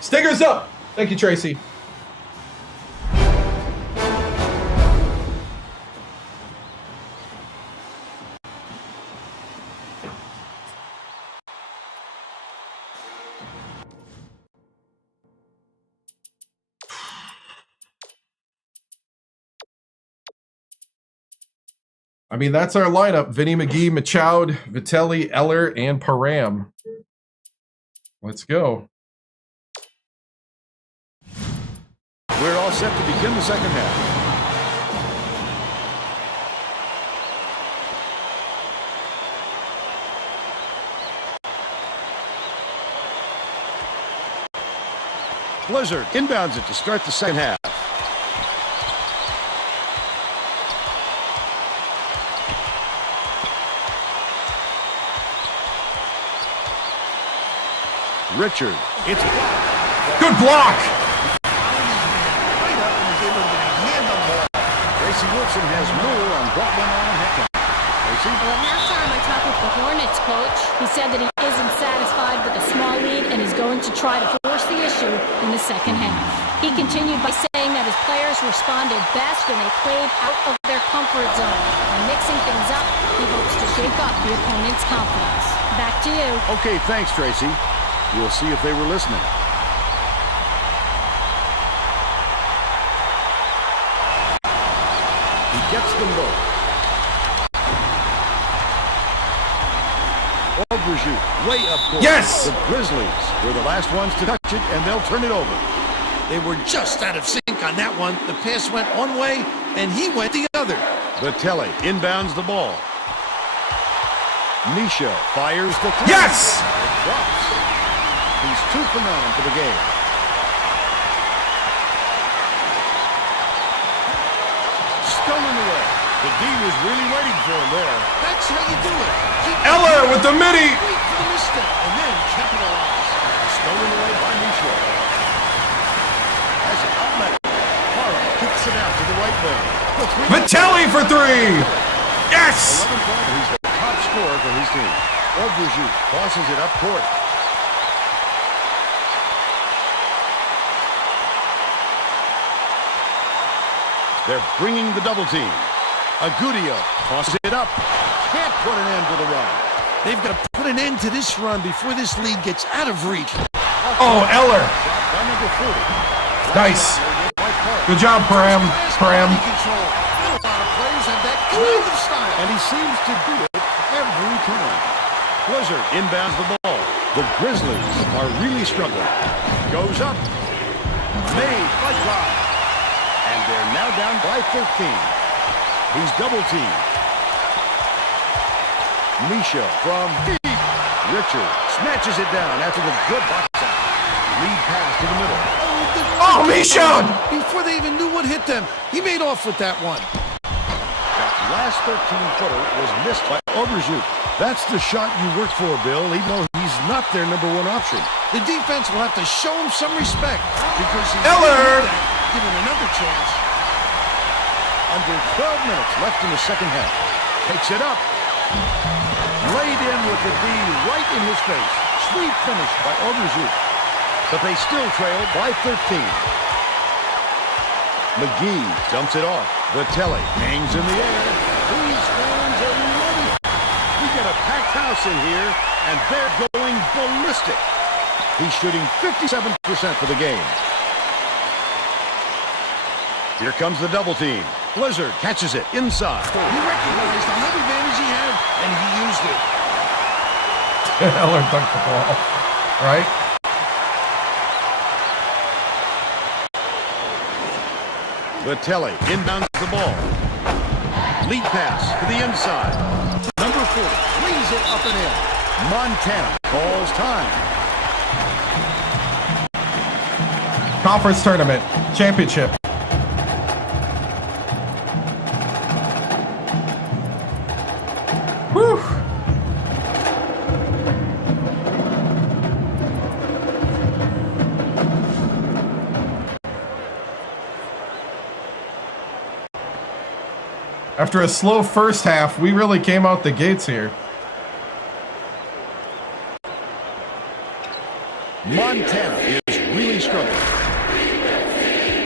Stingers up. Thank you, Tracy. I mean, that's our lineup. Vinny McGee, Machoud, Vitelli, Eller, and Param. Let's go. We're all set to begin the second half. Blizzard inbounds it to start the second half. Richard, it's blocked. Good block. Tracy Wolfson has Moore on block one on Heckman. Tracy? Well, at halftime, I talked with the Hornets coach. He said that he isn't satisfied with a small lead and is going to try to force the issue in the second half. He continued by saying that his players responded best when they played out of their comfort zone. By mixing things up, he hopes to shake up the opponent's confidence. Back to you. Okay, thanks, Tracy. We'll see if they were listening. He gets them both. Way up court. Yes! The Grizzlies were the last ones to touch it, and they'll turn it over. They were just out of sync on that one. The pass went one way, and he went the other. Vitelli inbounds the ball. Misha fires the three. Yes! It drops. He's 2 for 9 for the game. Stolen away. The D was really waiting for him there. That's how you do it. Eller with the midi. Wait for the misstep, and then capitalize. Stolen away by Misha. As an outlet, Hara kicks it out to the right wing. Vitelli for 3. Yes! 11 points. He's the top scorer for his team. Obrujuk tosses it up court. They're bringing the double team. Agudio tosses it up. Can't put an end to the run. They've got to put an end to this run before this lead gets out of reach. Oh, Eller. By number 40. Nice. Good job, Param. Control. A lot of players have that kind of style. And he seems to do it every time. Blizzard inbounds the ball. The Grizzlies are really struggling. Goes up. Made by Drive. And they're now down by 13. He's double-teamed. Misha from deep. Richard snatches it down after the good box out. Lead pass to the middle. Oh, Misha! Before they even knew what hit them, he made off with that one. That last 13-footer was missed by Obrujuk. That's the shot you work for, Bill, even though he's not their number 1 option. The defense will have to show him some respect because he's Eller! given another chance. Under 12 minutes left in the second half. Takes it up. Laid in with the D right in his face. Sweet finish by Obrujuk. But they still trail by 13. McGee dumps it off. Vitelli hangs in the air. These fans are loving it. We get a packed house in here, and they're going ballistic. He's shooting 57% for the game. Here comes the double team. Blizzard catches it inside. He recognized the height advantage he had, and he used it. Eller dunked the ball. Right? Vitelli inbounds the ball. Lead pass to the inside. Number 40 lays it up and in. Montana calls time. Conference tournament. Championship. Whew. After a slow first half, we really came out the gates here. Montana is really struggling.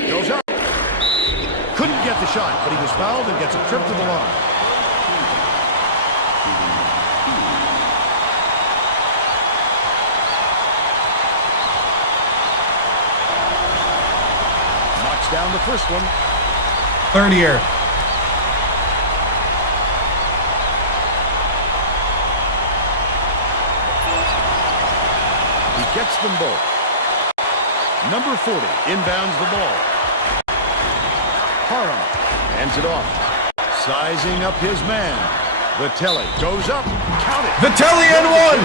Goes up. Couldn't get the shot, but he was fouled and gets a trip to the line. Knocks down the first one. Third year. Gets them both. Number 40 inbounds the ball. Haram hands it off. Sizing up his man. Vitelli goes up. Count it. Vitelli and 1.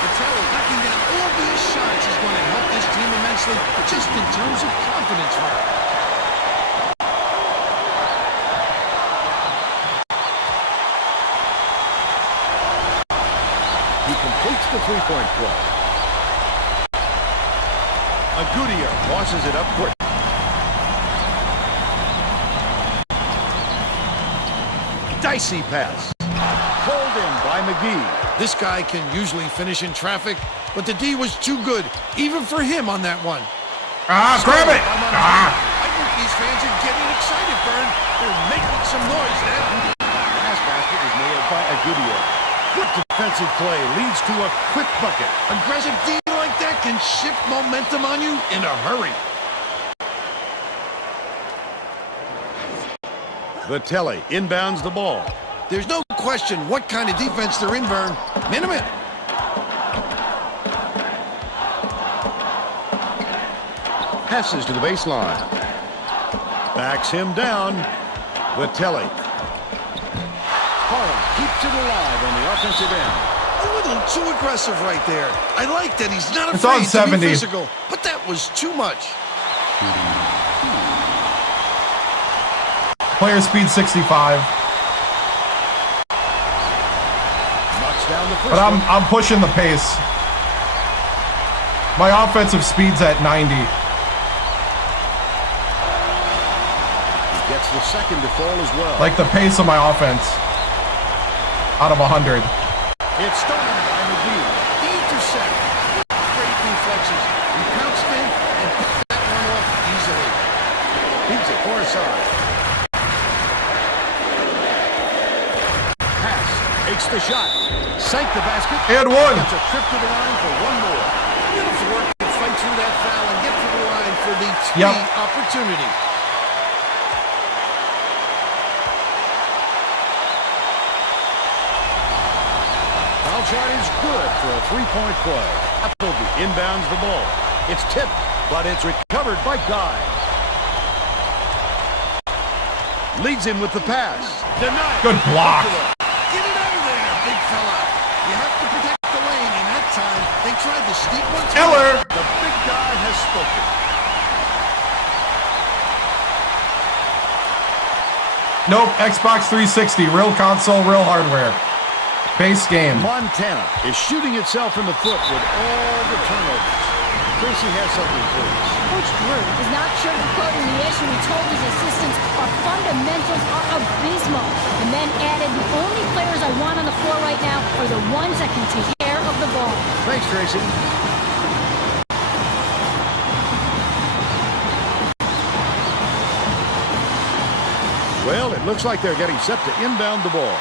Vitelli knocking down all these shots is going to help this team immensely, just in terms of confidence. He completes the three-point play. Agudio tosses it up quick. Dicey pass. Pulled in by McGee. This guy can usually finish in traffic, but the D was too good, even for him on that one. Grab it! I think these fans are getting excited, Vern. They're making some noise now. Pass basket is nailed by Agudio. Good defensive play leads to a quick bucket. Aggressive D like that can shift momentum on you in a hurry. Vitelli inbounds the ball. There's no question what kind of defense they're in, Vern. Minute. Passes to the baseline. Backs him down. Vitelli. Parham keeps it alive on the offensive end. A little too aggressive right there. I like that he's not It's on afraid to 70. be physical, but that was too much. Player speed 65. Knocks down the first But one. I'm pushing the pace. My offensive speed's at 90. Gets the second to fall as well. Like the pace of my offense. Out of 100. It's stolen by McGee. The intercept. Great reflexes. He pounced in and picked that one off easily. Keeps it far side. Pass. Takes the shot. Sank the basket. And one. Gets a trip to the line for one more. Beautiful work to fight through that foul and get to the line for the opportunity. Foul shot is good for a three-point play. Appleby inbounds the ball. It's tipped, but it's recovered by Guy. Leads him with the pass. Denied. Good block. Get it out of there, big fella. You have to protect the lane, and that time they tried to sneak one. Eller. The big guy has spoken. Nope, Xbox 360. Real console, real hardware. Base game. Montana is shooting itself in the foot with all the turnovers. Tracy has something for us. Coach Drew is not sugarcoating the issue. He told his assistants our fundamentals are abysmal. And then added, the only players I want on the floor right now are the ones that can take care of the ball. Thanks, Tracy. Well, it looks like they're getting set to inbound the ball.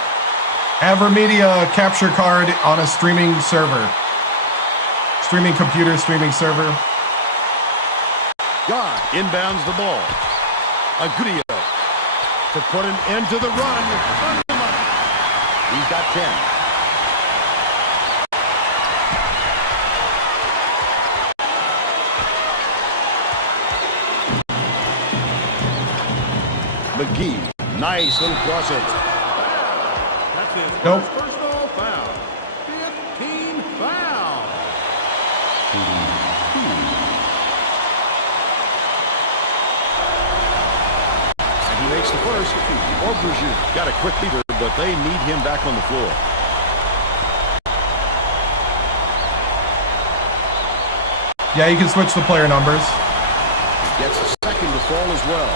AverMedia capture card on a streaming server. Streaming computer, streaming server. God inbounds the ball. Agudio to put an end to the run. He's got 10. McGee, nice little crossover. Nope. Personal foul. 15 foul. And he makes the first. Orberju got a quick leader, but they need him back on the floor. Yeah, you can switch the player numbers. Gets a second to fall as well.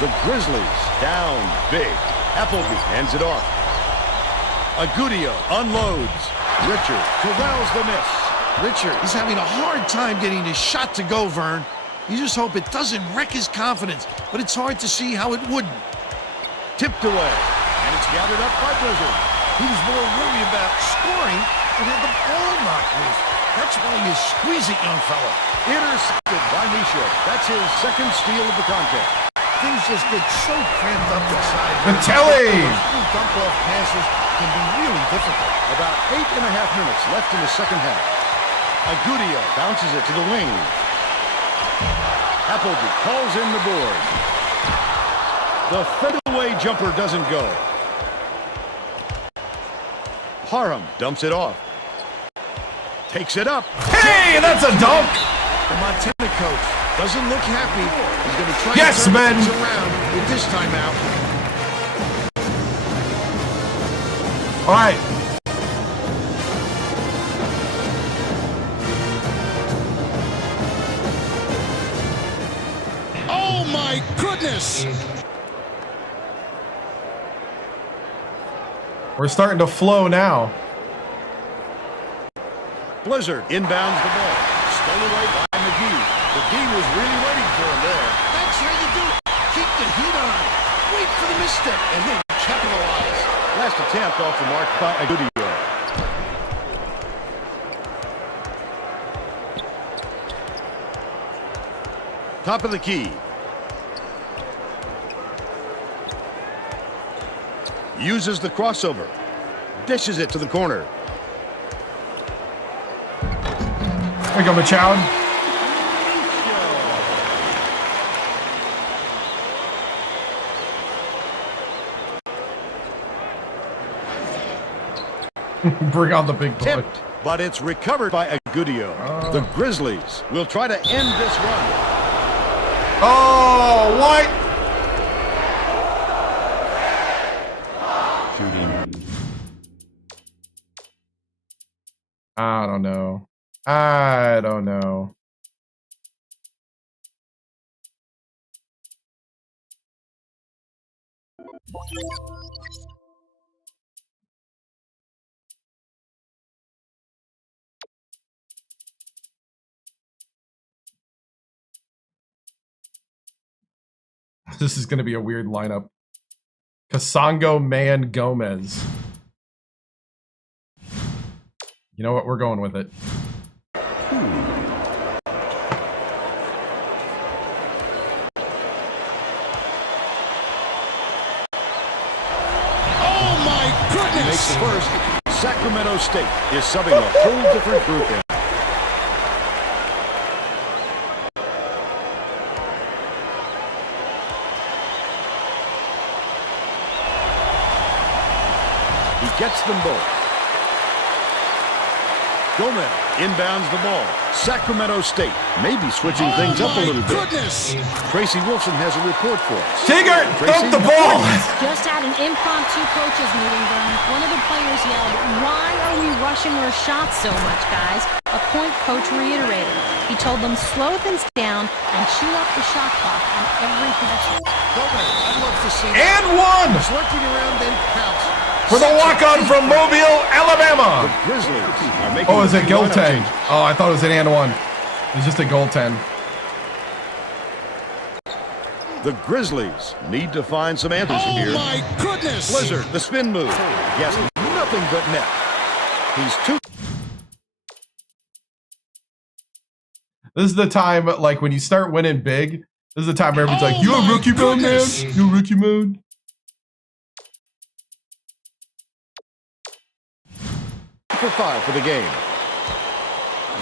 The Grizzlies down big. Appleby hands it off. Agudio unloads. Richard corrals the miss. Richard, he's having a hard time getting his shot to go, Vern. You just hope it doesn't wreck his confidence, but it's hard to see how it wouldn't. Tipped away, and it's gathered up by Blizzard. He was more worried about scoring than had the ball knocked loose. That's why you squeeze it, young fella. Intercepted by Misha. That's his second steal of the contest. Things just get so cramped up inside. Vitelli! Those dump-off passes can be really difficult. About 8.5 minutes left in the second half. Agudio bounces it to the wing. Appleby calls in the board. The fadeaway jumper doesn't go. Parham dumps it off. Takes it up. Hey, that's a dunk! The Montana coach doesn't look happy. He's going to try Yes, to turn man. things around with this timeout. All right. Oh, my goodness. We're starting to flow now. Blizzard inbounds the ball. Stolen away by McGee. McGee was really waiting for him there. That's how you do it. Keep the heat on. Wait for the misstep and then capitalize. Last attempt off the mark by Agudio. Top of the key. Uses the crossover. Dishes it to the corner. There we go, Machown. Bring on the big boy. Tipped, but it's recovered by Agudio. The Grizzlies will try to end this run. Oh, what? Shooting. I don't know. I don't know. This is going to be a weird lineup. Kasongo, Man, Gomez. You know what? We're going with it. Oh my goodness! Makes the first. Sacramento State is subbing a whole different group in. Gets them both. Gomez inbounds the ball. Sacramento State may be switching things up a little bit. Tracy Wilson has a report for us. Tigger, dump the ball! Just had an impromptu coaches meeting, Vern. One of the players yelled, "Why are we rushing our shots so much, guys?" A point coach reiterated. He told them slow things down and chew up the shot clock on every possession. Gomez, I'd love to see And one! Lurking around then pounce. For the walk-on from Mobile, Alabama. The Grizzlies are making Oh, it's a big lineup goaltend. change. Oh, I thought it was an and one. It's just a goaltend. The Grizzlies need to find some answers here. Oh my goodness! Blizzard, the spin move. Yes, nothing but net. He's too. This is the time, like, when you start winning big, this is the time everybody's like, you a rookie mode, man? You a rookie mode? For 5 for the game.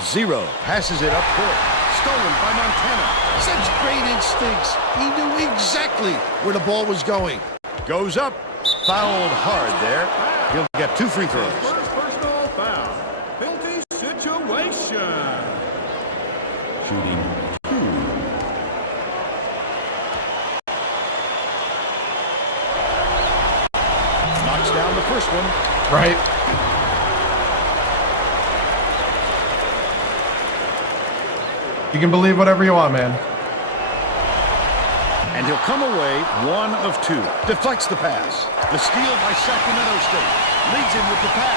0 passes it up court. Stolen by Montana. Such great instincts. He knew exactly where the ball was going. Goes up. Fouled hard there. He'll get 2 free throws. Personal foul. Penalty situation. Shooting 2. Knocks down the first one. Right. You can believe whatever you want, man. And he'll come away 1 of 2. Deflects the pass. The steal by Sacramento State. Leads him with the pass.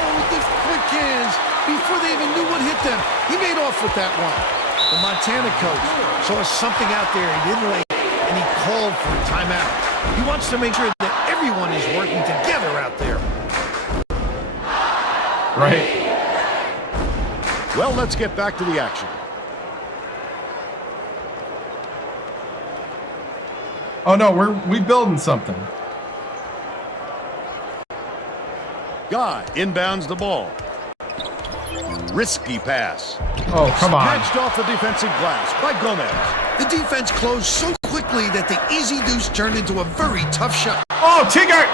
Oh, the quick hands. Before they even knew what hit them, he made off with that one. The Montana coach saw something out there he didn't like, and he called for a timeout. He wants to make sure that everyone is working together out there. Right. Well, let's get back to the action. Oh no, we building something. Guy inbounds the ball. Risky pass. Oh, come on. Snatched off the defensive glass by Gomez. The defense closed so quickly that the easy deuce turned into a very tough shot. Oh, Tigger!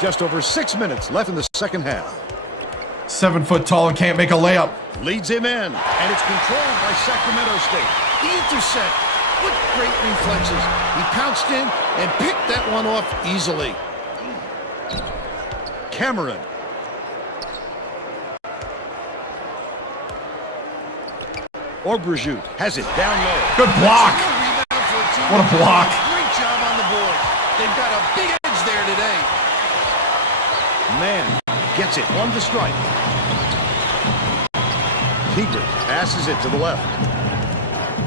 Just over 6 minutes left in the second half. 7 foot tall and can't make a layup. Leads him in, and it's controlled by Sacramento State. The intercept. What great reflexes. He pounced in and picked that one off easily. Cameron. Orbrejout has it down low. Good block. What a block. Great job on the board. They've got a big edge there today. Man gets it on the strike. Keeper passes it to the left.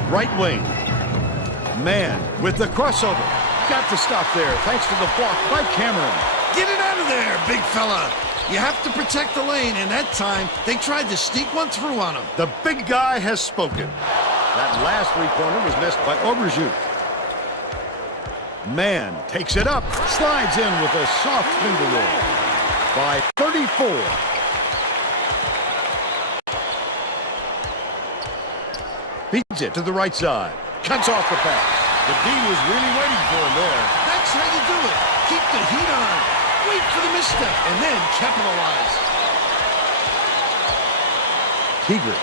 Right wing. Man with the crossover. Got to stop there thanks to the block by Cameron. Get it out of there, big fella. You have to protect the lane, and that time they tried to sneak one through on him. The big guy has spoken. That last three-pointer was missed by Orbrejout. Man takes it up, slides in with a soft finger roll. By 34. Feeds it to the right side. Cuts off the pass. The D was really waiting for him there. That's how you do it. Keep the heat on. Wait for the misstep and then capitalize. Tigert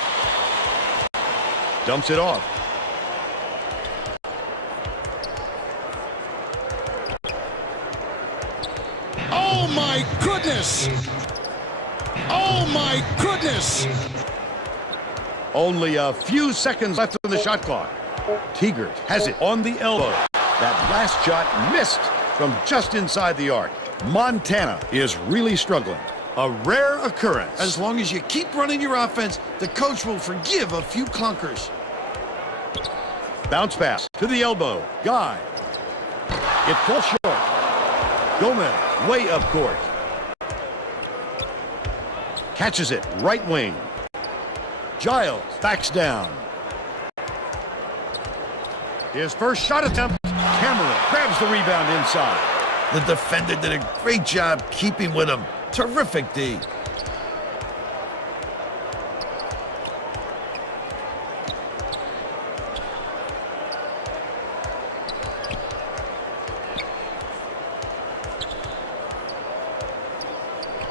dumps it off. Oh my goodness! Oh my goodness! Only a few seconds left on the shot clock. Tigert has it on the elbow. That last shot missed from just inside the arc. Montana is really struggling. A rare occurrence. As long as you keep running your offense, the coach will forgive a few clunkers. Bounce pass to the elbow. Guy. It falls short. Gomez way up court. Catches it right wing. Giles backs down. His first shot attempt. Cameron grabs the rebound inside. The defender did a great job keeping with him. Terrific D.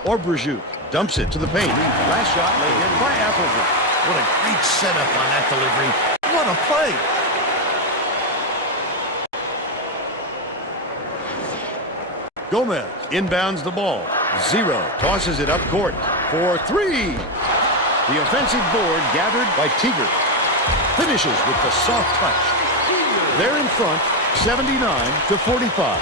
Orbrajut dumps it to the paint. Last shot laid in by Appleby. What a great setup on that delivery. What a play. Gomez inbounds the ball. Zero tosses it up court for three. The offensive board gathered by Tigert. Finishes with the soft touch. They're in front, 79-45.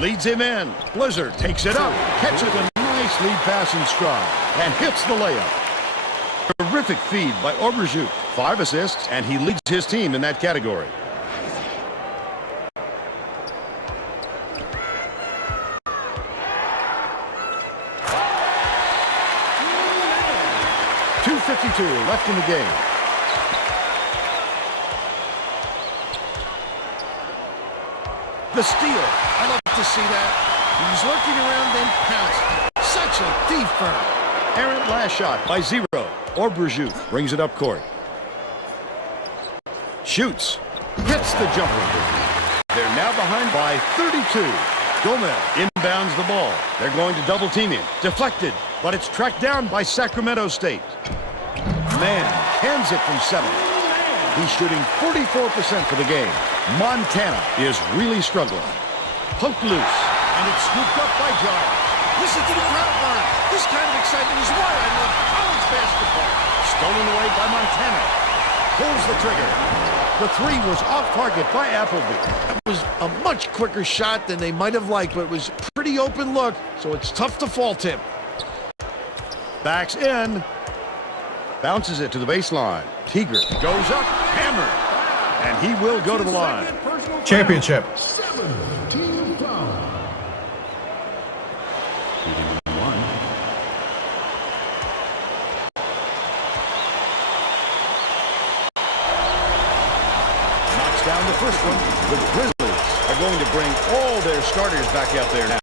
Leads him in. Blizzard takes it up. Catches a nice lead pass in stride and hits the layup. Terrific feed by Orbrajut. 5 assists, and he leads his team in that category. .252 left in the game. The steal. I love to see that. He was lurking around, then pounced. Such a thief. Errant last shot by Zero. Orbrajut brings it up court. Shoots. Hits the jumper. They're now behind by 32. Gomez inbounds the ball. They're going to double team him. Deflected, but it's tracked down by Sacramento State. Man cans it from 7. He's shooting 44% for the game. Montana is really struggling. Poked loose, and it's scooped up by Giles. Listen to the crowd burn. This kind of excitement is why I love college basketball. Stolen away by Montana. Pulls the trigger. The 3 was off target by Appleby. It was a much quicker shot than they might have liked, but it was a pretty open look, so it's tough to fault him. Backs in. Bounces it to the baseline. Tigert goes up, hammered, and he will go to the line. Championship. Knocks down the first one. The Grizzlies are going to bring all their starters back out there now.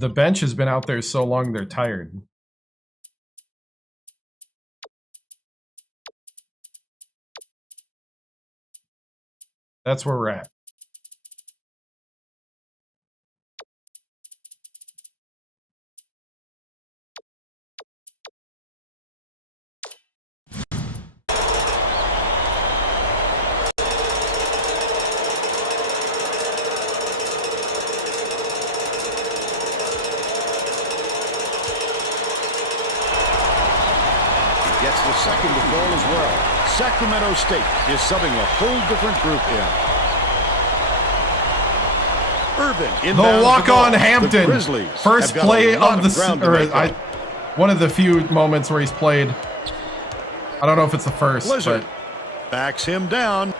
The bench has been out there so long they're tired. That's where we're at. Gets the second to fall as well. Sacramento State is subbing a whole different group in. Irvin The walk-on Hampton. The Grizzlies First play of the one of the few moments where he's played. I don't know if it's the first. Blizzard but backs him down.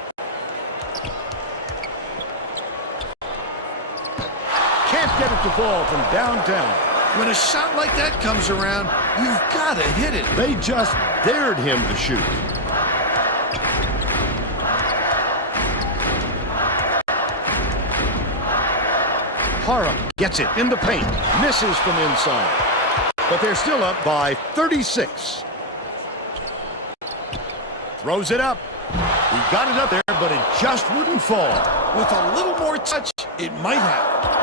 get it to fall from downtown. When a shot like that comes around, you've got to hit it. They just dared him to shoot. Parham gets it in the paint, misses from inside. But they're still up by 36. Throws it up. He got it up there, but it just wouldn't fall. With a little more touch, it might have.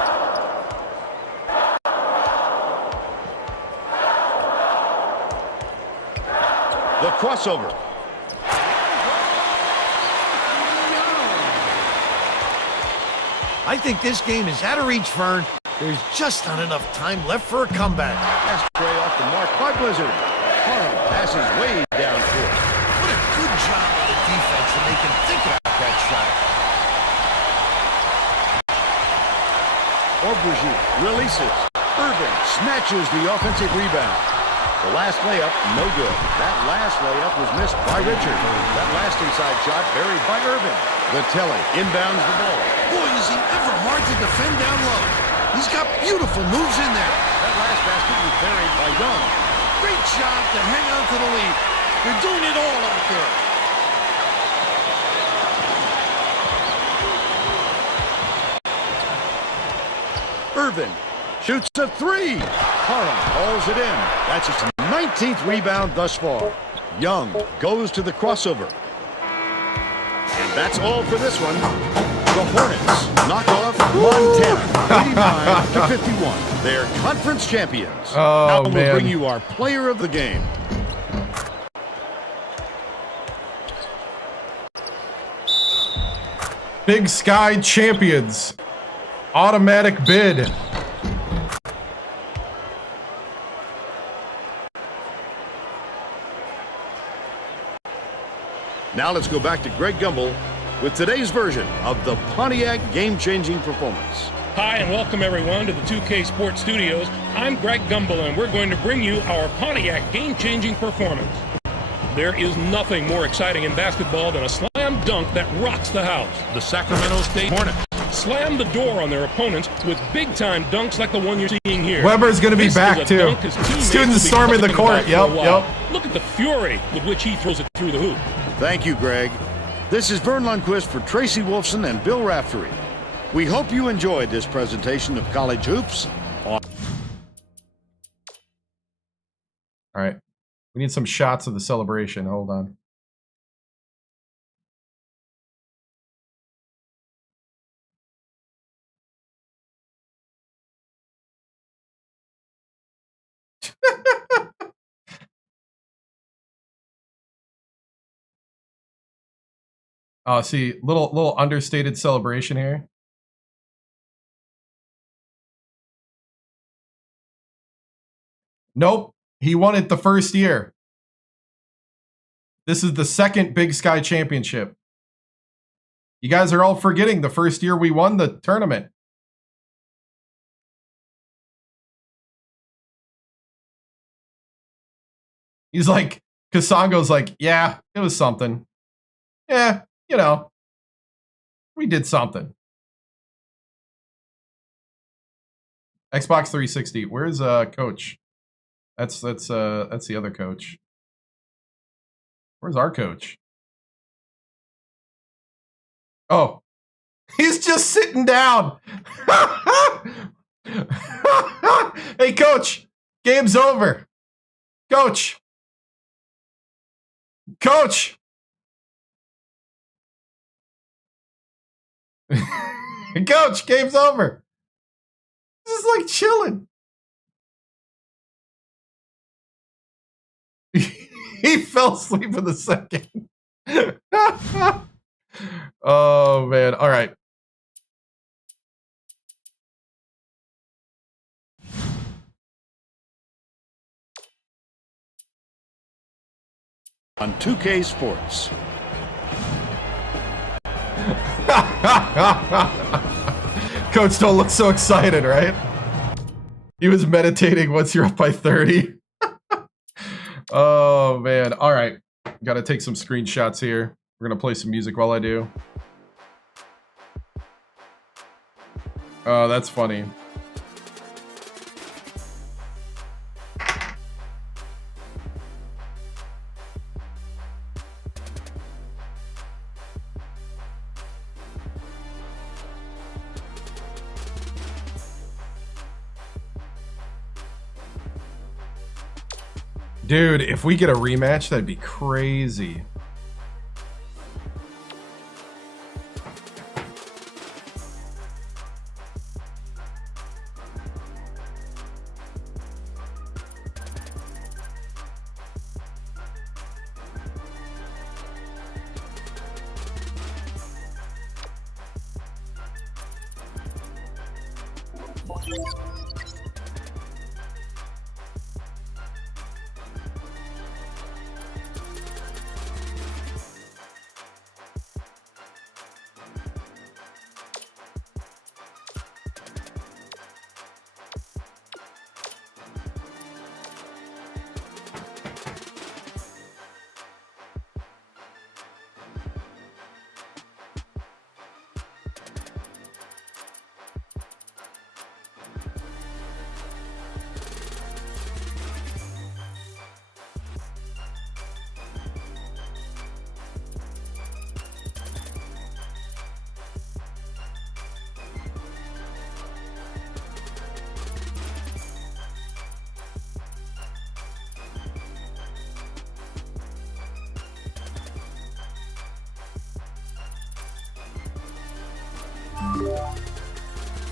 The crossover. I think this game is out of reach, Vern. There's just not enough time left for a comeback. Astray off the mark by Blizzard. Parham passes way downfield. What a good job by the defense to make him think about that shot. Aubergine releases. Irvin snatches the offensive rebound. The last layup, no good. That last layup was missed by Richard. That last inside shot buried by Irvin. Vitelli inbounds the ball. Boy, is he ever hard to defend down low. He's got beautiful moves in there. That last basket was buried by Young. Great job to hang on to the lead. They're doing it all out there. Irvin shoots a three. Parham hauls it in. That's his 19th rebound thus far. Young goes to the crossover. And that's all for this one. The Hornets knock off Montana 89-51. They're conference champions. Oh, now man. we'll bring you our player of the game. Big Sky champions. Automatic bid. Now let's go back to Greg Gumbel with today's version of the Pontiac game-changing performance. Hi, and welcome everyone to the 2K Sports Studios. I'm Greg Gumbel, and we're going to bring you our Pontiac game-changing performance. There is nothing more exciting in basketball than a slam dunk that rocks the house. The Sacramento State Hornets slam the door on their opponents with big-time dunks like the one you're seeing here. Weber's going to be back, too. Students storming the court. Yep. Look at the fury with which he throws it through the hoop. Thank you, Greg. This is Vern Lundquist for Tracy Wolfson and Bill Raftery. We hope you enjoyed this presentation of College Hoops. All right. We need some shots of the celebration. Hold on. Oh, see, little understated celebration here. Nope, he won it the first year. This is the second Big Sky Championship. You guys are all forgetting the first year we won the tournament. He's like, Kasongo's like, yeah, it was something. Yeah, you know, we did something. Xbox 360. Where's coach? That's the other coach. Where's our coach? Oh, he's just sitting down. Hey, coach, game's over. Coach. Coach. Coach, game's over. This is like chilling. He fell asleep in the second. Oh, man. All right. On 2K Sports. Coach, don't look so excited, right? He was meditating once you're up by 30. Oh, man. All right. Got to take some screenshots here. We're going to play some music while I do. Oh, that's funny. Dude, if we get a rematch, that'd be crazy.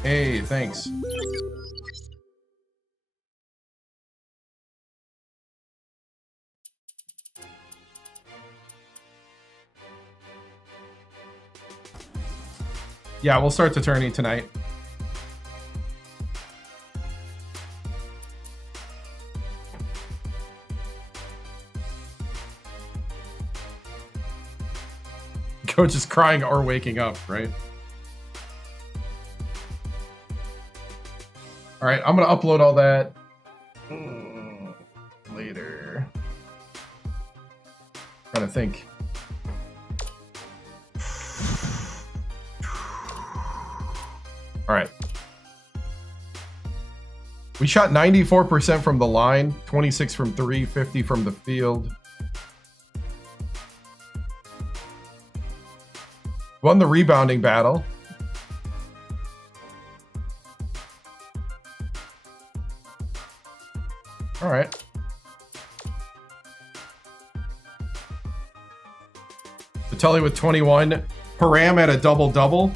Hey, thanks. Yeah, we'll start the tourney tonight. Coach is crying or waking up, right? All right, I'm gonna upload all that later. Trying to think. All right. We shot 94% from the line, 26 from 3, 50 from the field. Won the rebounding battle. All right. Vitelli with 21. Param at a double-double.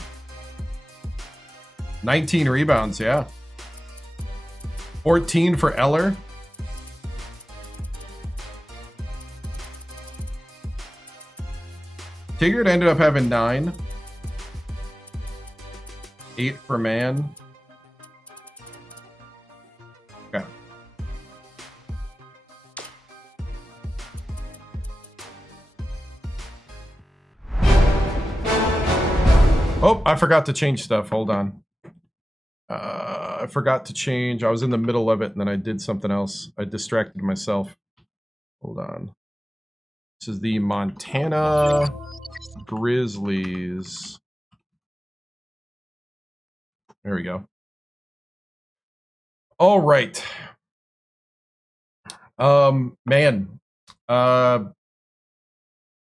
19 rebounds, yeah. 14 for Eller. Tigard ended up having 9. 8 for Man. Okay. Oh, I forgot to change stuff. Hold on. I forgot to change. I was in the middle of it, and then I did something else. I distracted myself. Hold on. This is the Montana Grizzlies. There we go. All right. Man.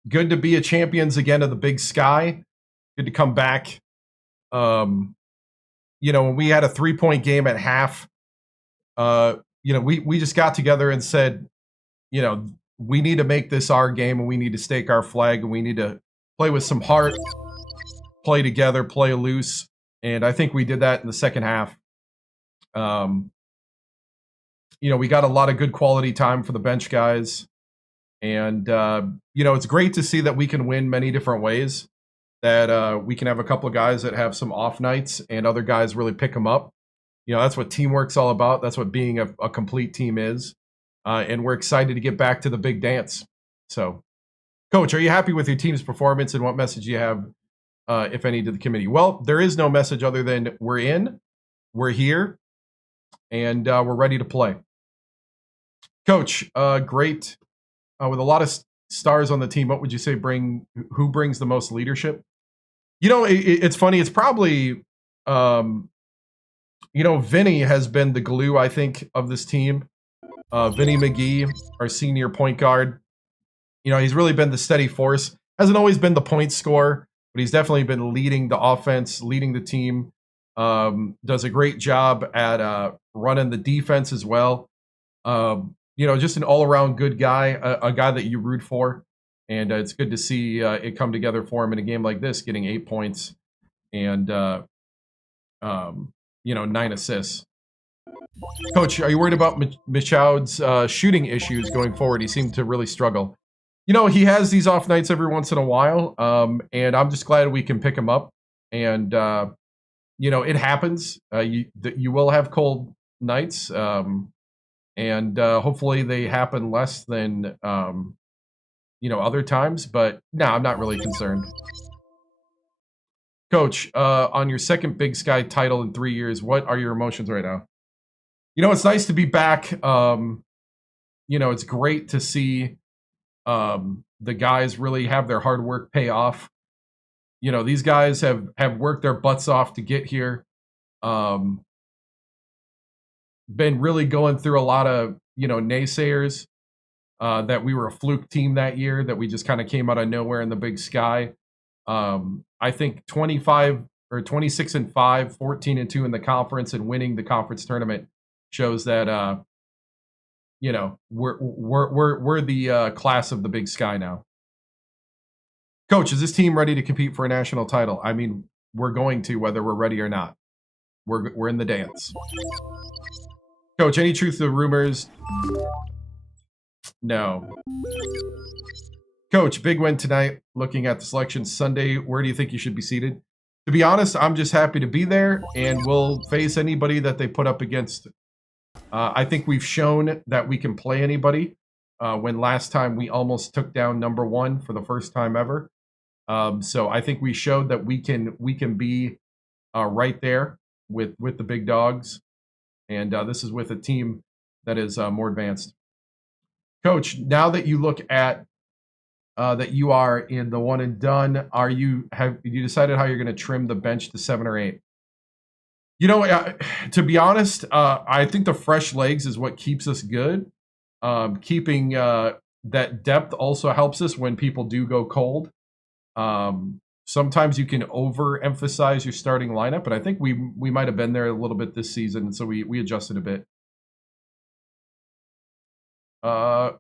Good to be a champions again of the Big Sky. Good to come back. You know, when we had a 3-point game at half, you know, we just got together and said, you know, we need to make this our game, and we need to stake our flag, and we need to play with some heart, play together, play loose. And I think we did that in the second half. You know, we got a lot of good quality time for the bench guys. And, you know, it's great to see that we can win many different ways. That we can have a couple of guys that have some off nights and other guys really pick them up. You know, that's what teamwork's all about. That's what being a complete team is. And we're excited to get back to the big dance. So, Coach, are you happy with your team's performance, and what message do you have, if any, to the committee? Well, there is no message other than we're in, we're here, and we're ready to play. Coach, great. With a lot of stars on the team, what would you say who brings the most leadership? You know, it's funny. It's probably, you know, Vinny has been the glue, I think, of this team. Vinny McGee, our senior point guard. You know, he's really been the steady force. Hasn't always been the point scorer, but he's definitely been leading the offense, leading the team. Does a great job at running the defense as well. You just an all-around good guy, a guy that you root for. And it's good to see it come together for him in a game like this, getting 8 points and, 9 assists. Coach, are you worried about Michaud's shooting issues going forward? He seemed to really struggle. He has these off nights every once in a while, and I'm just glad we can pick him up. And, it happens. You will have cold nights, and hopefully they happen less than, other times. But, no, I'm not really concerned. Coach, on your second Big Sky title in 3 years, what are your emotions right now? It's nice to be back. It's great to see the guys really have their hard work pay off. These guys have worked their butts off to get here. Been really going through a lot of, naysayers that we were a fluke team that year, that we just kind of came out of nowhere in the Big Sky. I think 25 or 26-5, 14-2 in the conference, and winning the conference tournament shows that we're the class of the Big Sky now. Coach, is this team ready to compete for a national title? I mean, we're going to, whether we're ready or not. We're in the dance. Coach, any truth to the rumors? No. Coach, big win tonight. Looking at the selection Sunday, where do you think you should be seated? To be honest, I'm just happy to be there, and we'll face anybody that they put up against. I think we've shown that we can play anybody. When last time we almost took down number 1 for the first time ever. So I think we showed that we can be right there with the big dogs, and this is with a team that is more advanced. Coach, now that you look at that you are in the one and done, have you decided how you're going to trim the bench to 7 or 8? To be honest, I think the fresh legs is what keeps us good. Keeping that depth also helps us when people do go cold. Sometimes you can overemphasize your starting lineup, but I think we might have been there a little bit this season, and so we adjusted a bit.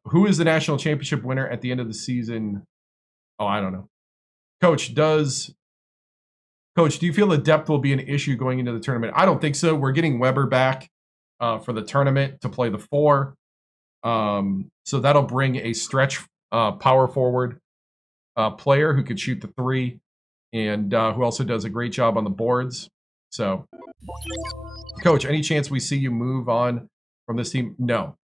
Who is the national championship winner at the end of the season? Oh, I don't know. Coach, do you feel the depth will be an issue going into the tournament? I don't think so. We're getting Weber back for the tournament to play the 4. So that'll bring a stretch power forward player who could shoot the 3, and who also does a great job on the boards. So, Coach, any chance we see you move on from this team? No,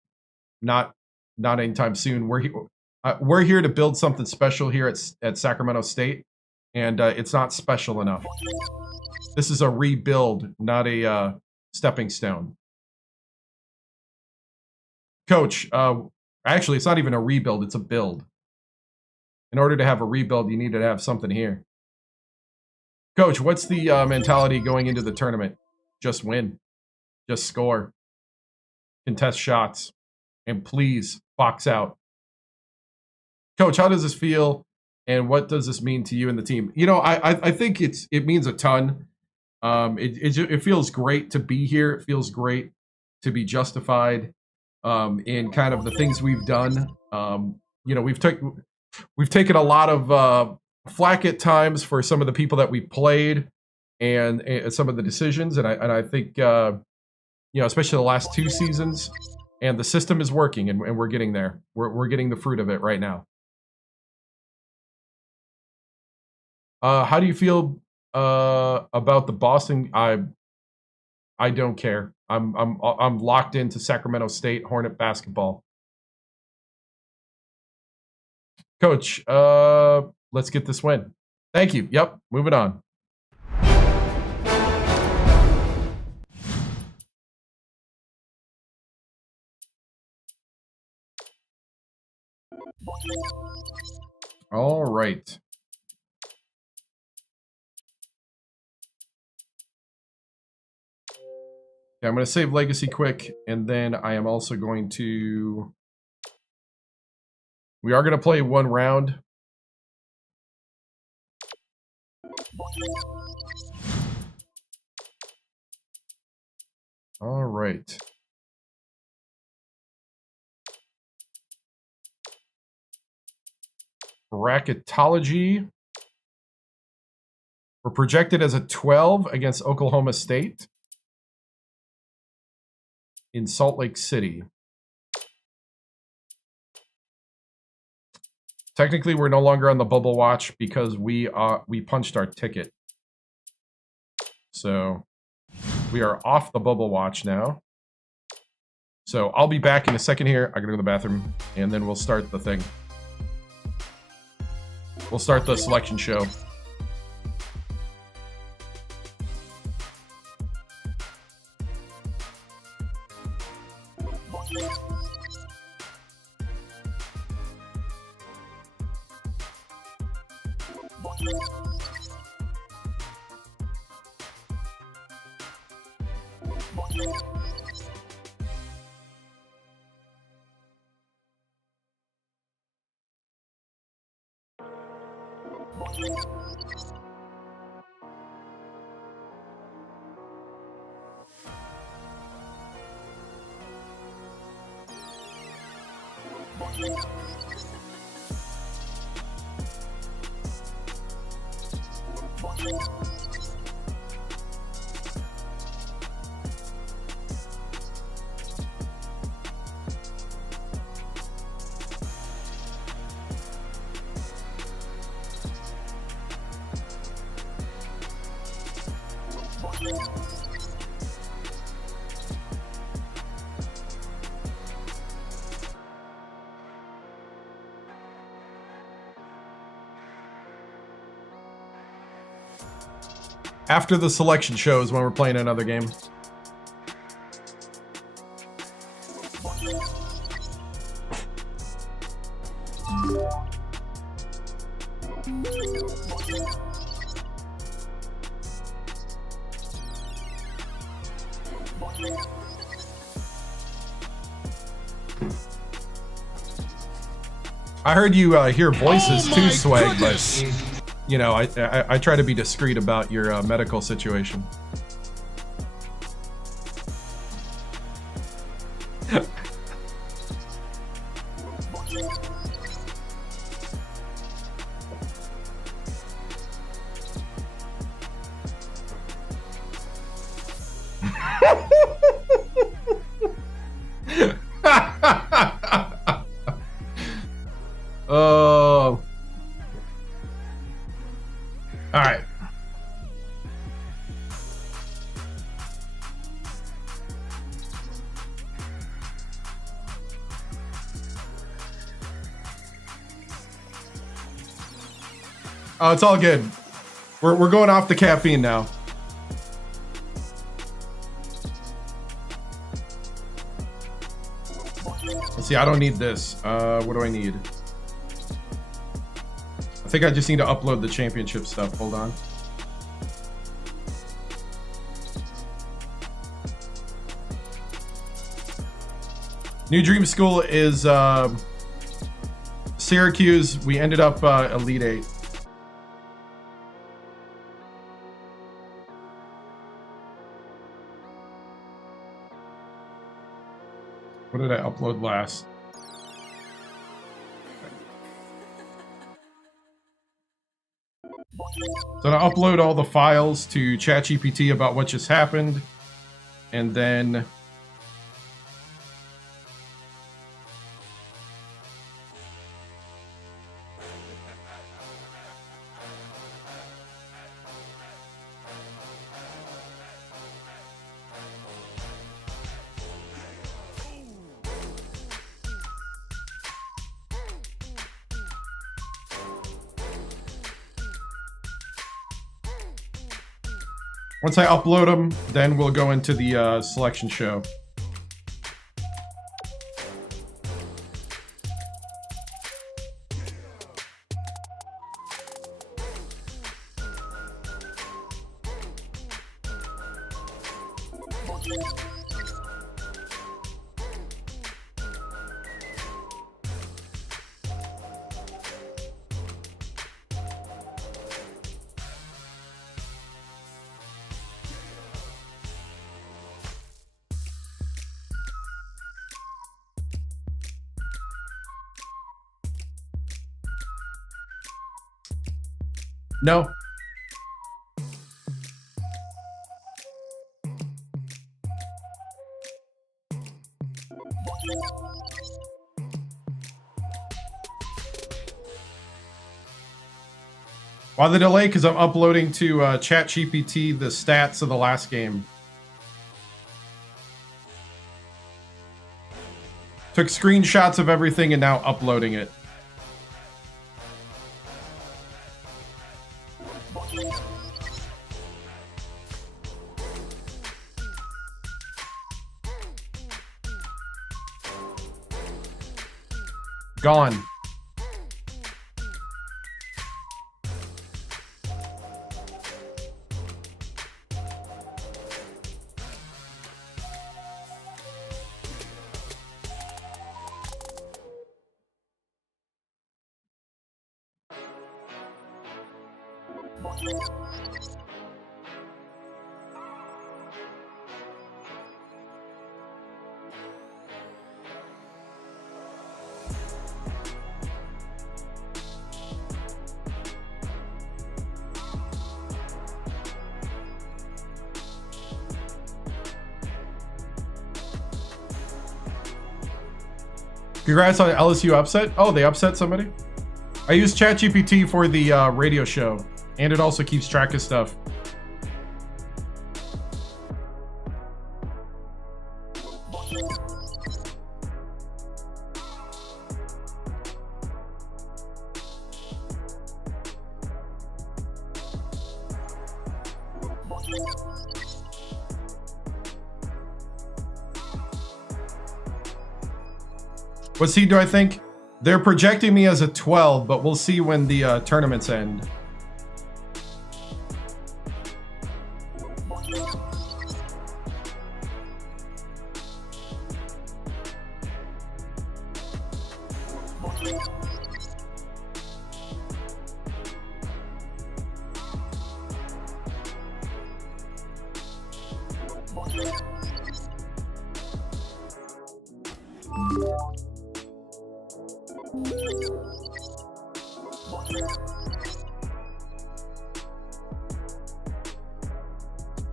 not anytime soon. We're here to build something special here at Sacramento State, and it's not special enough. This is a rebuild, not a stepping stone. Coach, actually, it's not even a rebuild, it's a build. In order to have a rebuild, you need to have something here. Coach, what's the mentality going into the tournament? Just win. Just score. Contest shots. And please, box out. Coach, how does this feel? And what does this mean to you and the team? I think it means a ton. It feels great to be here. It feels great to be justified in kind of the things we've done. We've taken a lot of flack at times for some of the people that we played and some of the decisions, and I think especially the last 2 seasons, and the system is working, and we're getting there. We're getting the fruit of it right now. How do you feel about the Boston? I don't care. I'm locked into Sacramento State Hornet basketball. Coach, let's get this win. Thank you. Yep, moving on. All right. Okay, I'm going to save Legacy quick, and then I am also going to... We are going to play 1 round. All right. bracketology. We're projected as a 12 against Oklahoma State in Salt Lake City. Technically, we're no longer on the bubble watch because we punched our ticket. So we are off the bubble watch now. So I'll be back in a second here. I gotta go to the bathroom, and then we'll start the thing. We'll start the selection show. After the selection show is when we're playing another game. I heard you hear voices too, Swag, but you know, I try to be discreet about your medical situation. Oh. All right. Oh, it's all good. We're going off the caffeine now. Let's see, I don't need this. What do I need? I think I just need to upload the championship stuff. Hold on. New Dream School is Syracuse. We ended up Elite 8. What did I upload last? So I upload all the files to ChatGPT about what just happened, and then once I upload them, then we'll go into the selection show. No. Why the delay? Because I'm uploading to ChatGPT the stats of the last game. Took screenshots of everything and now uploading it. Gone. Congrats on the LSU upset. Oh, they upset somebody? I use ChatGPT for the radio show, and it also keeps track of stuff. What seed do I think? They're projecting me as a 12, but we'll see when the tournaments end.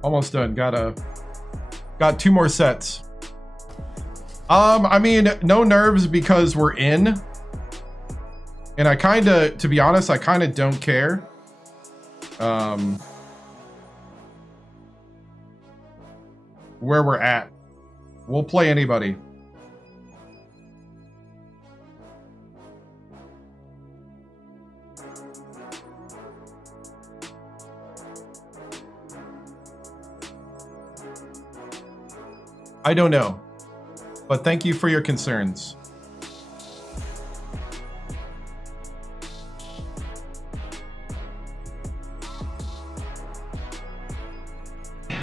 Almost done. Got 2 more sets. I mean, no nerves because we're in. And I kinda, to be honest, I kinda don't care. Where we're at. We'll play anybody. I don't know, but thank you for your concerns.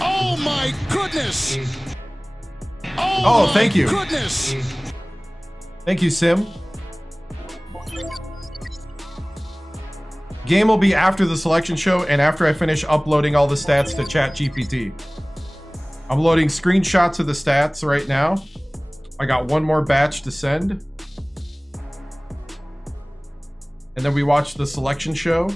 Oh my goodness! Oh, thank you. Goodness! Thank you, Sim. Game will be after the selection show and after I finish uploading all the stats to ChatGPT. I'm loading screenshots of the stats right now. I got 1 more batch to send. And then we watch the selection show.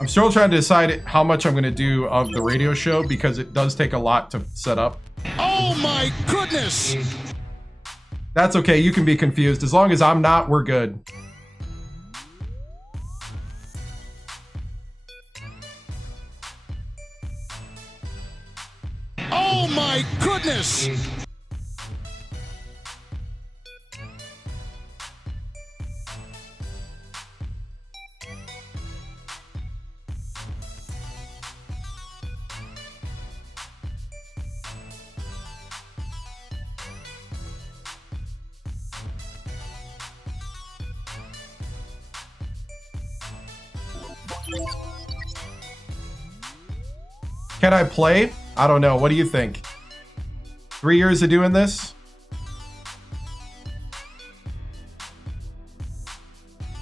I'm still trying to decide how much I'm going to do of the radio show because it does take a lot to set up. Oh my goodness! That's okay, you can be confused. As long as I'm not, we're good. Oh my goodness! Can I play? I don't know. What do you think? 3 years of doing this?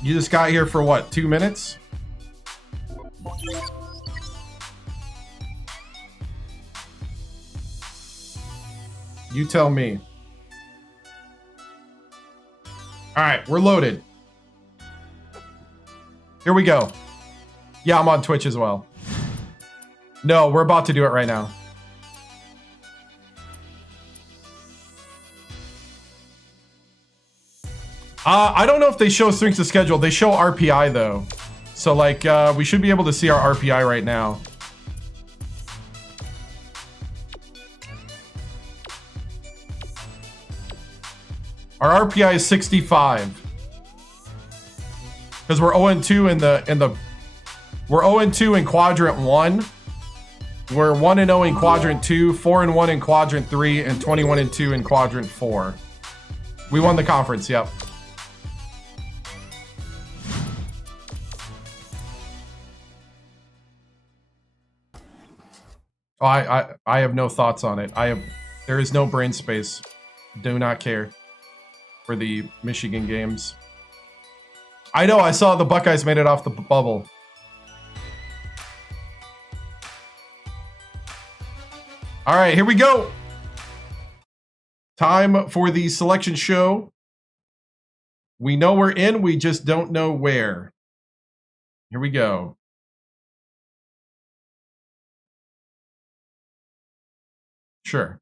You just got here for what, 2 minutes? You tell me. All right, we're loaded. Here we go. Yeah, I'm on Twitch as well. No, we're about to do it right now. I don't know if they show strength of schedule. They show RPI though. So like, we should be able to see our RPI right now. Our RPI is 65. Because we're 0-2 we're 0-2 in quadrant 1. We're 1-0 in quadrant 2, 4-1 in quadrant 3, and 21-2 in quadrant 4. We won the conference, yep. Oh, I have no thoughts on it. There is no brain space. Do not care for the Michigan games. I know, I saw the Buckeyes made it off the bubble. All right, here we go. Time for the selection show. We know we're in, we just don't know where. Here we go. Sure.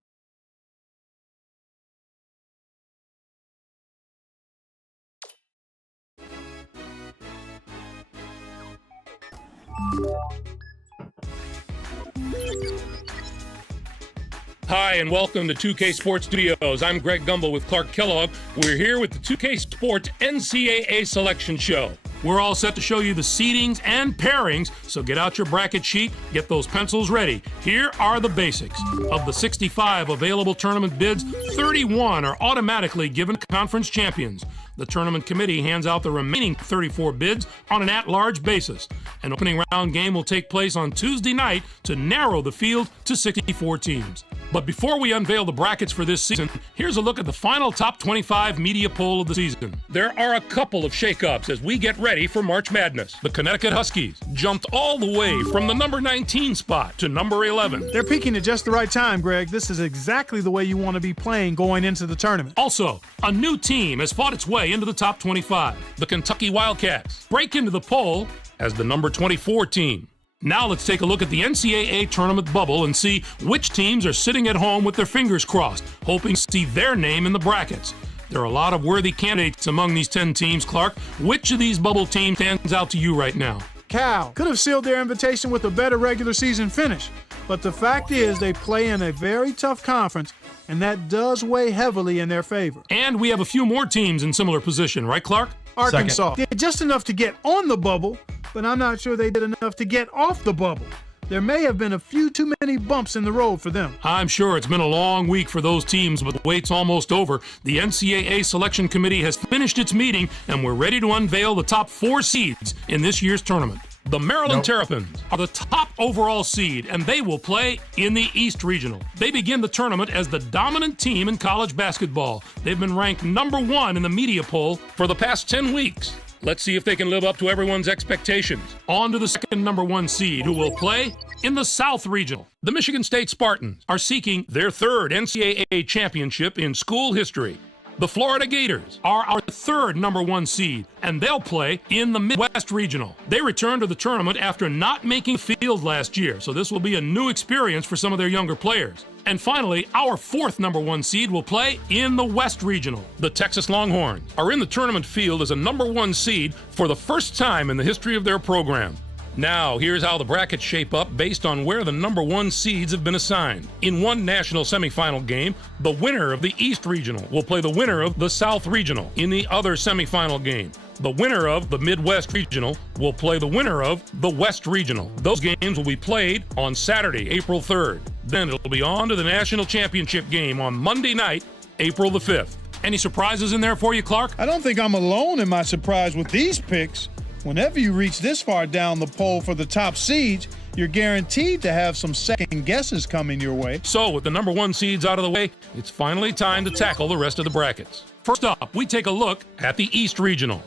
Hi, and welcome to 2K Sports Studios. I'm Greg Gumbel with Clark Kellogg. We're here with the 2K Sports NCAA Selection Show. We're all set to show you the seedings and pairings, so get out your bracket sheet, get those pencils ready. Here are the basics. Of the 65 available tournament bids, 31 are automatically given conference champions. The tournament committee hands out the remaining 34 bids on an at-large basis. An opening round game will take place on Tuesday night to narrow the field to 64 teams. But before we unveil the brackets for this season, here's a look at the final top 25 media poll of the season. There are a couple of shakeups as we get ready for March Madness. The Connecticut Huskies jumped all the way from the number 19 spot to number 11. They're peaking at just the right time, Greg. This is exactly the way you want to be playing going into the tournament. Also, a new team has fought its way into the top 25. The Kentucky Wildcats break into the poll as the number 24 team. Now let's take a look at the NCAA tournament bubble and see which teams are sitting at home with their fingers crossed, hoping to see their name in the brackets. There are a lot of worthy candidates among these 10 teams, Clark. Which of these bubble teams stands out to you right now? Cal could have sealed their invitation with a better regular season finish, but the fact is they play in a very tough conference, and that does weigh heavily in their favor. And we have a few more teams in similar position, right, Clark? Arkansas did just enough to get on the bubble, but I'm not sure they did enough to get off the bubble. There may have been a few too many bumps in the road for them. I'm sure it's been a long week for those teams, but the wait's almost over. The NCAA Selection Committee has finished its meeting, and we're ready to unveil the top 4 seeds in this year's tournament. The Maryland Terrapins are the top overall seed, and they will play in the East Regional. They begin the tournament as the dominant team in college basketball. They've been ranked number 1 in the media poll for the past 10 weeks. Let's see if they can live up to everyone's expectations. On to the second number 1 seed, who will play in the South Regional. The Michigan State Spartans are seeking their 3rd NCAA championship in school history. The Florida Gators are our 3rd number 1 seed, and they'll play in the Midwest Regional. They return to the tournament after not making field last year, so this will be a new experience for some of their younger players. And finally, our 4th number 1 seed will play in the West Regional. The Texas Longhorns are in the tournament field as a number 1 seed for the first time in the history of their program. Now, here's how the brackets shape up based on where the number 1 seeds have been assigned. In one national semifinal game, the winner of the East Regional will play the winner of the South Regional. In the other semifinal game, the winner of the Midwest Regional will play the winner of the West Regional. Those games will be played on Saturday, April 3rd. Then it'll be on to the national championship game on Monday night, April the 5th. Any surprises in there for you, Clark? I don't think I'm alone in my surprise with these picks. Whenever you reach this far down the poll for the top seeds, you're guaranteed to have some second guesses coming your way. So, with the number 1 seeds out of the way, it's finally time to tackle the rest of the brackets. First up, we take a look at the East Regional.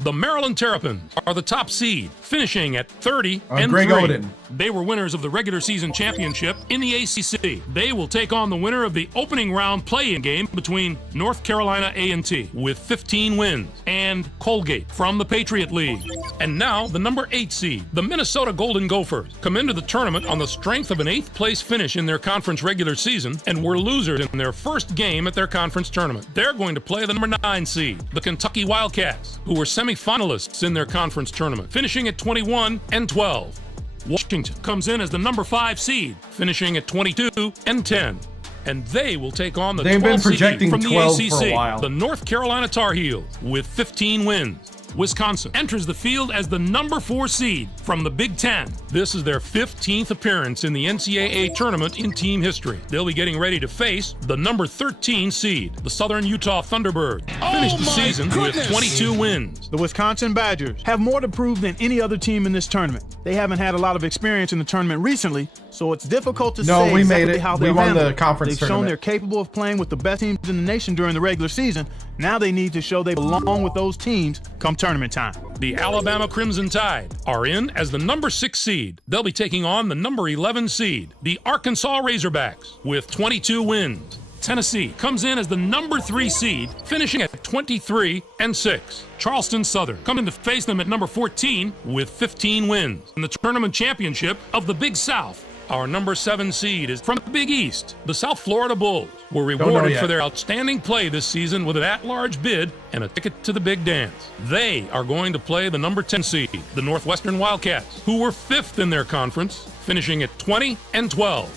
The Maryland Terrapins are the top seed, finishing at 30-3. Greg Oden. They were winners of the regular season championship in the ACC. They will take on the winner of the opening round play-in game between North Carolina A&T with 15 wins and Colgate from the Patriot League. And now the number 8 seed, the Minnesota Golden Gophers, come into the tournament on the strength of an 8th place finish in their conference regular season and were losers in their first game at their conference tournament. They're going to play the number 9 seed, the Kentucky Wildcats, who were semifinalists in their conference tournament, finishing at 21-12. Washington comes in as the number 5 seed, finishing at 22-10. And they will take on the 12th seed from the ACC, the North Carolina Tar Heels, with 15 wins. Wisconsin enters the field as the number 4 seed from the Big Ten. This is their 15th appearance in the NCAA tournament in team history. They'll be getting ready to face the number 13 seed, the Southern Utah Thunderbirds. Finished the season with 22 wins. The Wisconsin Badgers have more to prove than any other team in this tournament. They haven't had a lot of experience in the tournament recently, so it's difficult to say exactly how they won the conference tournament. They've shown they're capable of playing with the best teams in the nation during the regular season. Now they need to show they belong with those teams come tournament time. The Alabama Crimson Tide are in as the number 6 seed. They'll be taking on the number 11 seed, the Arkansas Razorbacks, with 22 wins. Tennessee comes in as the number 3 seed, finishing at 23-6. Charleston Southern come in to face them at number 14 with 15 wins. In the tournament championship of the Big South, our number 7 seed is from the Big East. The South Florida Bulls were rewarded for their outstanding play this season with an at-large bid and a ticket to the Big Dance. They are going to play the number 10 seed, the Northwestern Wildcats, who were 5th in their conference, finishing at 20-12.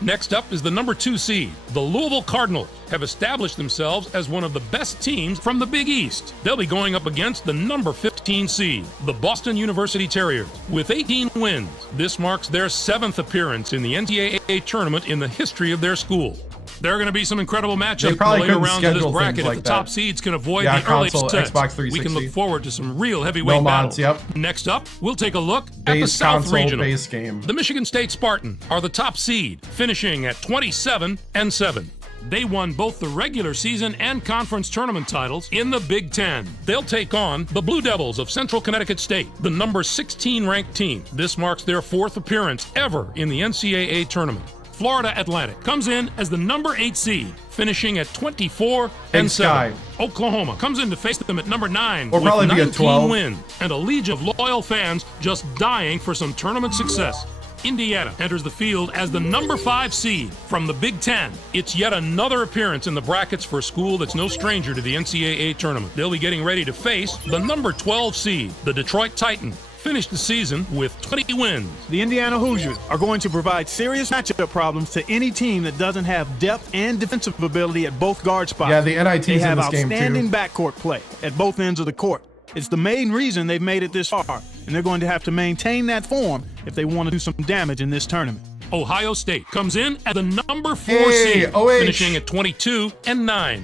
Next up is the number 2 seed. The Louisville Cardinals have established themselves as one of the best teams from the Big East. They'll be going up against the number 15 seed, the Boston University Terriers, with 18 wins. This marks their 7th appearance in the NCAA tournament in the history of their school. There are going to be some incredible matchups in the later rounds of this bracket. If the top seeds can avoid the early upsets, we can look forward to some real heavyweight battles. Next up, we'll take a look at the South Regional. The Michigan State Spartans are the top seed, finishing at 27-7. They won both the regular season and conference tournament titles in the Big Ten. They'll take on the Blue Devils of Central Connecticut State, the number 16 ranked team. This marks their 4th appearance ever in the NCAA tournament. Florida Atlantic comes in as the number 8 seed, finishing at 24-7. Oklahoma comes in to face them at number 9 with 19 wins, and a legion of loyal fans just dying for some tournament success. Indiana enters the field as the number 5 seed from the Big Ten. It's yet another appearance in the brackets for a school that's no stranger to the NCAA tournament. They'll be getting ready to face the number 12 seed, the Detroit Titans. Finished the season with 20 wins. The Indiana Hoosiers are going to provide serious matchup problems to any team that doesn't have depth and defensive ability at both guard spots. Yeah, the NIT's in this game too. They have outstanding backcourt play at both ends of the court. It's the main reason they've made it this far, and they're going to have to maintain that form if they want to do some damage in this tournament. Ohio State comes in at the number 4 seed, finishing at 22-9.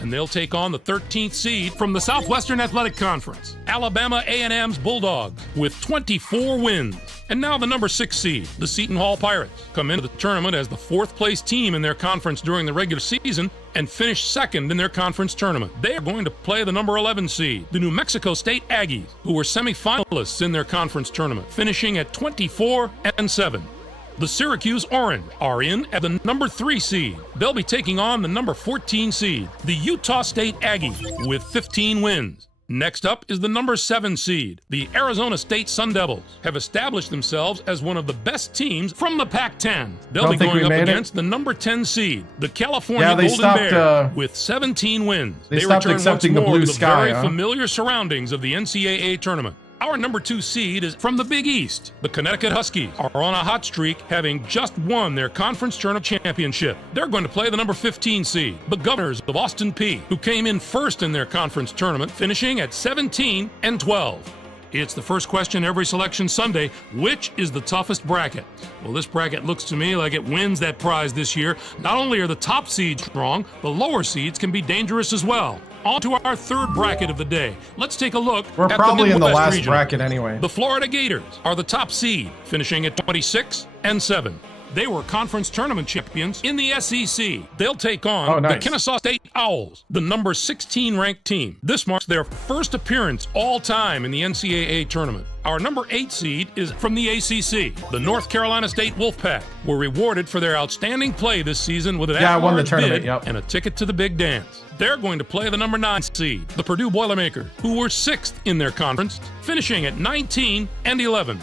And they'll take on the 13th seed from the Southwestern Athletic Conference, Alabama A&M's Bulldogs, with 24 wins. And now the number 6 seed, the Seton Hall Pirates, come into the tournament as the 4th place team in their conference during the regular season and finish 2nd in their conference tournament. They are going to play the number 11 seed, the New Mexico State Aggies, who were semifinalists in their conference tournament, finishing at 24-7. The Syracuse Orange are in at the number 3 seed. They'll be taking on the number 14 seed, the Utah State Aggies, with 15 wins. Next up is the number 7 seed. The Arizona State Sun Devils have established themselves as one of the best teams from the Pac-10. They'll be going up against the number 10 seed, the California Golden Bears, with 17 wins. They return once more to the very familiar surroundings of the NCAA tournament. Our number 2 seed is from the Big East. The Connecticut Huskies are on a hot streak, having just won their conference tournament championship. They're going to play the number 15 seed, the Governors of Austin Peay, who came in first in their conference tournament, finishing at 17-12. It's the first question every selection Sunday. Which is the toughest bracket? Well, this bracket looks to me like it wins that prize this year. Not only are the top seeds strong, the lower seeds can be dangerous as well. On to our 3rd bracket of the day. Let's take a look at the Midwest region. We're probably in the last bracket anyway. The Florida Gators are the top seed, finishing at 26-7. They were conference tournament champions in the SEC. They'll take on the Kennesaw State Owls, the number 16 ranked team. This marks their first appearance all time in the NCAA tournament. Our number 8 seed is from the ACC. The North Carolina State Wolfpack were rewarded for their outstanding play this season with an at-large bid and a ticket to the big dance. They're going to play the number 9 seed, the Purdue Boilermakers, who were 6th in their conference, finishing at 19-11.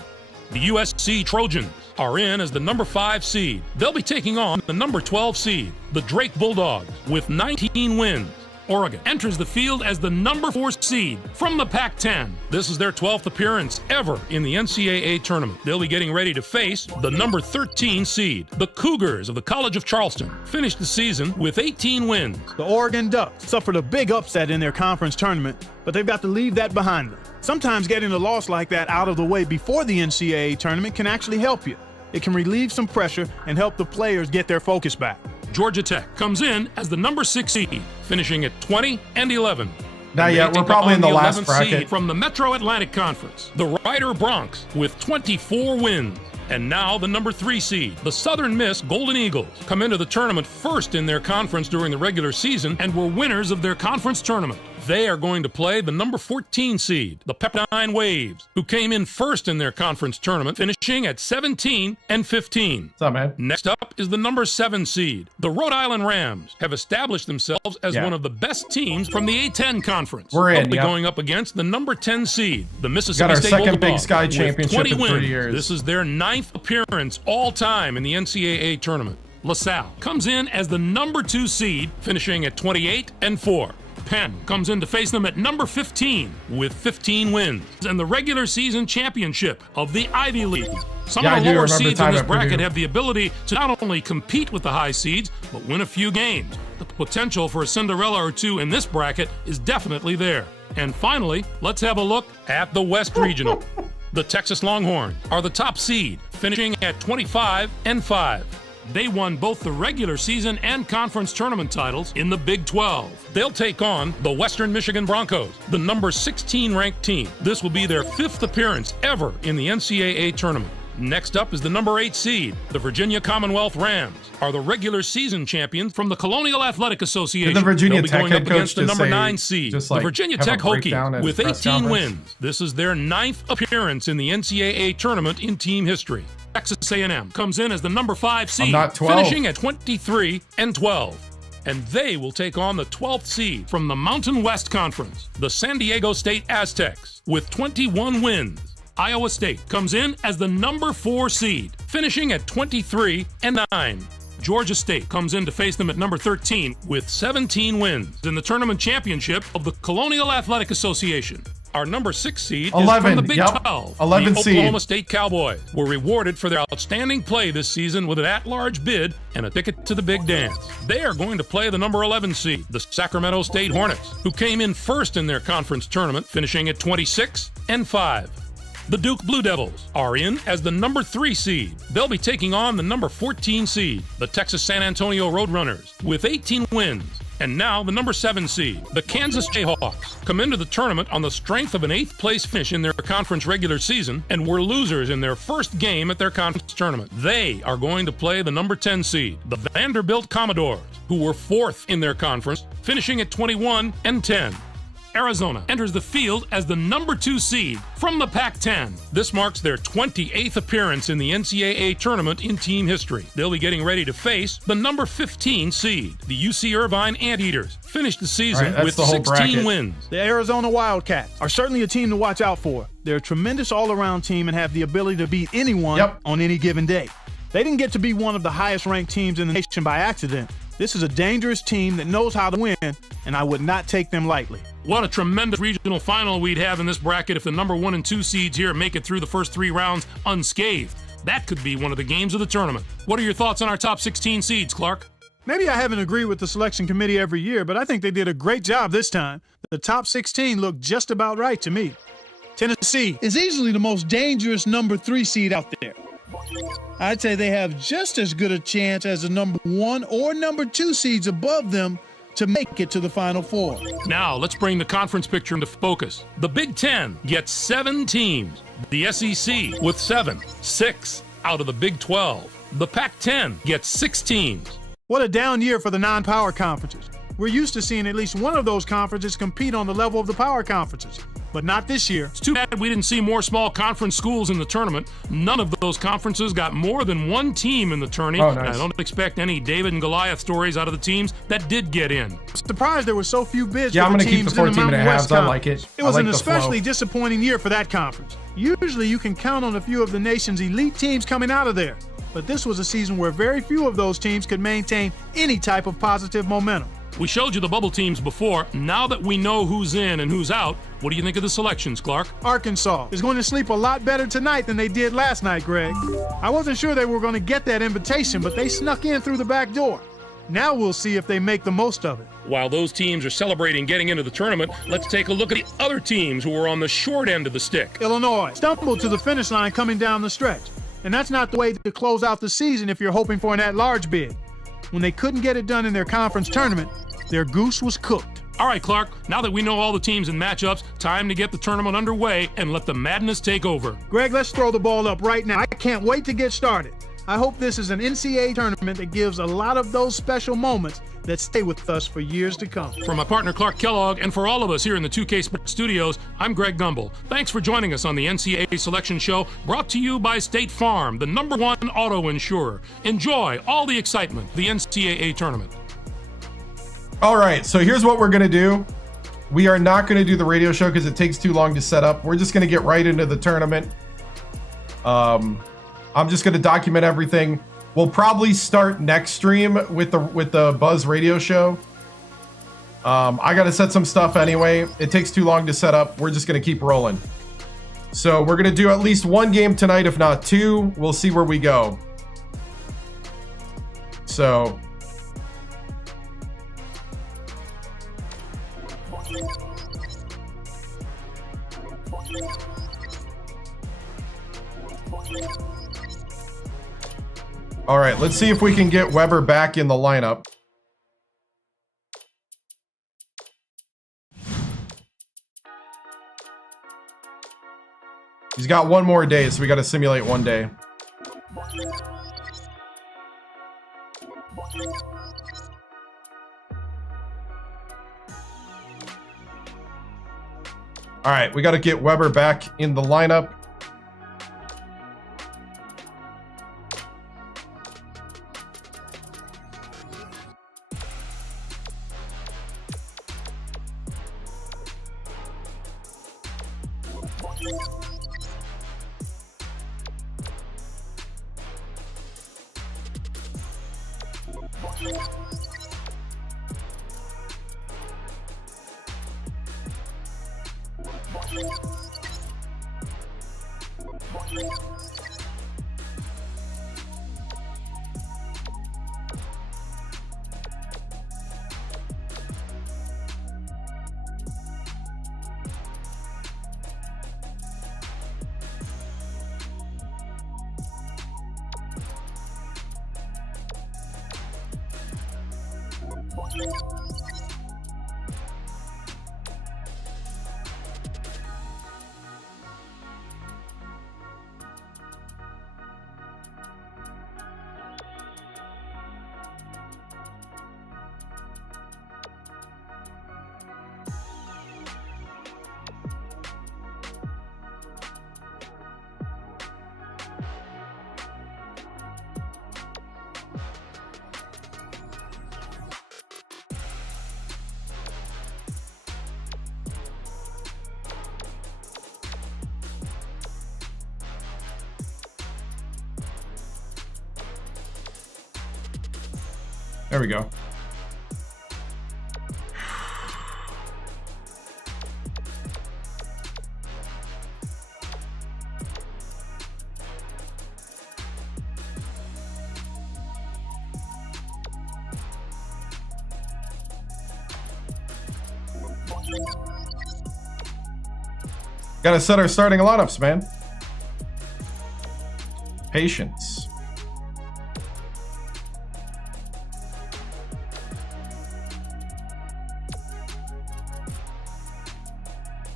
The USC Trojans are in as the number 5 seed. They'll be taking on the number 12 seed, the Drake Bulldogs, with 19 wins. Oregon enters the field as the number 4 seed from the Pac-10. This is their 12th appearance ever in the NCAA tournament. They'll be getting ready to face the number 13 seed. The Cougars of the College of Charleston finished the season with 18 wins. The Oregon Ducks suffered a big upset in their conference tournament, but they've got to leave that behind them. Sometimes getting a loss like that out of the way before the NCAA tournament can actually help you. It can relieve some pressure and help the players get their focus back. Georgia Tech comes in as the number 6 seed, finishing at 20-11. Not yet. We're probably in the last bracket. From the Metro Atlantic Conference, the Rider Broncs with 24 wins. And now the number 3 seed, the Southern Miss Golden Eagles, come into the tournament first in their conference during the regular season and were winners of their conference tournament. They are going to play the number 14 seed, the Pepperdine Waves, who came in first in their conference tournament, finishing at 17-15. What's up, man? Next up is the number 7 seed. The Rhode Island Rams have established themselves as one of the best teams from the A-10 conference. We're in, going up against the number 10 seed, the Mississippi State Bulldogs. Got our second Bulldogs, Big Sky championship 20 in 3 years. This is their 9th appearance all time in the NCAA tournament. LaSalle comes in as the number 2 seed, finishing at 28-4. Penn comes in to face them at number 15 with 15 wins and the regular season championship of the Ivy League. Some of the lower seeds in this bracket have the ability to not only compete with the high seeds, but win a few games. The potential for a Cinderella or two in this bracket is definitely there. And finally, let's have a look at the West Regional. The Texas Longhorns are the top seed, finishing at 25-5. They won both the regular season and conference tournament titles in the Big 12. They'll take on the Western Michigan Broncos, the number 16 ranked team. This will be their 5th appearance ever in the NCAA tournament. Next up is the number 8 seed. The Virginia Commonwealth Rams are the regular season champions from the Colonial Athletic Association. Did the Virginia They'll be going Tech up against the number 9 seed, the Virginia Tech Hokies, with 18 wins. This is their 9th appearance in the NCAA tournament in team history. Texas A&M comes in as the number 5 seed, finishing at 23-12. And they will take on the 12th seed from the Mountain West Conference, the San Diego State Aztecs, with 21 wins. Iowa State comes in as the number 4 seed, finishing at 23-9. Georgia State comes in to face them at number 13 with 17 wins in the tournament championship of the Colonial Athletic Association. Our number 6 seed is from the Big 12. 11 the seed. Oklahoma State Cowboys were rewarded for their outstanding play this season with an at-large bid and a ticket to the big dance. They are going to play the number 11 seed, the Sacramento State Hornets, who came in first in their conference tournament, finishing at 26-5. The Duke Blue Devils are in as the number 3 seed. They'll be taking on the number 14 seed, the Texas San Antonio Roadrunners, with 18 wins. And now the number 7 seed, the Kansas Jayhawks, come into the tournament on the strength of an 8th place finish in their conference regular season and were losers in their first game at their conference tournament. They are going to play the number 10 seed, the Vanderbilt Commodores, who were 4th in their conference, finishing at 21-10. Arizona enters the field as the number 2 seed from the Pac-10. This marks their 28th appearance in the NCAA tournament in team history. They'll be getting ready to face the number 15 seed. The UC Irvine Anteaters finished the season with 16 wins. The Arizona Wildcats are certainly a team to watch out for. They're a tremendous all-around team and have the ability to beat anyone on any given day. They didn't get to be one of the highest-ranked teams in the nation by accident. This is a dangerous team that knows how to win, and I would not take them lightly. What a tremendous regional final we'd have in this bracket if the number 1 and 2 seeds here make it through the first 3 rounds unscathed. That could be one of the games of the tournament. What are your thoughts on our top 16 seeds, Clark? Maybe I haven't agreed with the selection committee every year, but I think they did a great job this time. The top 16 looked just about right to me. Tennessee is easily the most dangerous number 3 seed out there. I'd say they have just as good a chance as the number 1 or number 2 seeds above them to make it to the Final Four. Now, let's bring the conference picture into focus. The Big 10 gets 7 teams. The SEC with 7, 6, out of the Big 12. The Pac-10 gets 6 teams. What a down year for the non-power conferences. We're used to seeing at least one of those conferences compete on the level of the power conferences, but not this year. It's too bad we didn't see more small conference schools in the tournament. None of those conferences got more than one team in the tourney. Oh, nice. I don't expect any David and Goliath stories out of the teams that did get in. Surprised there were so few bids Yeah, for I'm the going to keep teams the in the 14 and a Mountain halves. West I like it. Conference. It was an the especially flow. disappointing year for that conference. Usually you can count on a few of the nation's elite teams coming out of there, but this was a season where very few of those teams could maintain any type of positive momentum. We showed you the bubble teams before. Now that we know who's in and who's out, what do you think of the selections, Clark? Arkansas is going to sleep a lot better tonight than they did last night, Greg. I wasn't sure they were going to get that invitation, but they snuck in through the back door. Now we'll see if they make the most of it. While those teams are celebrating getting into the tournament, let's take a look at the other teams who are on the short end of the stick. Illinois stumbled to the finish line coming down the stretch, and that's not the way to close out the season if you're hoping for an at-large bid. When they couldn't get it done in their conference tournament, their goose was cooked. All right, Clark, now that we know all the teams and matchups, time to get the tournament underway and let the madness take over. Greg, let's throw the ball up right now. I can't wait to get started. I hope this is an NCAA tournament that gives a lot of those special moments that stay with us for years to come. For my partner Clark Kellogg and for all of us here in the 2K Sports Studios, I'm Greg Gumbel. Thanks for joining us on the NCAA Selection Show, brought to you by State Farm, the #1 auto insurer. Enjoy all the excitement, the NCAA tournament. All right, so here's what we're going to do. We are not going to do the radio show because it takes too long to set up. We're just going to get right into the tournament. I'm just going to document everything. We'll probably start next stream with the Buzz radio show. I got to set some stuff anyway. It takes too long to set up. We're just going to keep rolling. So we're going to do at least one game tonight, if not two. We'll see where we go. So... all right, let's see if we can get Weber back in the lineup. He's got one more day, so we got to simulate one day. All right, we got to get Weber back in the lineup. There we go. Gotta set our starting lineups, man. Patience.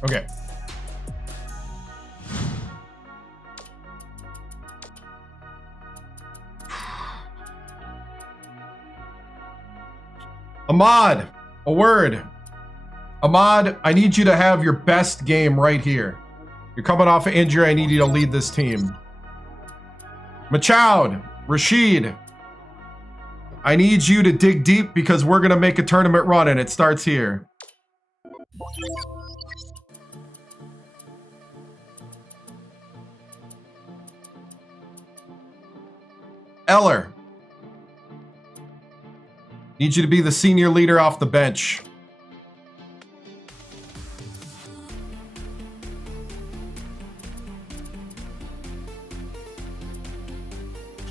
Okay. Ahmad, a word. Ahmad, I need you to have your best game right here. You're coming off an injury. I need you to lead this team. Machoud, Rashid, I need you to dig deep because we're going to make a tournament run and it starts here. Eller, need you to be the senior leader off the bench.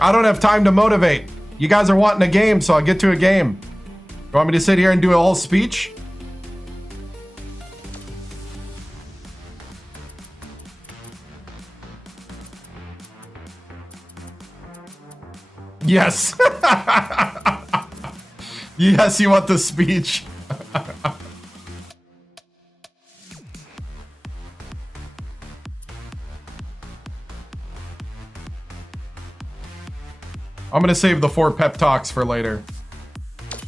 I don't have time to motivate. You guys are wanting a game, so I'll get to a game. You want me to sit here and do a whole speech? Yes. Yes, you want the speech. I'm going to save the 4 pep talks for later.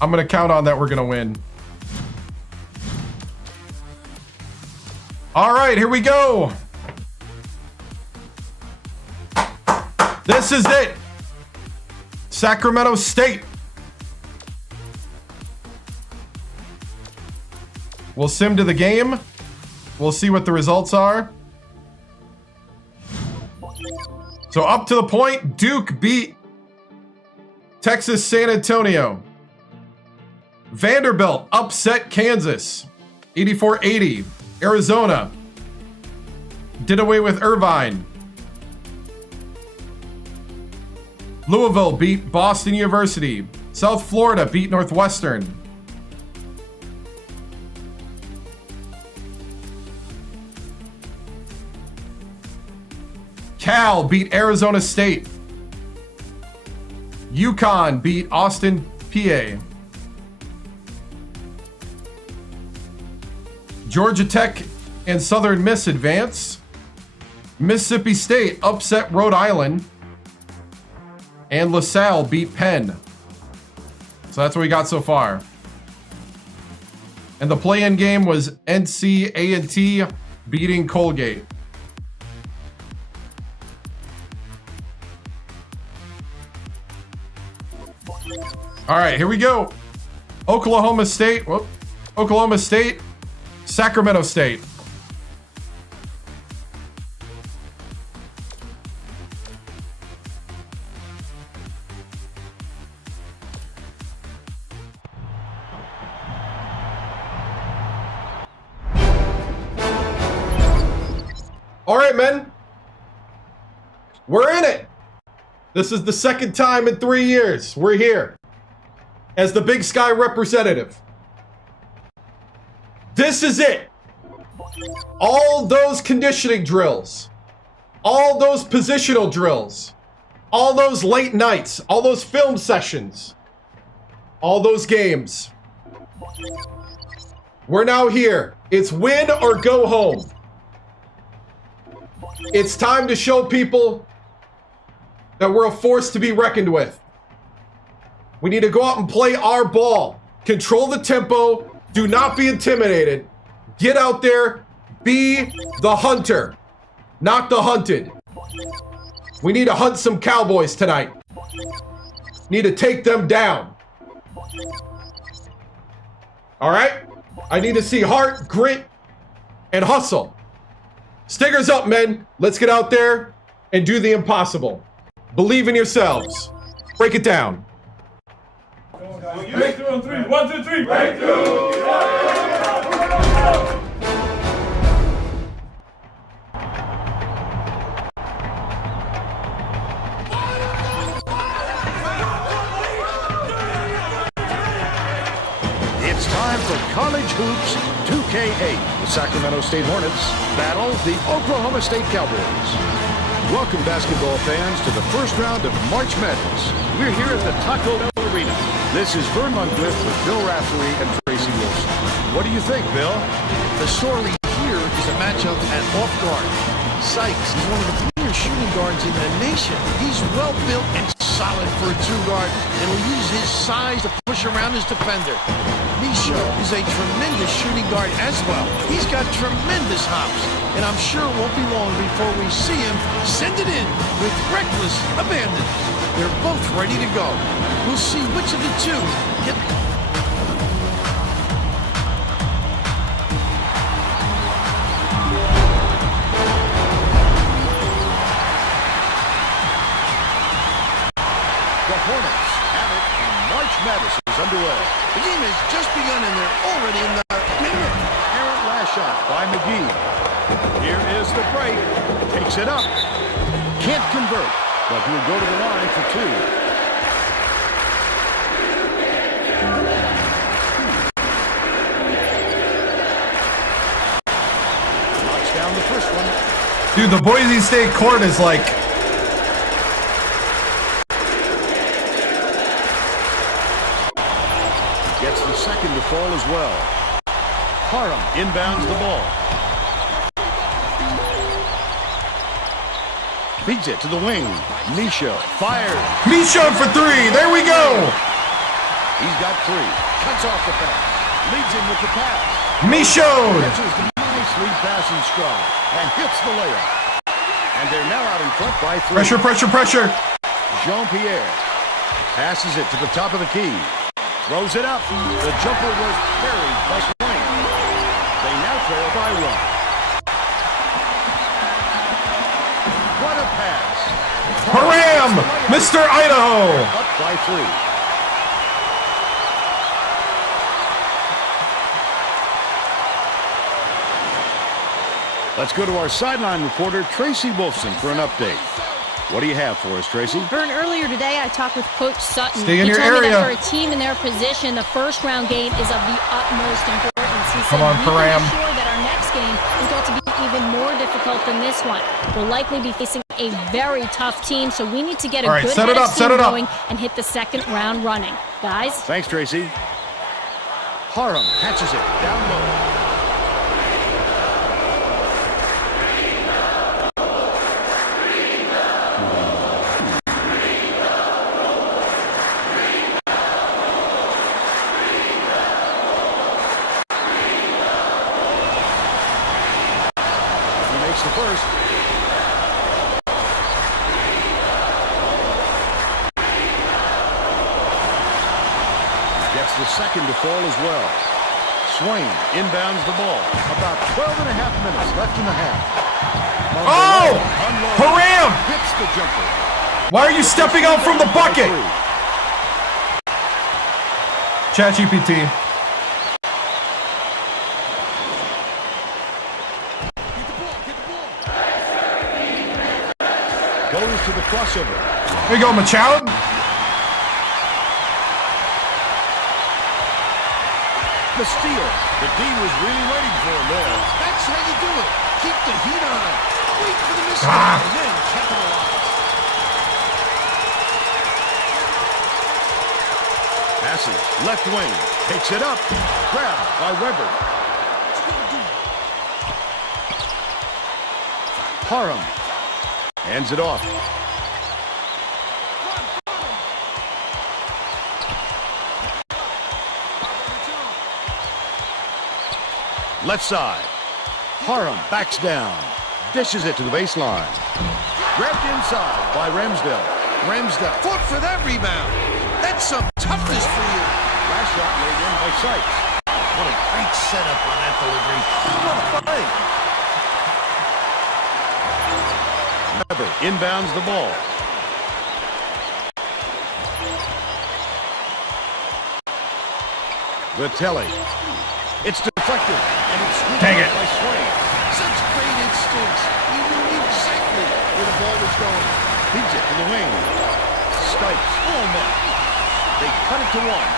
I'm going to count on that we're going to win. All right, here we go. This is it. Sacramento State. We'll sim to the game. We'll see what the results are. So up to the point, Duke beat Texas San Antonio. Vanderbilt upset Kansas, 84-80. Arizona did away with Irvine. Louisville beat Boston University. South Florida beat Northwestern. Cal beat Arizona State. UConn beat Austin, PA. Georgia Tech and Southern Miss advance. Mississippi State upset Rhode Island. And LaSalle beat Penn. So that's what we got so far. And the play-in game was NCAA beating Colgate. All right, here we go. Oklahoma State, Sacramento State. All right, men. We're in it. This is the second time in 3 years we're here as the Big Sky representative. This is it. All those conditioning drills, all those positional drills, all those late nights, all those film sessions, all those games. We're now here. It's win or go home. It's time to show people that we're a force to be reckoned with. We need to go out and play our ball. Control the tempo. Do not be intimidated. Get out there. Be the hunter, not the hunted. We need to hunt some Cowboys tonight. Need to take them down. All right? I need to see heart, grit, and hustle. Stickers up, men. Let's get out there and do the impossible. Believe in yourselves. Break it down. Breakthrough on 3. 1, 2, 3. Breakthrough! It's time for College Hoops 2K8. The Sacramento State Hornets battle the Oklahoma State Cowboys. Welcome, basketball fans, to the first round of March Madness. We're here at the Taco Bell Arena. This is Vern Lundgren with Bill Raftery and Tracy Wilson. What do you think, Bill? The story here is a matchup at off guard. Sykes is one of the premier shooting guards in the nation. He's well built and solid for a two-guard and will use his size to push around his defender. Micho is a tremendous shooting guard as well. He's got tremendous hops, and I'm sure it won't be long before we see him send it in with reckless abandon. They're both ready to go. We'll see which of the two get... The Hornets have it, and March Madness is underway. The game has just begun, and they're already in the minute. Errant last shot by McGee. Here is the break. Takes it up. Can't convert, but he'll go to the line for two. Knocks down the first one. Dude, the Boise State court is like... Gets the second to fall as well. Parham inbounds the ball. Feeds it to the wing. Micho fires. Micho for three. There we go. He's got three. Cuts off the pass. Leads him with the pass. Micho. Catches the nice lead pass in stride and hits the layup. And they're now out in front by three. Pressure, pressure, pressure. Jean-Pierre passes it to the top of the key. Throws it up. The jumper was buried by Swain. They now trail by one. What a pass. Haram! Mr. Idaho! Up by three. Let's go to our sideline reporter, Tracy Wolfson, for an update. What do you have for us, Tracy? Vern, earlier today I talked with Coach Sutton. Stay in your told me area. that for a team in their position, the first round game is of the utmost importance. He Come said, on, we Param. can be sure that our next game is going to be even more difficult than this one. We'll likely be facing a very tough team, so we need to get a good set it head up, of set steam it up. going and hit the second round running. Guys? Thanks, Tracy. Parham catches it down low. The first. Gets the second to fall as well. Swain inbounds the ball. About 12 and a half minutes left in the half. Oh! Haram! Hits the jumper. Why are you stepping out from the bucket? ChatGPT. Goes to the crossover. There you go, Machoud. The steal. The D was really waiting for him there. That's how you do it. Keep the heat on. Wait for the mistake and then capitalize. Passes. Left wing. Takes it up. Grabbed by Weber. Parham. Hands it off. Left side. Parham backs down. Dishes it to the baseline. Grabbed inside by Ramsdale. Ramsdale Fought for that rebound. That's some toughness for you. Last shot laid in by Sykes. What a great setup on that delivery. What a fight. Weber inbounds the ball. Vitelli. It's deflected, and it's scooped Dang up it. by Swain. Such great instincts. He knew exactly where the ball was going. Feeds it to the wing. Stipes. Oh, man. They cut it to one.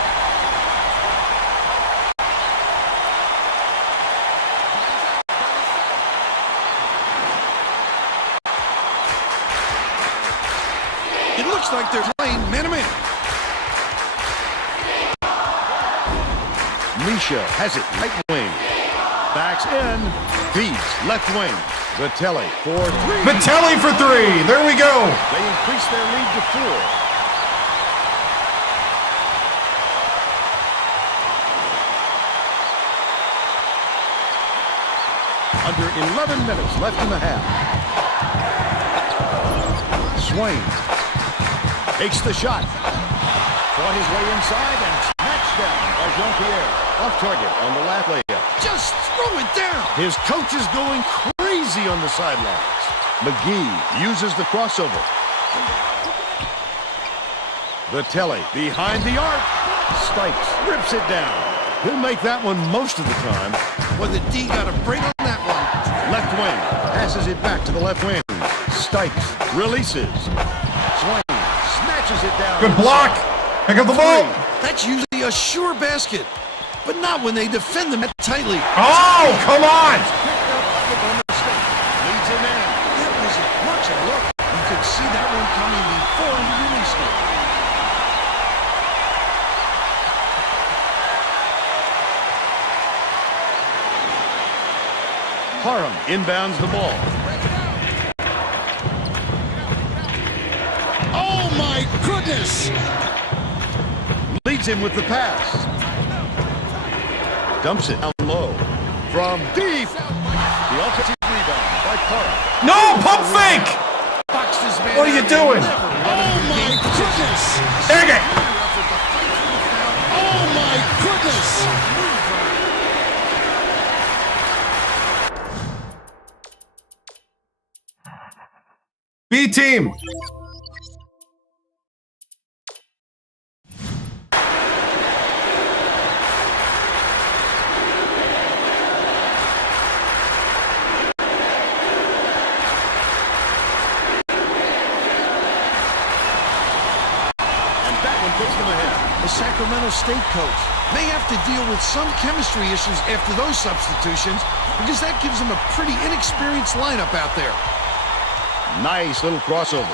It looks like they're playing man-to-man. Micho has it right wing. Backs in. Feeds left wing. Vitelli for three. Vitelli for three. There we go. They increase their lead to 4. Under 11 minutes left in the half. Swain takes the shot. Fought his way inside and snatched down by Jean-Pierre. Off target on the last layup. Just throw it down. His coach is going crazy on the sidelines. McGee uses the crossover. Vitelli behind the arc. Stikes rips it down. He'll make that one most of the time. Well, the D got a break on that one. Left wing passes it back to the left wing. Stikes releases. Swain snatches it down. Good block. Pick up the ball. That's usually a sure basket, but not when they defend them that tightly. Oh, come on. Leads him in. That wasn't much of a look. You could see that one coming before he released it. Parham inbounds the ball. Oh my goodness! Leads him with the pass. Dumps it down low. From deep. The offensive rebound by Parham. No, pump fake! Boxed his man. What are you doing? Oh my goodness! Dang it! Oh my goodness! B team. Puts them ahead. The Sacramento State coach may have to deal with some chemistry issues after those substitutions because that gives them a pretty inexperienced lineup out there. Nice little crossover.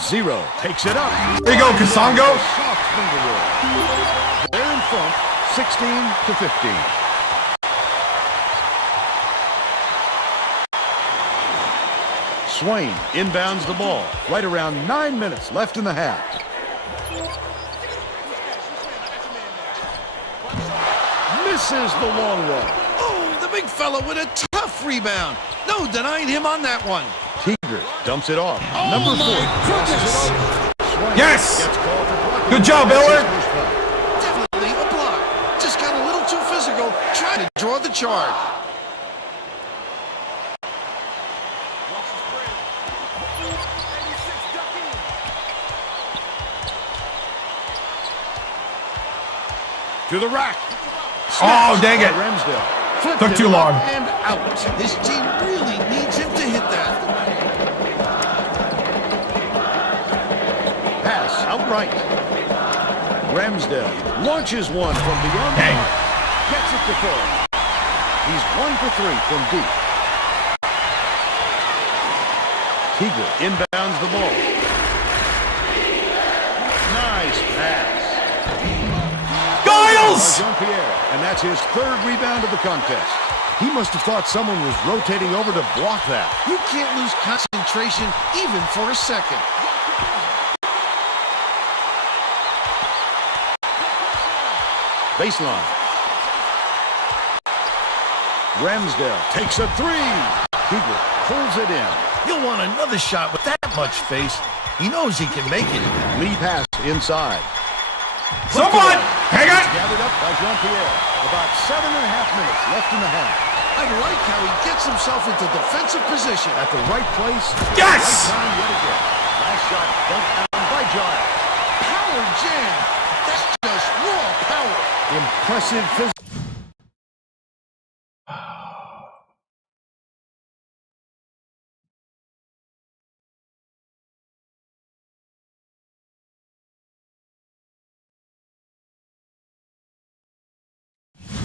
Zero takes it up. There you go, Kasongo. Soft finger roll. They're in front, 16-15. Swain inbounds the ball. Right around 9 minutes left in the half. Misses the long one. Oh, the big fella with a tough rebound. No denying him on that one. Teeger dumps it off. Oh, Number 4. Goodness. Yes! Good job, Eller. Definitely a block. Just got a little too physical, trying to draw the charge. To the rack. Oh, dang it. Ramsdale. Took too long. And out. His team really needs him to hit that. Pass outright. Ramsdale launches one from beyond the arc. Gets it to Phil. He's 1 for 3 from deep. Teagle inbounds the ball. Nice pass. Jean-Pierre, and that's his 3rd rebound of the contest. He must have thought someone was rotating over to block that. You can't lose concentration even for a second. Baseline. Ramsdale takes a 3. Teagle pulls it in. You'll want another shot with that much space. He knows he can make it. Lead pass inside. Someone! Hang on! Gathered up by Jean-Pierre. About 7.5 minutes left in the half. I like how he gets himself into defensive position. At the right place. Yes! Right time yet again. Last shot dunked down by Giles. Power jam. That's just raw power. Impressive physical.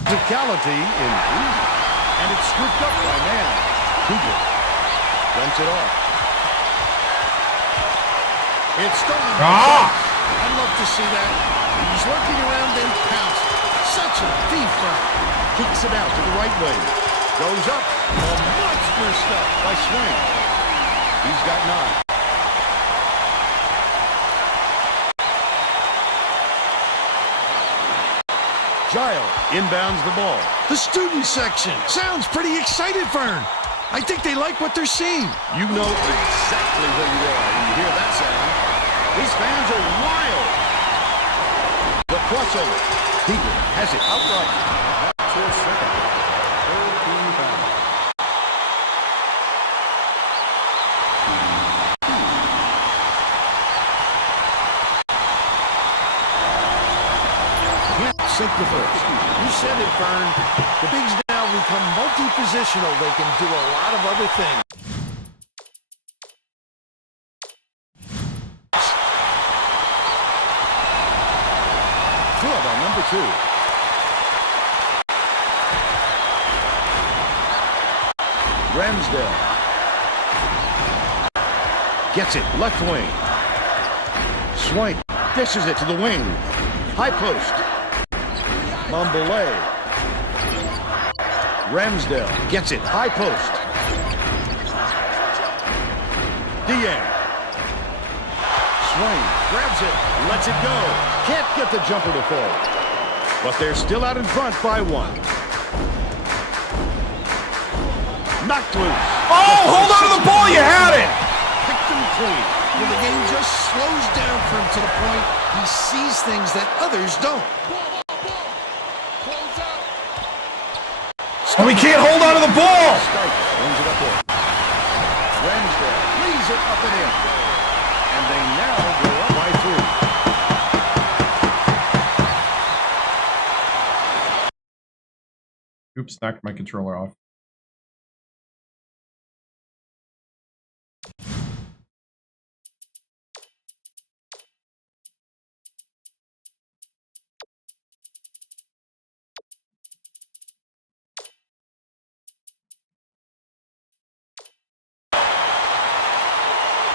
Physicality in blue. And it's scooped up by man. Teagle dumps it off. It's stolen. I'd love to see that. He's working around and pounced. Such a defense. Kicks it out to the right wing. Goes up. Monster stuff by Swain. He's got 9. Giles inbounds the ball. The student section sounds pretty excited, Vern. I think they like what they're seeing. You know exactly where you are when you hear that sound. These fans are wild. The crossover. Peter has it outright. That's his second. Third team foul. Can't sink the first. You said it, Vern. The bigs now become multi-positional. They can do a lot of other things. Good on number 2. Ramsdale gets it left wing. Swipe dishes it to the wing. High post. Mambolet. Ramsdale gets it high post. Dieng. Swain grabs it, lets it go. Can't get the jumper to fall. But they're still out in front by 1. Knocked loose. Oh, hold on to the ball. You had it. Picked them clean. When the game just slows down for him to the point he sees things that others don't. Oh, we can't hold on to the ball. Brings it up there. Ramsdale leaves it up and in. And they now go up by 3. Oops, knocked my controller off.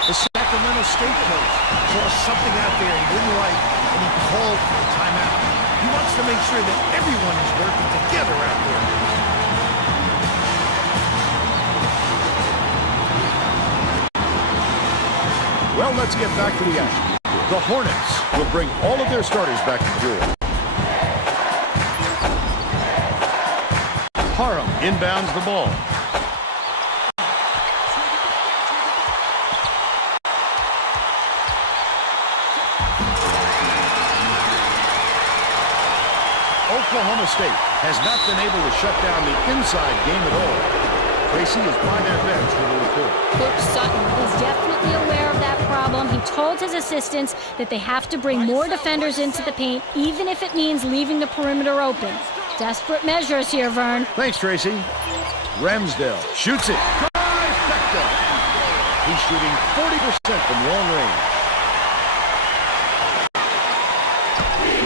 The Sacramento State coach saw something out there he didn't like, and he called for a timeout. He wants to make sure that everyone is working together out there. Well, let's get back to the action. The Hornets will bring all of their starters back to the field. Parham inbounds the ball. Oklahoma State has not been able to shut down the inside game at all. Tracy is by their bench with a report. Coach Sutton is definitely aware of that problem. He told his assistants that they have to bring more defenders into the paint, even if it means leaving the perimeter open. Desperate measures here, Vern. Thanks, Tracy. Ramsdale shoots it. Trifecta. He's shooting 40% from long range.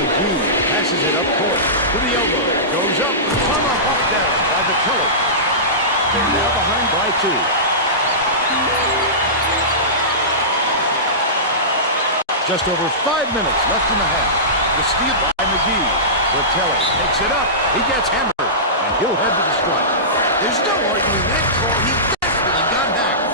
McGee passes it up court to the elbow. Goes up. Tomahawk down by the color. They're now behind by 2. Just over 5 minutes left in the half. The steal by McGee. Kelly takes it up. He gets hammered, and he'll head to the strike. There's no arguing that call. He definitely got hacked.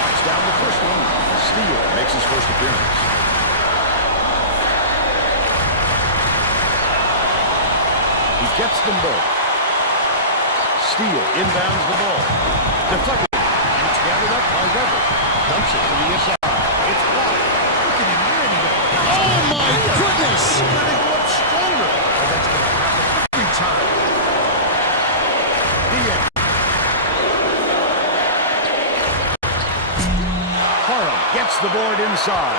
Knocks down the first one. Steele makes his first appearance. He gets them both. Steele inbounds the ball. Deflected. Gathered up by Weber. Dumps it to the inside. It's blocked. Look at him ready to go. Oh, my goodness! He's got to go up stronger. And that's going to happen every time. Parham gets the board inside.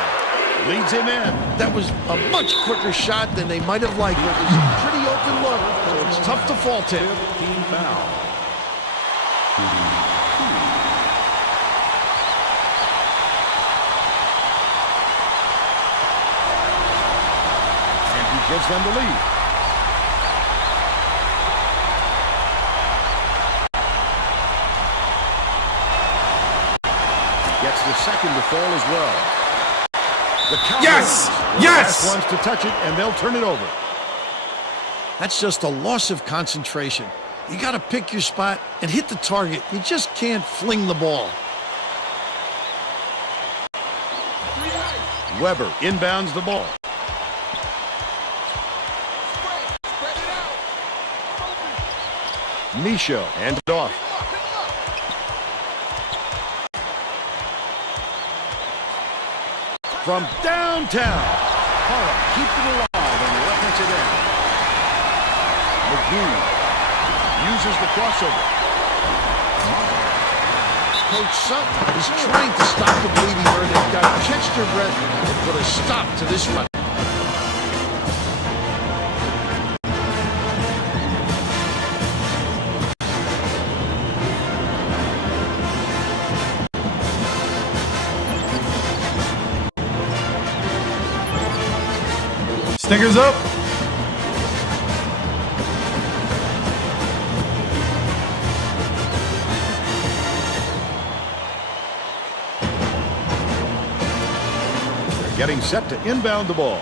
Leads him in. That was a much quicker shot than they might have liked. It was a pretty open look, so it's tough to fault him. 15 foul. Gives them the lead. Gets the second to fall as well. The Cowboys yes! Yes! Wants to touch it, and they'll turn it over. That's just a loss of concentration. You got to pick your spot and hit the target. You just can't fling the ball. Weber inbounds the ball. Michaud hands it off. From downtown, Hara keeps it alive on the offensive end. McGee uses the crossover. Coach Sutton is trying to stop the bleeding heart. They've got to catch their breath and put a stop to this run. Stickers up. They're getting set to inbound the ball.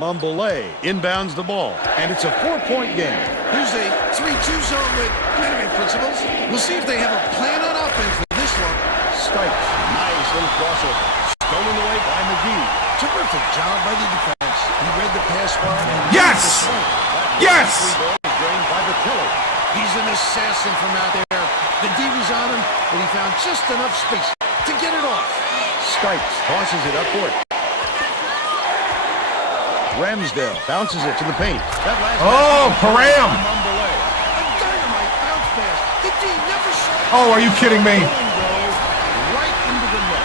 Mumbole inbounds the ball, and it's a 4-point game. Here's a 3-2 zone with minimum principles. We'll see if they have a plan on offense for this one. Stipes, nice little crossover. Stolen away by McGee. Terrific job by the defense. He read the pass far and Yes! Yes! Drained by the killer. He's an assassin from out there. The D was on him, but he found just enough space to get it off. Stipes tosses it up court. Ramsdale bounces it to the paint. Param! A dynamite bounce pass. The D never saw. Oh, are you kidding me? Right into the net.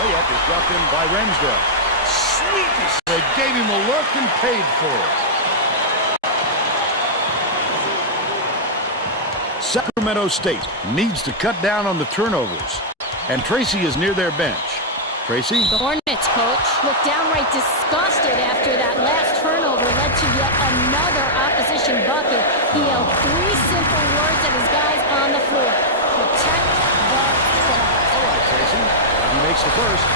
Layup is dropped in by Ramsdale. Sweetness. They gave him a look and paid for it. Sacramento State needs to cut down on the turnovers, and Tracy is near their bench. Tracy? The Hornets coach looked downright disgusted after that last turnover led to yet another opposition bucket. He yelled 3 simple words at his guys on the floor. Protect the ball. All right, Tracy. He makes the first.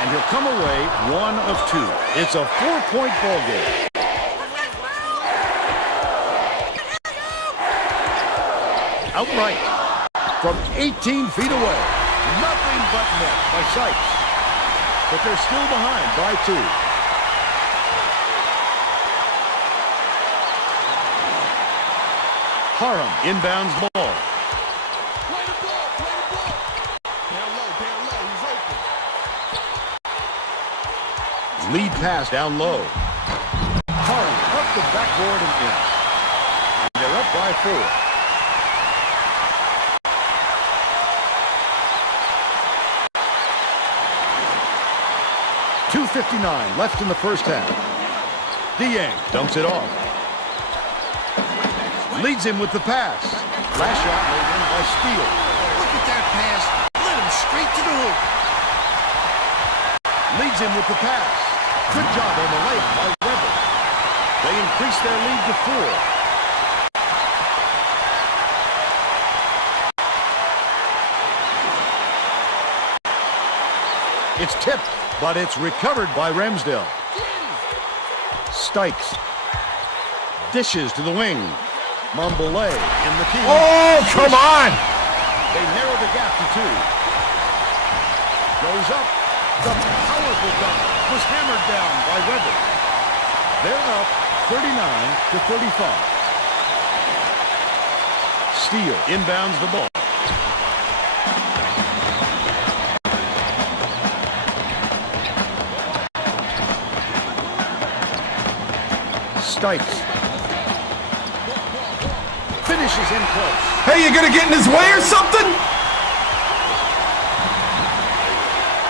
And he'll come away 1 of 2. It's a 4-point ball game. Outright from 18 feet away. Nothing but net by Sykes. But they're still behind by 2. Haram inbounds ball. Play the ball. Down low, he's open. Lead pass down low. Haram up the backboard and in. And they're up by 4. 2:59 left in the first half. Dieng dumps it off. Leads him with the pass. Last shot laid in by Steele. Look at that pass. Led him straight to the hoop. Leads him with the pass. Good job on the layup by Weber. They increase their lead to 4. It's tipped, but it's recovered by Ramsdale. Stipes dishes to the wing. Mumbole in the key. Oh, come on! They narrow the gap to 2. Goes up. The powerful dunk was hammered down by Weber. They're up 39-35. Steele inbounds the ball. Stipes finishes in close. Hey, you gonna get in his way or something?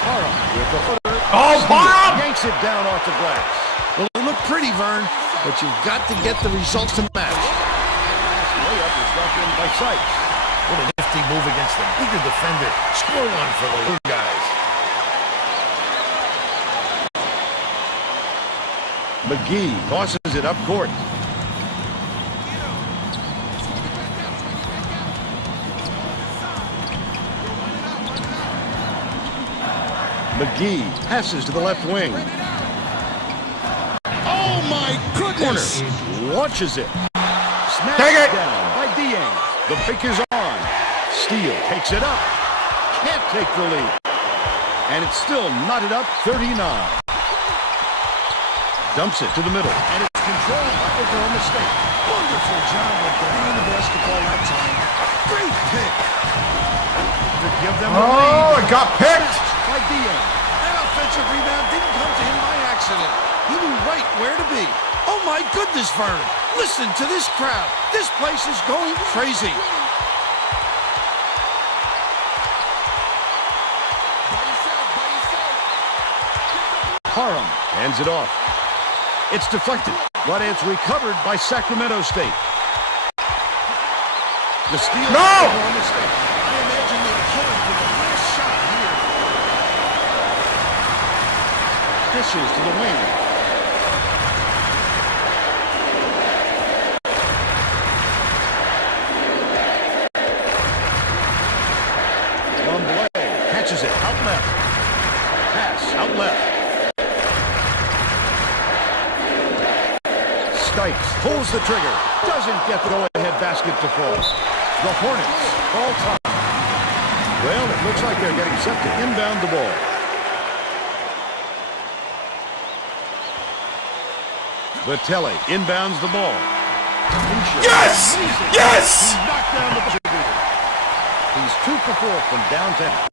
Hara with the footer. Oh, Bob! Yanks it down off the glass. Well, it looked pretty, Vern, but you've got to get the results to match. Last layup is left in by Sykes. What an Nasty move against the bigger defender. Score one for the little guys. McGee tosses it up court. McGee passes to the left wing. Oh my goodness! Launches it. Smashed down by Dieng. The pick is on. Steele takes it up. Can't take the lead. And it's still knotted up 39. Dumps it to the middle. And it's controlled by Oklahoma State. Wonderful job of getting the basketball that time. Great pick. To give them oh, it got picked. By Dieng. That offensive rebound didn't come to him by accident. He knew right where to be. Oh my goodness, Vern. Listen to this crowd. This place is going crazy. Parham hands it off. It's deflected, but it's recovered by Sacramento State. The steal. No! I imagine they're pulling for the last shot here. Dishes to the wing. Lamblay catches it out left. Pass out left. Stipes pulls the trigger. Doesn't get the go-ahead basket to fall. The Hornets all time. Well, it looks like they're getting set to inbound the ball. Vitelli inbounds the ball. Yes! Yes! He knocked down the distributor. He's 2 for 4 from downtown.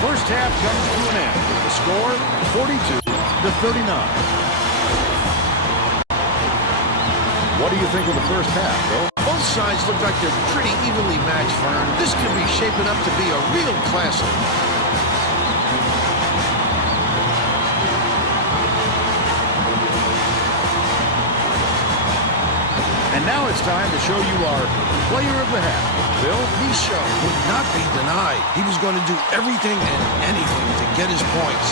First half comes to an end. The score, 42-39. What do you think of the first half, Bill? Both sides look like they're pretty evenly matched, Vern. This could be shaping up to be a real classic. And now it's time to show you our player of the half. Bill? Misha would not be denied. He was going to do everything and anything to get his points.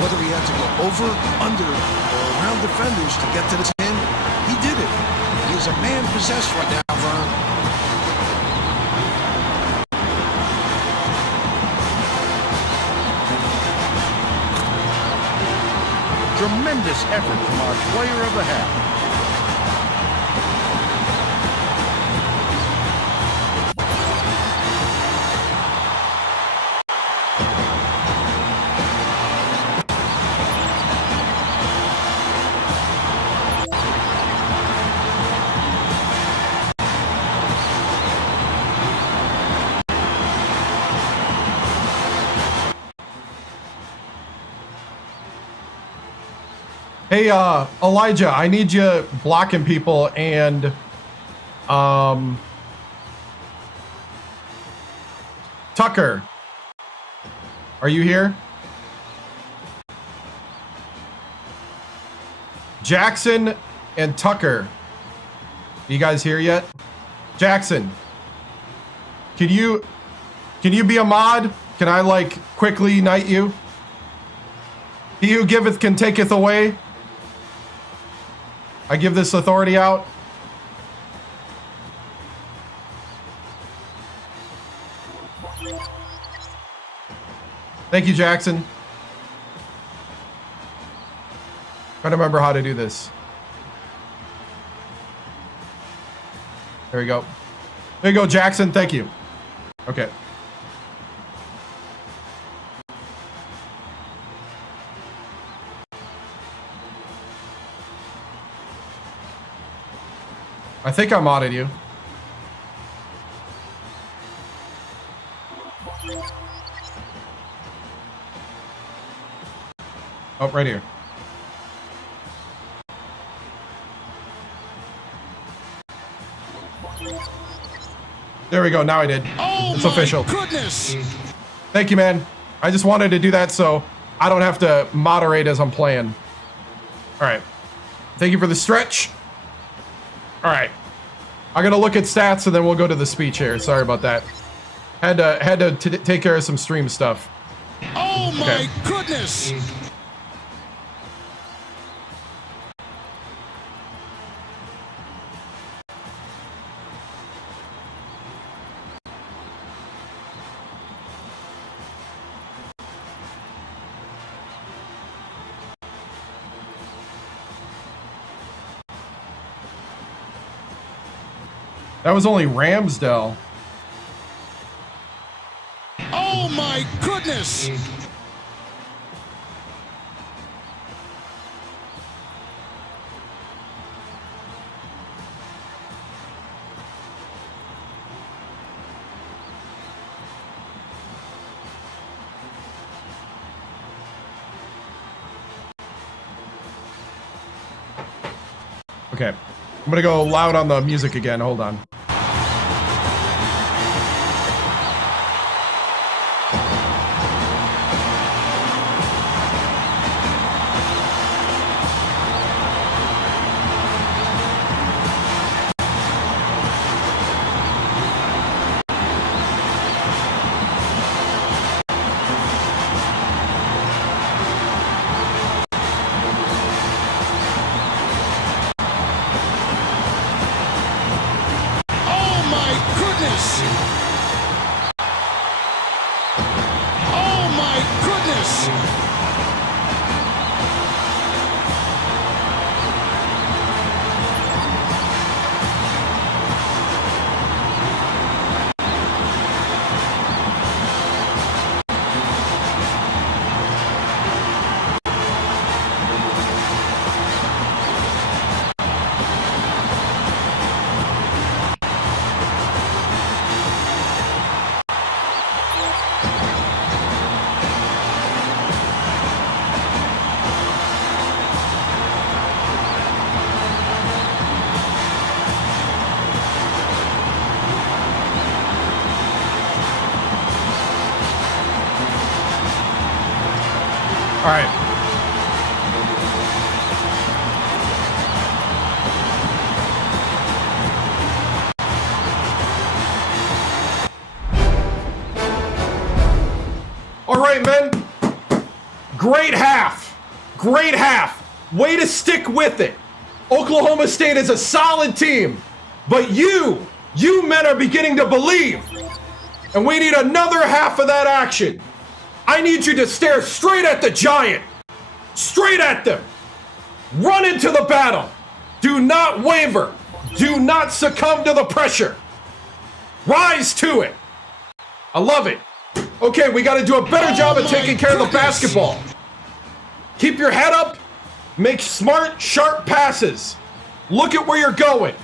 Whether he had to go over, under, or around defenders to get to the 10, he did it. He is a man possessed right now, Vern. Tremendous effort from our player of the half. Hey, Elijah, I need you blocking people and, Tucker, are you here? Jackson and Tucker, you guys here yet? Jackson, can you be a mod? Can I, like, quickly knight you? He who giveth can taketh away. I give this authority out. Thank you, Jackson. Trying to remember how to do this. There we go. There you go, Jackson. Thank you. Okay. I think I modded you. Oh, right here. There we go. Now I did. Oh, it's official. Goodness. Thank you, man. I just wanted to do that so I don't have to moderate as I'm playing. All right. Thank you for the stretch. All right. I'm gonna look at stats and then we'll go to the speech here. Sorry about that. Had to take care of some stream stuff. Oh my goodness! That was only Ramsdale. Oh my goodness! Okay. I'm gonna go loud on the music again. Hold on. All right. All right, men. Great half. Great half. Way to stick with it. Oklahoma State is a solid team, but you men are beginning to believe. And we need another half of that action. I need you to stare straight at the giant. Straight at them. Run into the battle. Do not waver. Do not succumb to the pressure. Rise to it. I love it. Okay, we got to do a better job of taking care of the basketball. Keep your head up. Make smart, sharp passes. Look at where you're going.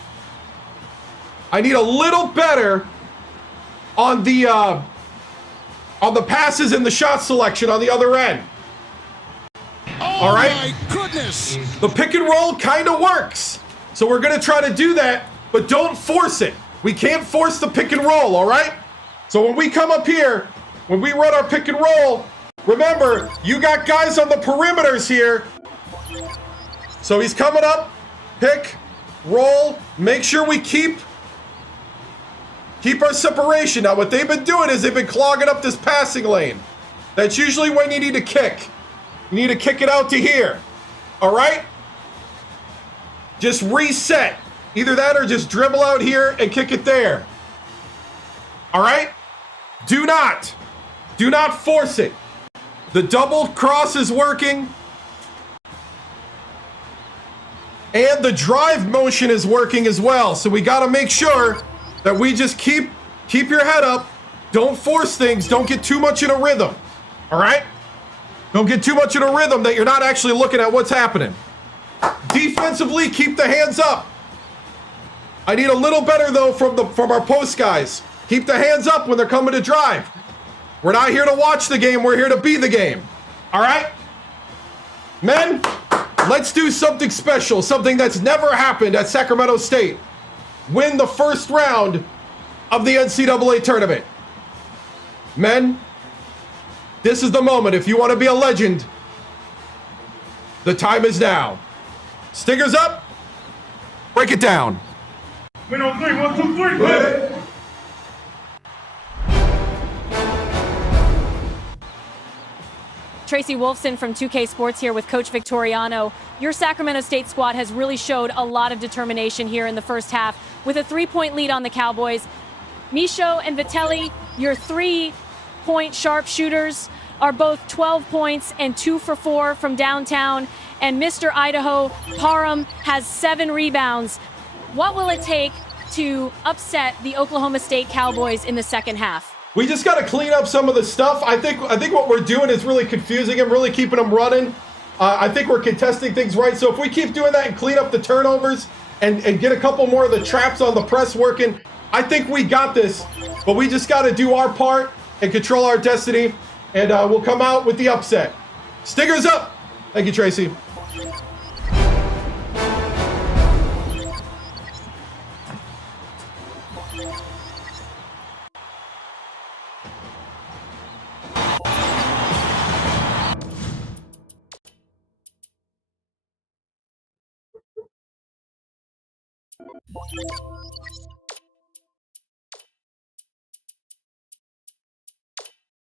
I need a little better on the passes and the shot selection on the other end. All right? Oh my goodness! The pick and roll kind of works. So we're going to try to do that, but don't force it. We can't force the pick and roll, all right? So when we come up here, when we run our pick and roll, remember, you got guys on the perimeters here. So he's coming up, pick, roll, make sure we keep our separation. Now, what they've been doing is they've been clogging up this passing lane. That's usually when you need to kick. You need to kick it out to here. All right? Just reset. Either that or just dribble out here and kick it there. All right? Do not force it. The double cross is working. And the drive motion is working as well. So we got to make sure that we just keep your head up. Don't force things. Don't get too much in a rhythm. All right? Don't get too much in a rhythm that you're not actually looking at what's happening. Defensively, keep the hands up. I need a little better though from our post guys. Keep the hands up when they're coming to drive. We're not here to watch the game. We're here to be the game. All right? Men, let's do something special, something that's never happened at Sacramento State. Win the first round of the NCAA tournament. Men, this is the moment. If you want to be a legend, the time is now. Stingers up. Break it down. Win on three. 1, 2, 3. Ready? Tracy Wolfson from 2K Sports here with Coach Victoriano. Your Sacramento State squad has really showed a lot of determination here in the first half with a 3-point lead on the Cowboys. Michaud and Vitelli, your 3-point sharpshooters, are both 12 points and 2 for 4 from downtown. And Mr. Idaho, Parham, has 7 rebounds. What will it take to upset the Oklahoma State Cowboys in the second half? We just got to clean up some of the stuff. I think what we're doing is really confusing them, really keeping them running. I think we're contesting things right. So if we keep doing that and clean up the turnovers and get a couple more of the traps on the press working, I think we got this. But we just got to do our part and control our destiny, and we'll come out with the upset. Stingers up! Thank you, Tracy.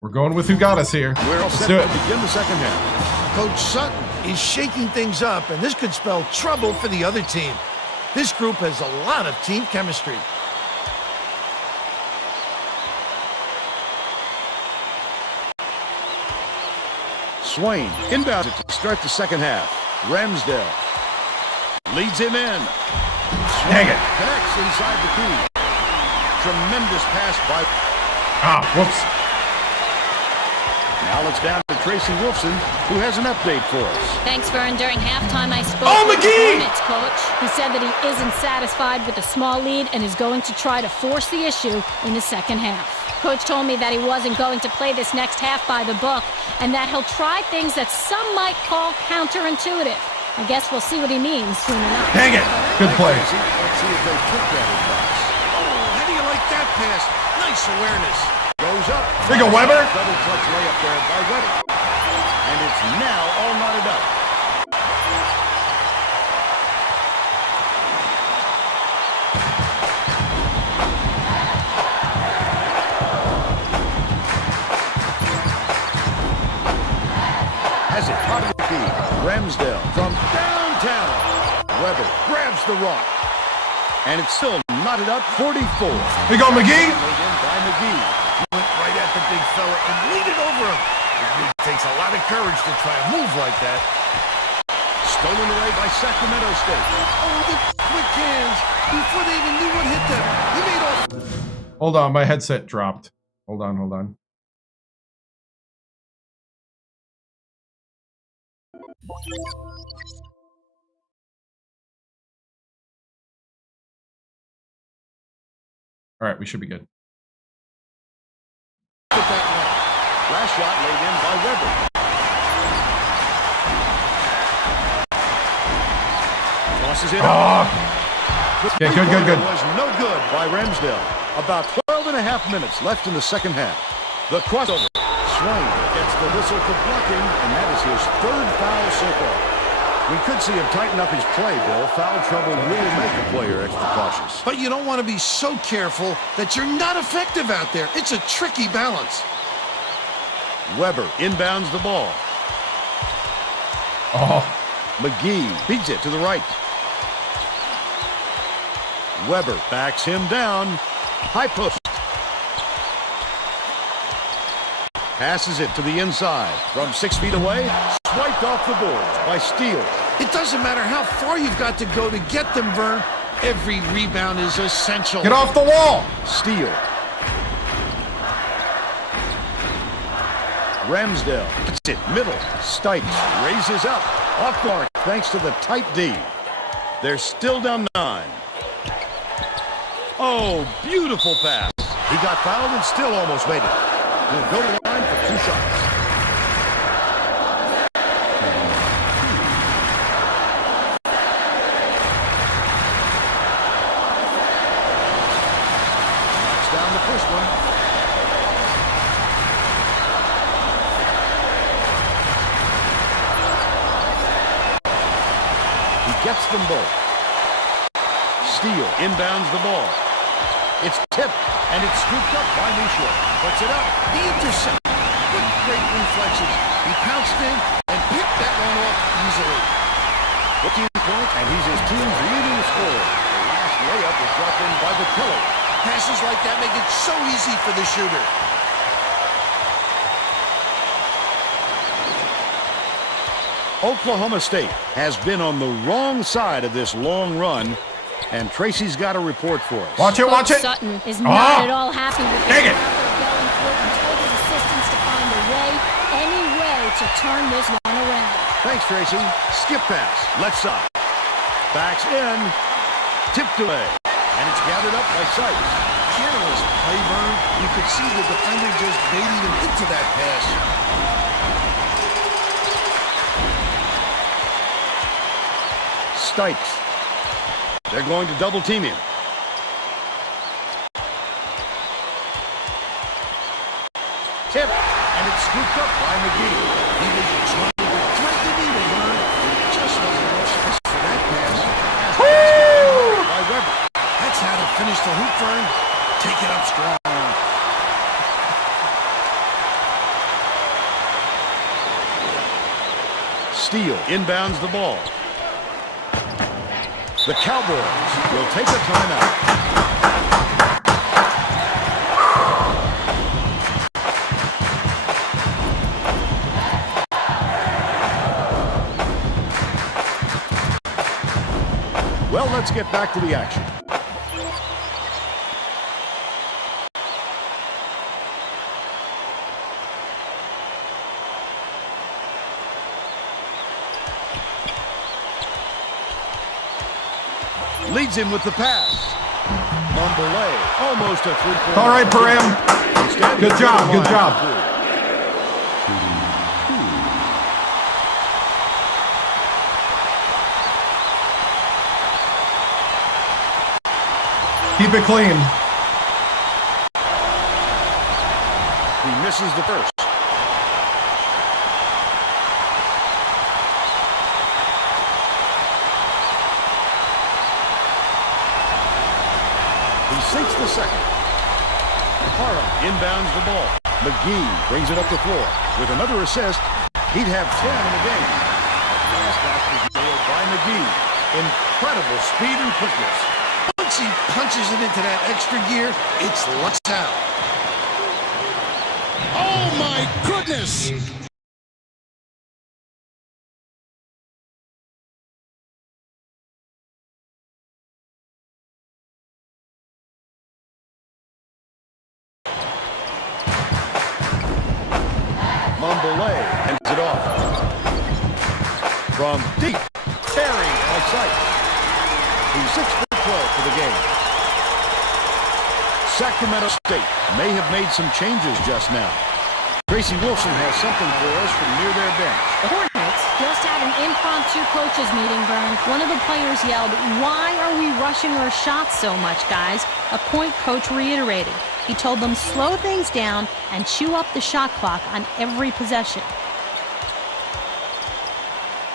We're going with who got us here. We're all Let's set do to it. begin the second half. Coach Sutton is shaking things up, and this could spell trouble for the other team. This group has a lot of team chemistry. Swain inbounds it to start the second half. Ramsdale leads him in. Dang it. Connects inside the key. Tremendous pass by... Whoops. Now it's down to Tracy Wolfson, who has an update for us. Thanks, Vern. During halftime, I spoke with the McGee! Hornets coach. He said that he isn't satisfied with the small lead and is going to try to force the issue in the second half. Coach told me that he wasn't going to play this next half by the book and that he'll try things that some might call counterintuitive. I guess we'll see what he means soon enough. Dang it. Good play. Let's see if they took that advice. Oh, how do you like that pass? Nice awareness. Goes up. There you go, Weber. Double clutch layup there by Weber. And it's now all knotted up. Has it out of the key. Ramsdale from downtown. Weber grabs the rock. And it's still knotted up 44. Here you go, McGee. Laid in by McGee. Went right at the big fella and lead it over him. It takes a lot of courage to try a move like that. Stolen away by Sacramento State. Oh, the quick hands before they even knew what hit them. He made off. Hold on, my headset dropped. Hold on. All right, we should be good. Last shot laid in by Weber. Tosses it up. Yeah, good. Was no good by Ramsdale. About 12 and a half minutes left in the second half. The crossover. Swain gets the whistle for blocking, and that is his third foul so far. We could see him tighten up his play, Bill. Foul trouble will make a player extra cautious. But you don't want to be so careful that you're not effective out there. It's a tricky balance. Weber inbounds the ball. McGee beats it to the right. Weber backs him down. High post. Passes it to the inside. From 6 feet away, swiped off the boards by Steele. It doesn't matter how far you've got to go to get them, Vern. Every rebound is essential. Get off the wall. Steele. Ramsdale. That's it. Middle. Stipes raises up. Off mark thanks to the tight D. They're still down 9. Oh, beautiful pass. He got fouled and still almost made it. He'll go to the line for 2 shots. Knocks down the first one. He gets them both. Steele inbounds the ball. It's tipped, and it's scooped up by Misha. Puts it up. The intercept with great reflexes. He pounced in and picked that one off easily. 15 points, and he's his team's leading scorer. The last layup was dropped in by Vitelli. Passes like that make it so easy for the shooter. Oklahoma State has been on the wrong side of this long run, and Tracy's got a report for us. Watch it, watch it. Sutton is not at all happy with this. Dang it. Going for it and told his assistants to find a way, any way to turn this one around. Thanks, Tracy. Skip pass, left side. Backs in, tipped away, and it's gathered up by Sykes. Careless play, Vern. You could see the defender just baiting him into that pass. Sykes. They're going to double team him. Tip, and it's scooped up by McGee. He was trying to thread the needle, Vern. It just wasn't much space for that pass. Woo! By Weber. That's how to finish the hoop, Vern. Take it up strong. Steele inbounds the ball. The Cowboys will take a timeout. Well, let's get back to the action. Leads him with the pass. Mondelez, almost a three-point. All right, Param. Good job, good job. Keep it clean. He misses the first. He sinks the second. Parham inbounds the ball. McGee brings it up the floor. With another assist, he'd have 10 in the game. Last back was nailed by McGee. Incredible speed and quickness. Once he punches it into that extra gear, it's lights out. Oh, my goodness! Mondelez ends it off. From deep, tearing by Sykes. He's 6 for 12 for the game. Sacramento State may have made some changes just now. Tracy Wilson has something for us from near their bench. The Hornets just had an impromptu coaches meeting, Vern. One of the players yelled, "Why are we rushing our shots so much, guys?" A point coach reiterated. He told them slow things down and chew up the shot clock on every possession.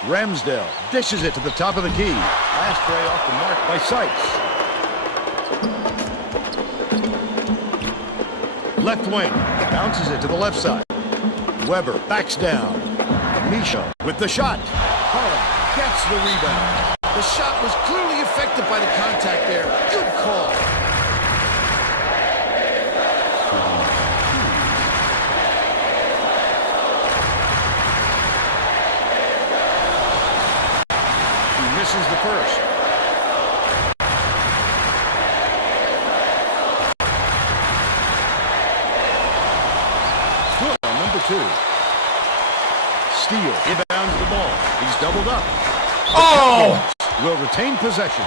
Ramsdale dishes it to the top of the key. Last tray off the mark by Sykes. Left wing, bounces it to the left side. Weber backs down. Misha with the shot. Parham gets the rebound. The shot was clearly affected by the contact there. Good call. He misses the first. Good on number 2. Steele inbounds the ball. He's doubled up. Oh! Will retain possession.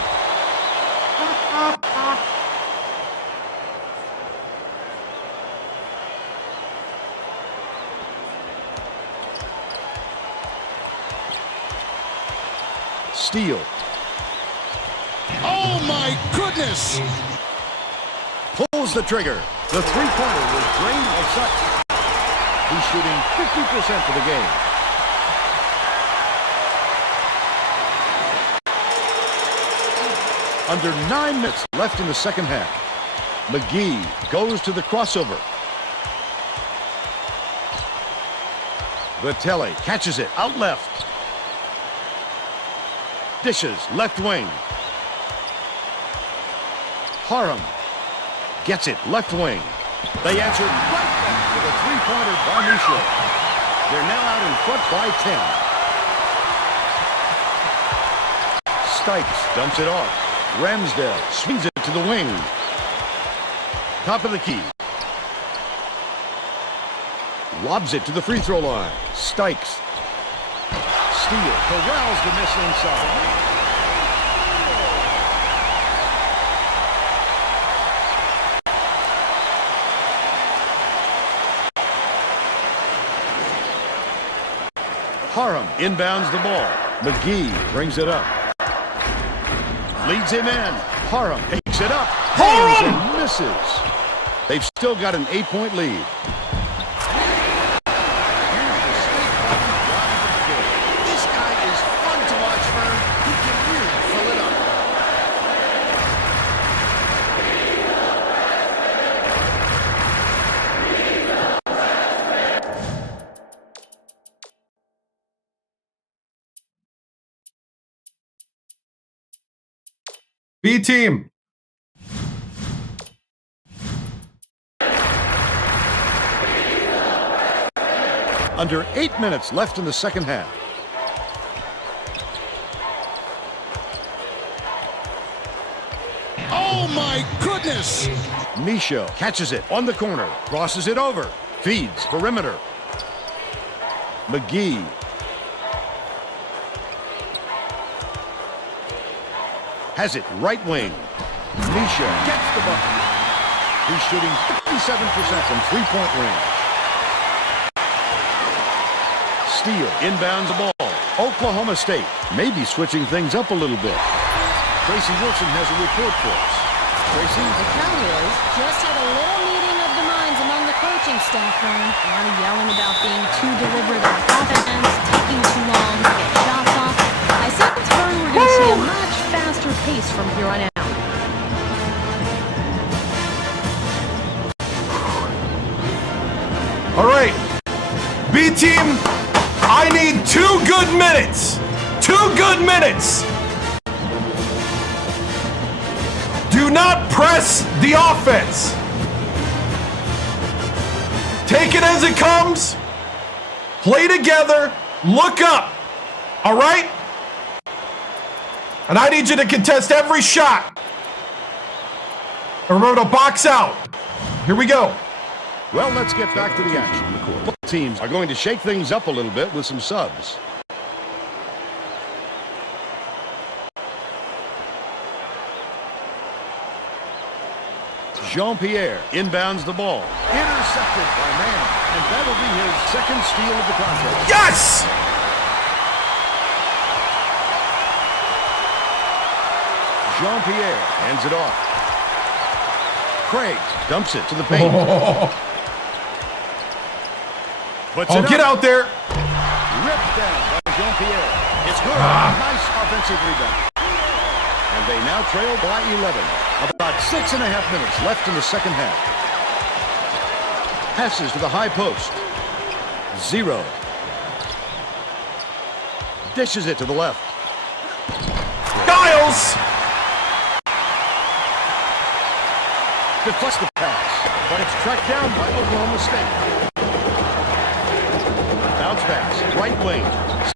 Steele. Oh, my goodness! Pulls the trigger. The three-pointer was drained by Sutton. He's shooting 50% for the game. Under 9 minutes left in the second half. McGee goes to the crossover. Vitelli catches it out left. Dishes left wing. Harum gets it left wing. They answer right back with a three-pointer by Michaud. They're now out in front by 10. Stykes dumps it off. Ramsdale swings it to the wing. Top of the key. Lobs it to the free throw line. Stykes. Steele corrals the miss inside. Harum inbounds the ball. McGee brings it up. Leads him in. Harum takes it up. Harum! And misses. They've still got an 8-point lead. This guy is fun to watch, Vern. He can really fill it up. B team. Under 8 minutes left in the second half. Oh, my goodness! Michaud catches it on the corner. Crosses it over. Feeds perimeter. McGee. Has it right wing. Michaud gets the bucket. He's shooting 57% from three-point range. Steele inbounds the ball. Oklahoma State may be switching things up a little bit. Tracy Wilson has a report for us. Tracy? The Cowboys just had a little meeting of the minds among the coaching staff, Vern. A lot of yelling about being too deliberate on offense, taking too long to get shots off. I sense, Vern, we're going to see a much faster pace from here on out. All right, B team, I need 2 good minutes. 2 good minutes. Do not press the offense. Take it as it comes. Play together. Look up. All right? And I need you to contest every shot. And remember to box out. Here we go. Well, let's get back to the action. Both teams are going to shake things up a little bit with some subs. Jean-Pierre inbounds the ball. Intercepted by Mann. And that'll be his second steal of the contest. Yes! Jean-Pierre hands it off. Craig dumps it to the paint. Get out there. Ripped down by Jean-Pierre. It's good. Nice offensive rebound. And they now trail by 11. About 6.5 minutes left in the second half. Passes to the high post. 0. Dishes it to the left. Giles! Deflects the pass, but it's tracked down by Oklahoma State. Bounce pass, right wing.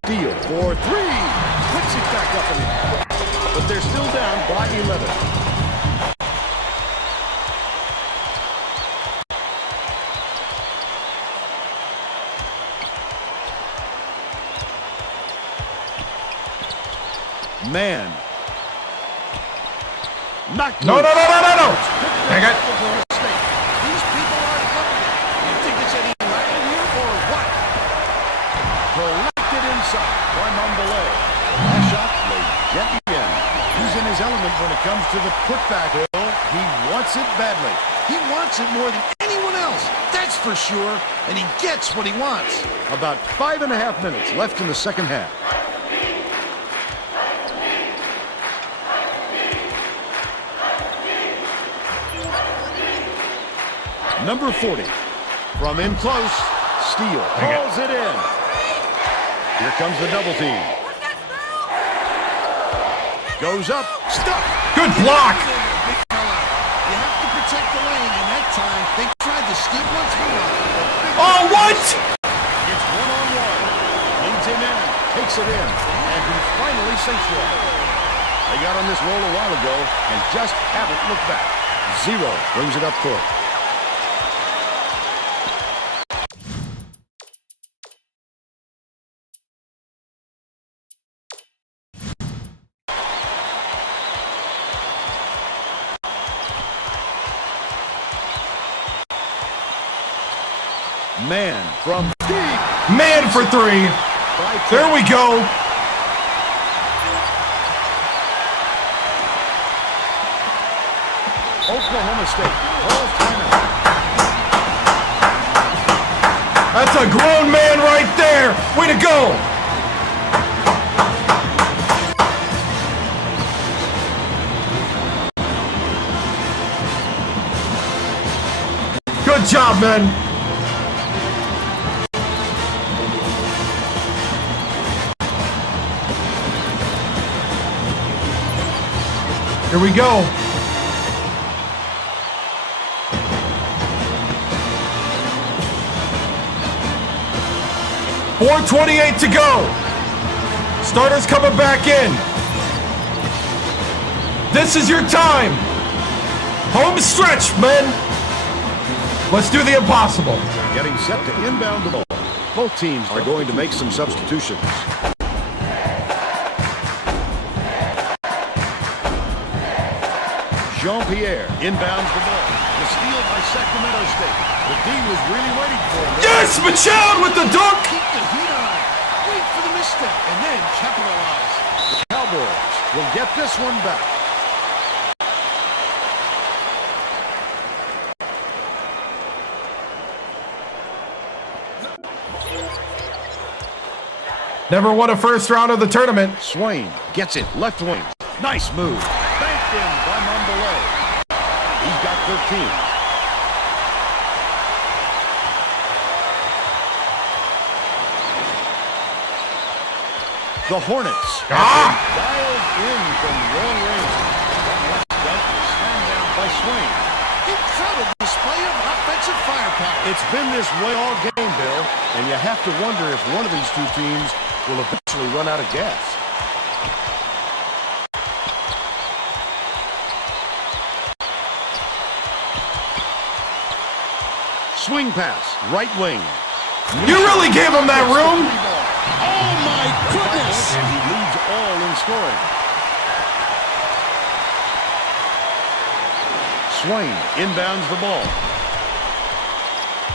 Steele for 3. Puts it back up in the air. But they're still down by 11. Man. Knocked No. loose. Dang it. These people aren't looking. You think it's any racket here or what? Collected inside by Mambele. That shot may get in. He's in his element when it comes to the putback. He wants it badly. He wants it more than anyone else. That's for sure. And he gets what he wants. About 5.5 minutes left in the second half. Number 40. From in close. Steele calls it in. Here comes the double team. Goes up. Stuck. Good block. You have to protect the lane, and that time they tried to sneak one through. Oh, what? It's one-on-one. Leads him in. Takes it in. And he finally sinks one. They got on this roll a while ago and just haven't looked back. 0 brings it up court. Man from deep. Man for 3. There we go. Oklahoma State calls timeout. That's a grown man right there. Way to go. Good job, man. Here we go. .428 to go. Starters coming back in. This is your time. Home stretch, men. Let's do the impossible. Getting set to inbound the ball. Both teams are going to make some substitutions. Jean-Pierre inbounds the ball. The steal by Sacramento State. The D was really waiting for him. Yes, Michelle with the dunk. Keep the heat on. Wait for the misstep and then capitalize. The Cowboys will get this one back. Never won a first round of the tournament. Swain gets it. Left wing. Nice move. Banked in by Mondelez. He's got 13. The Hornets dialed in from long range. Dunk is slammed down by Swain. Incredible display of offensive firepower. It's been this way all game, Bill, and you have to wonder if one of these two teams will eventually run out of gas. Swing pass, right wing. You really gave him that room. Oh my goodness! And he leads all in scoring. Swain inbounds the ball.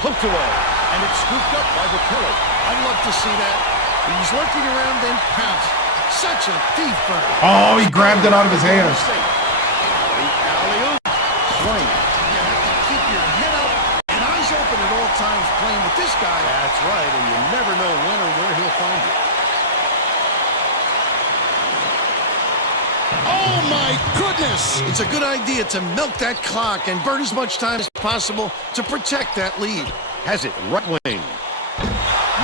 Hooked away, and it's scooped up by the killer. I'd love to see that. He's lurking around and pounced. Such a thief bird. Oh, he grabbed it out of his hands. The alley-oop. Swain. You have to keep your head up and eyes open at all times playing with this guy. That's right, and you never know when or where he'll find you. Oh my goodness! It's a good idea to milk that clock and burn as much time as possible to protect that lead. Has it right wing.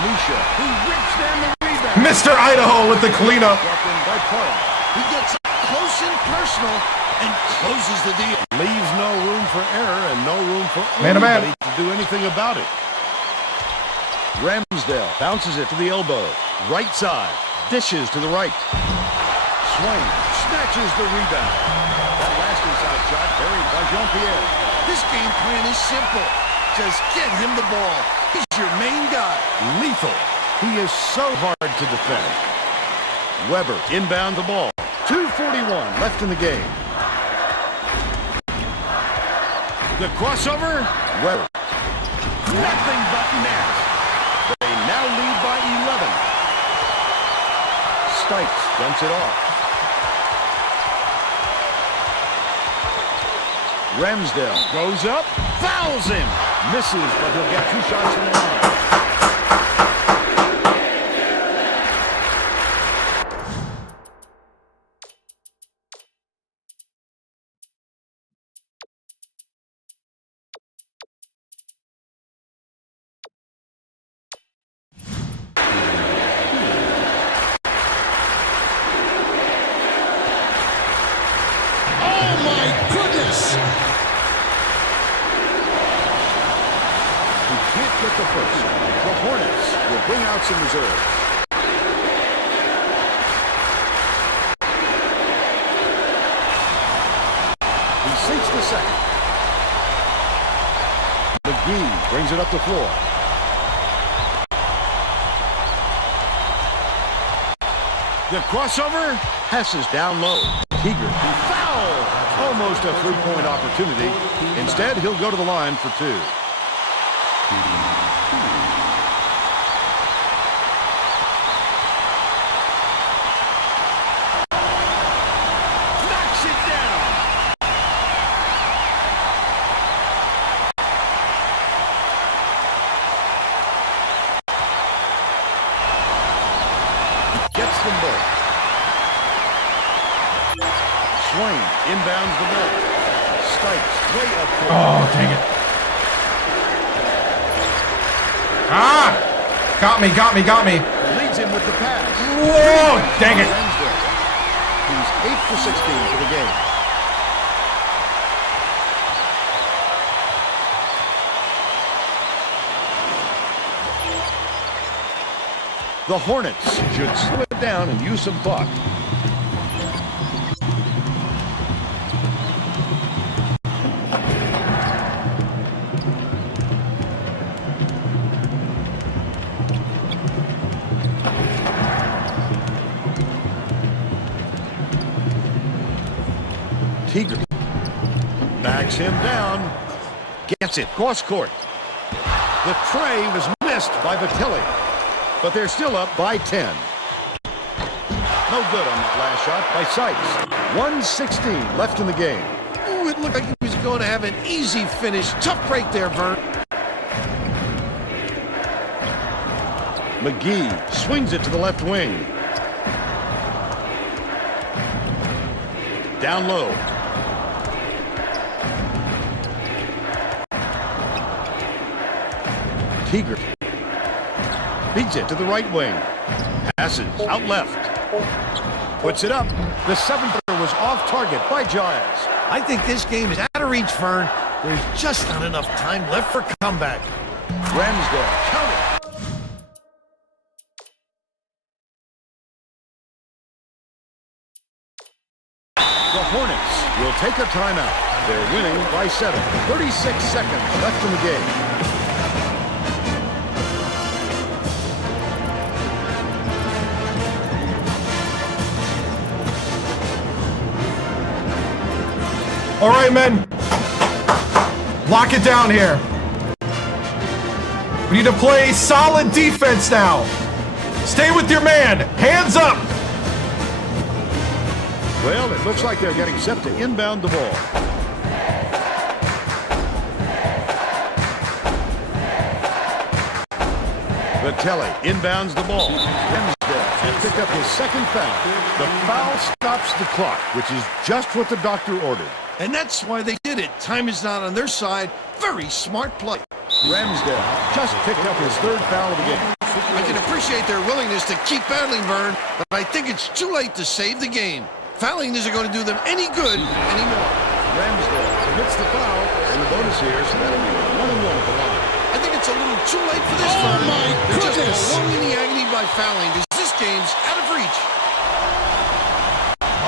Misha, who rips down the rebound. Mr. Idaho with the cleanup. He gets up close and personal and closes the deal. Leaves no room for error and no room for Man-to-man. anybody to do anything about it. Ramsdale bounces it to the elbow. Right side. Dishes to the right. Swain snatches the rebound. That last inside shot buried by Jean-Pierre. This game plan is simple. Just get him the ball. He's your main guy. Lethal. He is so hard to defend. Weber inbound the ball. 2:41 left in the game. The crossover. Weber. Nothing but net. They now lead by 11. Stipes dumps it off. Ramsdale goes up, fouls him. Misses, but he'll get 2 shots in the line. timeouts in reserve. He sinks the second. McGee brings it up the floor. The crossover passes down low. Teager, foul! Almost a three-point opportunity. Instead, he'll go to the line for two. Knocks it down! Gets them both. Swain inbounds the ball. Stikes way up court. Oh, dang it. Ah! Got me. Leads him with the pass. Whoa, dang it. He's 8 for 16 for the game. The Hornets should slow it down and use some thought. Teager backs him down. Gets it. Cross court. The tray was missed by Vitelli, but they're still up by 10. No good on that last shot by Sykes. 1:16 left in the game. Ooh, it looked like he was going to have an easy finish. Tough break there, Vern. McGee swings it to the left wing. Down low. Teager beats it to the right wing. Passes out left. Puts it up. The 7-footer was off target by Giles. I think this game is out of reach, Vern. There's just not enough time left for comeback. Ramsdale, count it. The Hornets will take a timeout. They're winning by 7. 36 seconds left in the game. All right, men. Lock it down here. We need to play solid defense now. Stay with your man. Hands up. Well, it looks like they're getting set to inbound the ball. Vitelli inbounds the ball. Ramsdale has picked up his second foul. The foul stops the clock, which is just what the doctor ordered. And that's why they did it. Time is not on their side. Very smart play. Ramsdale just picked up his third foul of the game. I can appreciate their willingness to keep battling, Vern, but I think it's too late to save the game. Fouling isn't going to do them any good anymore. Ramsdale commits the foul, and the bonus here, so that'll be 1-1 at the line. I think it's a little too late for this, Vern. They're just prolonging the agony by fouling, because this game's out of reach.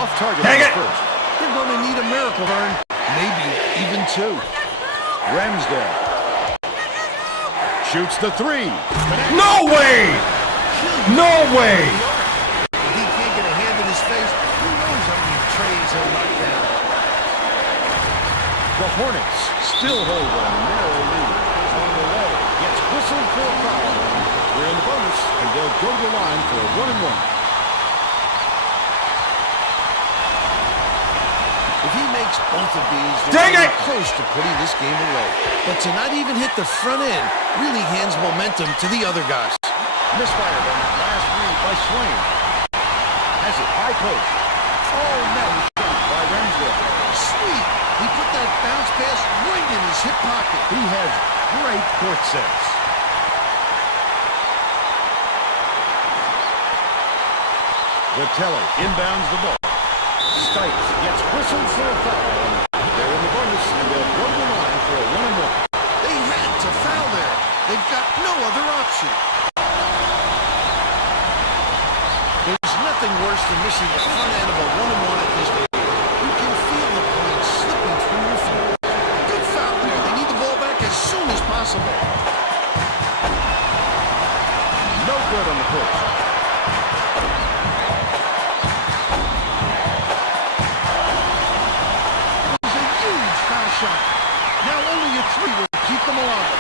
Off target first. They're going to need a miracle, Vern. Maybe even two. Ramsdale shoots the three. No way! No way! If he can't get a hand in his face, who knows how many trays he'll knock down. The Hornets still hold a narrow lead. On the way, gets whistled for a foul. We're in the bonus, and they'll go to the line for a 1-1. If he makes both of these, Dang it! Close to putting this game away. But to not even hit the front end really hands momentum to the other guys. Misfired on that last read by Swain. Has it high post. Oh, now shot by Ramsdale. Sweet. He put that bounce pass right in his hip pocket. He has great court sense. Vitelli inbounds the ball. Stikes gets whistled for a foul. They're in the bonus, and they'll go to the line for a 1-1. They had to foul there. They've got no other option. nothing worse than missing the front end of a one-on-one at this game. You can feel the point slipping through your feet. Good foul there. They need the ball back as soon as possible. No good on the push. It's a huge foul shot. Now only a 3 will keep them alive.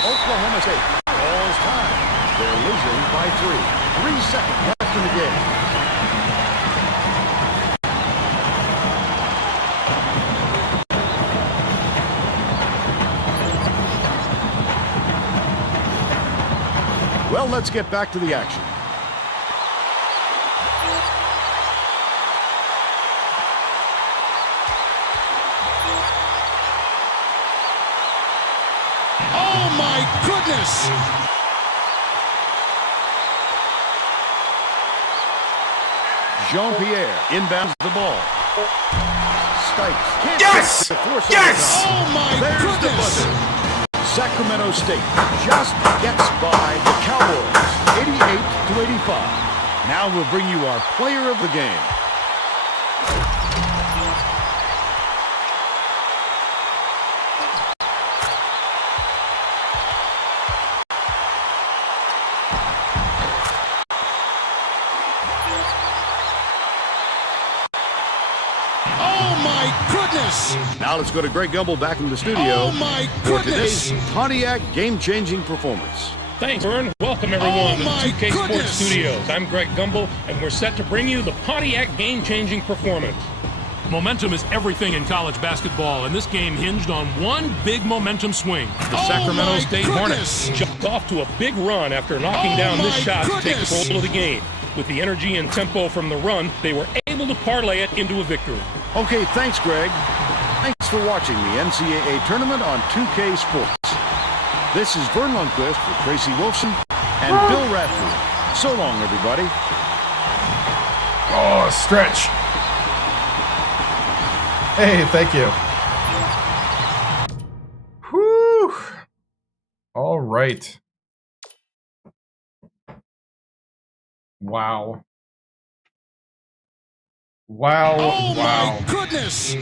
Oklahoma State calls time. They're losing by 3. 3 seconds left in the game. Well, let's get back to the action. Oh, my goodness! Jean-Pierre inbounds the ball. Stipes. Yes! Yes! Oh, my There's the goodness! buzzer. Sacramento State just gets by the Cowboys, 88-85. Now we'll bring you our player of the game. Oh, my goodness! Now let's go to Greg Gumbel back in the studio Oh, my for goodness! today's Pontiac game-changing performance. Thanks, Vern. Welcome, everyone, to the my 2K Sports goodness. Studios. I'm Greg Gumbel, and we're set to bring you the Pontiac game-changing performance. Momentum is everything in college basketball, and this game hinged on one big momentum swing. The Sacramento my State goodness. Hornets jumped off to a big run after knocking down this my shot to take goodness. control of the game. With the energy and tempo from the run, they were able to parlay it into a victory. Okay, thanks, Greg. Thanks for watching the NCAA tournament on 2K Sports. This is Vern Lundquist for Tracy Wolfson and Bill Radford. So long, everybody. Oh, stretch. Hey, thank you. Whew. All right. Wow. Wow. Oh, wow. my goodness!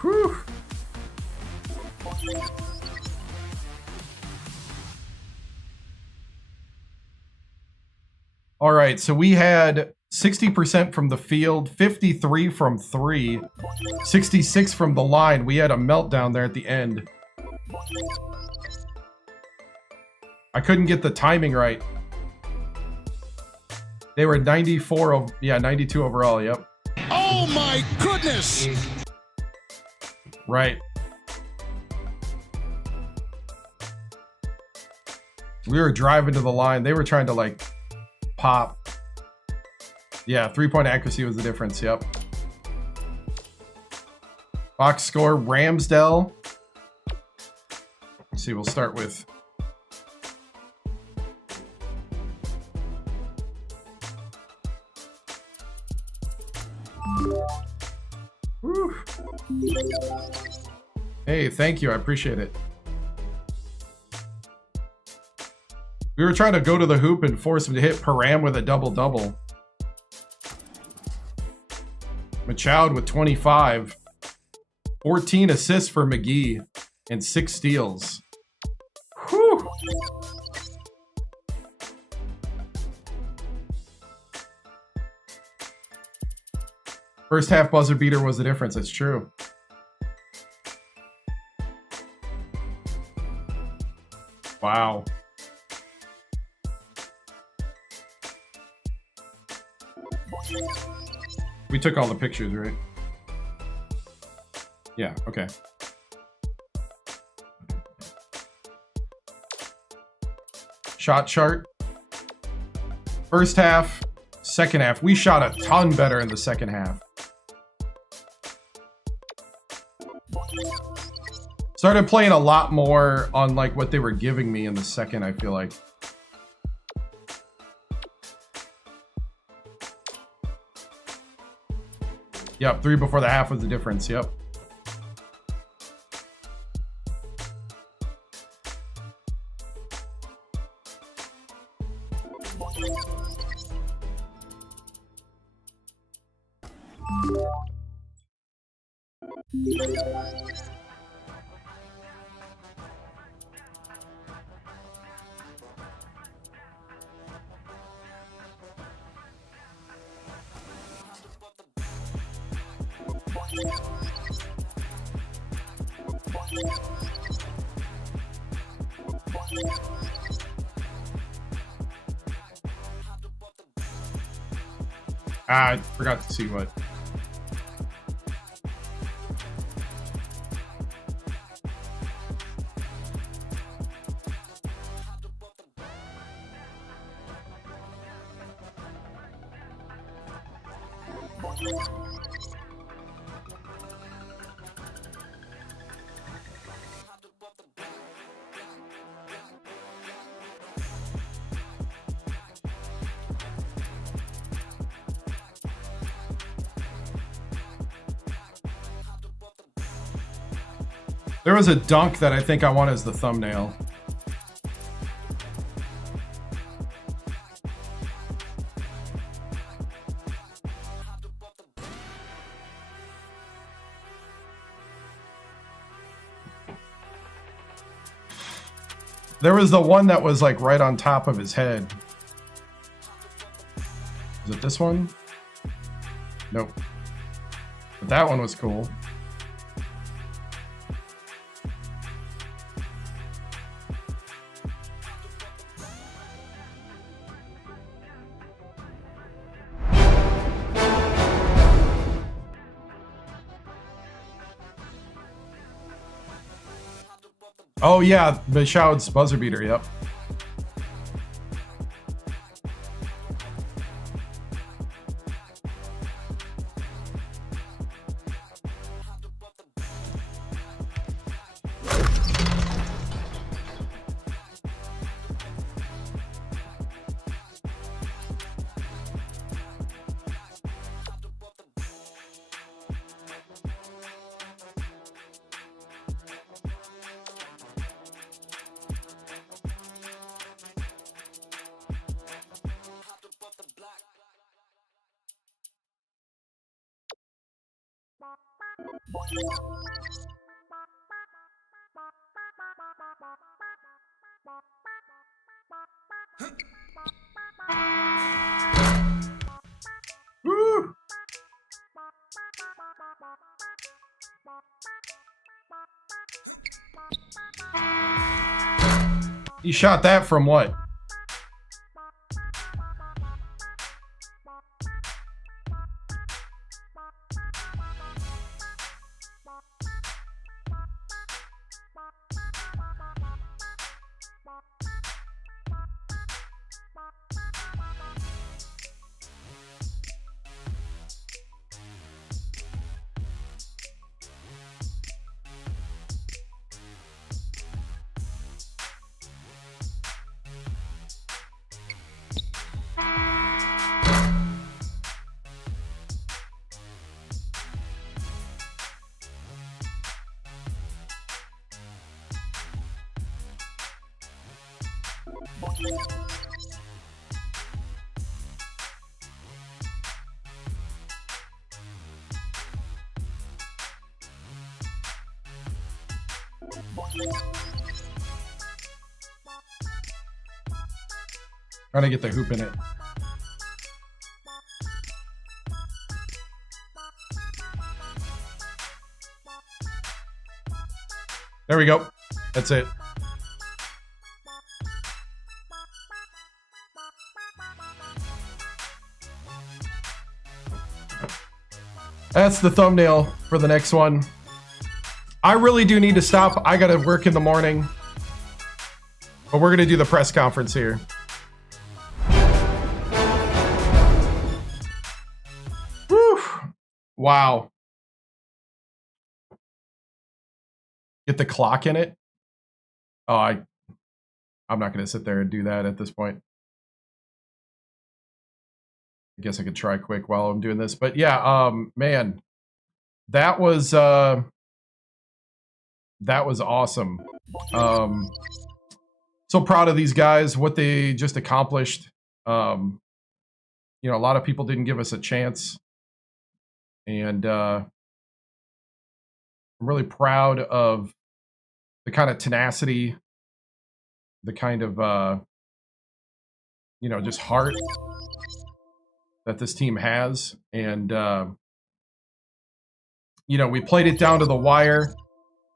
Whew. All right, so we had 60% from the field, 53 from 3, 66 from the line. We had a meltdown there at the end. I couldn't get the timing right. They were 94, yeah, 92 overall, yep. Oh, my goodness! Right. We were driving to the line. They were trying to, like, pop. Yeah, 3-point accuracy was the difference, yep. Box score, Ramsdell. Let's see, we'll start with... Whew. Hey, thank you. I appreciate it. We were trying to go to the hoop and force him to hit Param with a double-double. Machoud with 25. 14 assists for McGee and 6 steals. Whew. First half buzzer beater was the difference. That's true. Wow. We took all the pictures, right? Yeah, okay. Shot chart. First half, second half. We shot a ton better in the second half. Started playing a lot more on like what they were giving me in the second, I feel like. Yep, 3 before the half was the difference, yep. I forgot to see what. There was a dunk that I think I want as the thumbnail. There was the one that was like right on top of his head. Is it this one? Nope. But that one was cool. Oh yeah, Michaud's buzzer beater, yep. Woo! You shot that from what? Trying to get the hoop in it. There we go. That's it. That's the thumbnail for the next one. I really do need to stop. I gotta work in the morning. But we're gonna do the press conference here. Whew. Wow. Get the clock in it. Oh, I'm not gonna sit there and do that at this point. I guess I could try quick while I'm doing this. But yeah, man, that was awesome. So proud of these guys, what they just accomplished. You know, a lot of people didn't give us a chance. And I'm really proud of the kind of tenacity, the kind of, you know, just heart that this team has. And, you know, we played it down to the wire.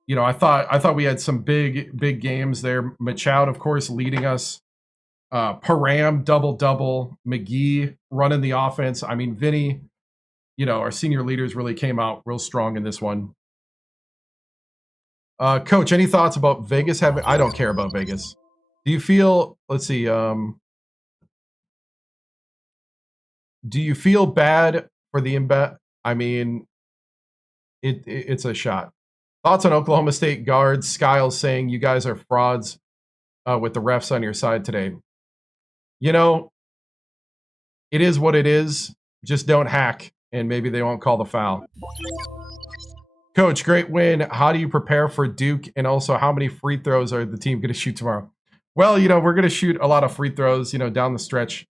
You know, I thought we had some big games there. Machoud, of course, leading us. Param, double-double. McGee running the offense. I mean, Vinny, you know, our senior leaders really came out real strong in this one. Coach, any thoughts about Vegas having... I don't care about Vegas. Do you feel... Let's see. Do you feel bad for the embed? I mean, it's a shot. Thoughts on Oklahoma State guards? Skiles saying you guys are frauds with the refs on your side today. You know, it is what it is. Just don't hack, and maybe they won't call the foul. Coach, great win. How do you prepare for Duke? And also, how many free throws are the team going to shoot tomorrow? Well, you know, we're going to shoot a lot of free throws, you know, down the stretch.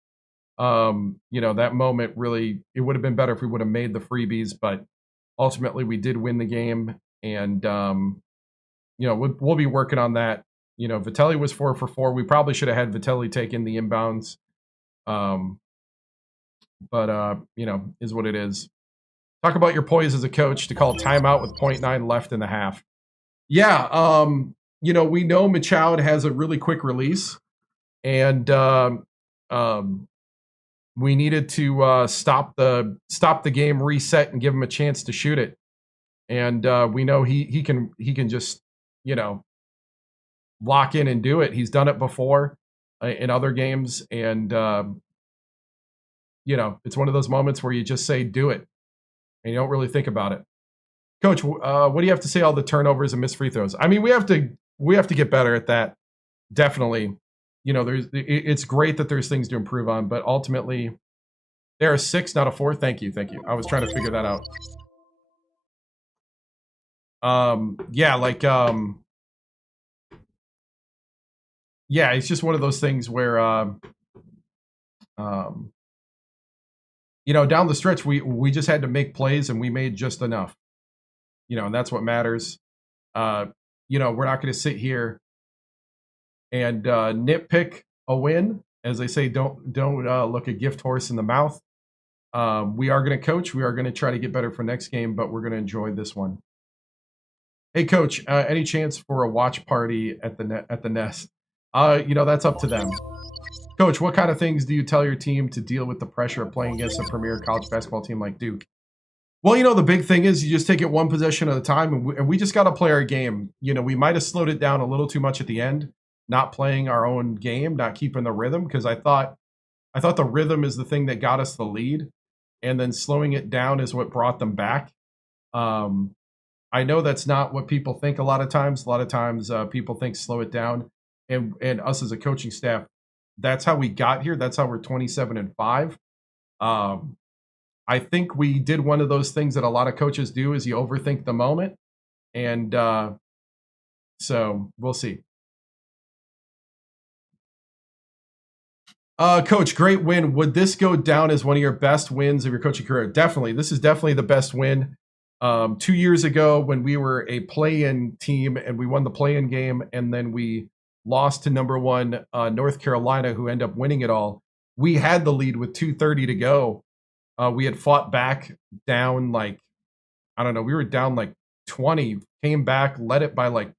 You know, that moment really, it would have been better if we would have made the freebies, but ultimately we did win the game. And, you know, we'll be working on that. You know, Vitelli was 4 for 4. We probably should have had Vitelli take in the inbounds. But you know, is what it is. Talk about your poise as a coach to call timeout with 0.9 left in the half. Yeah, you know, we know Machoud has a really quick release. And we needed to stop the game, reset, and give him a chance to shoot it. And we know he can just, you know, lock in and do it. He's done it before in other games, and you know, it's one of those moments where you just say do it, and you don't really think about it. Coach, what do you have to say? All the turnovers and missed free throws. I mean, we have to get better at that. Definitely, you know, it's great that there's things to improve on, but ultimately, there are 6, not a 4. Thank you. I was trying to figure that out. Yeah, like, yeah, it's just one of those things where, you know, down the stretch, we just had to make plays, and we made just enough, you know, and that's what matters. You know, we're not going to sit here and nitpick a win. As they say, don't look a gift horse in the mouth. We are going to coach. We are going to try to get better for next game, but we're going to enjoy this one. Hey, Coach, any chance for a watch party at the Nest? You know, that's up to them. Coach, what kind of things do you tell your team to deal with the pressure of playing against a premier college basketball team like Duke? Well, you know, the big thing is you just take it one possession at a time, and we just got to play our game. You know, we might have slowed it down a little too much at the end, not playing our own game, not keeping the rhythm, because I thought the rhythm is the thing that got us the lead, and then slowing it down is what brought them back. I know that's not what people think a lot of times. A lot of times people think slow it down, and us as a coaching staff, that's how we got here. That's how we're 27-5. I think we did one of those things that a lot of coaches do, is you overthink the moment. And so we'll see. Coach, great win. Would this go down as one of your best wins of your coaching career? Definitely. This is definitely the best win. 2 years ago, when we were a play-in team and we won the play-in game, and then we lost to number 1 North Carolina, who ended up winning it all. We had the lead with 2:30 to go. We had fought back down, like, I don't know, we were down like 20, came back, led it by like,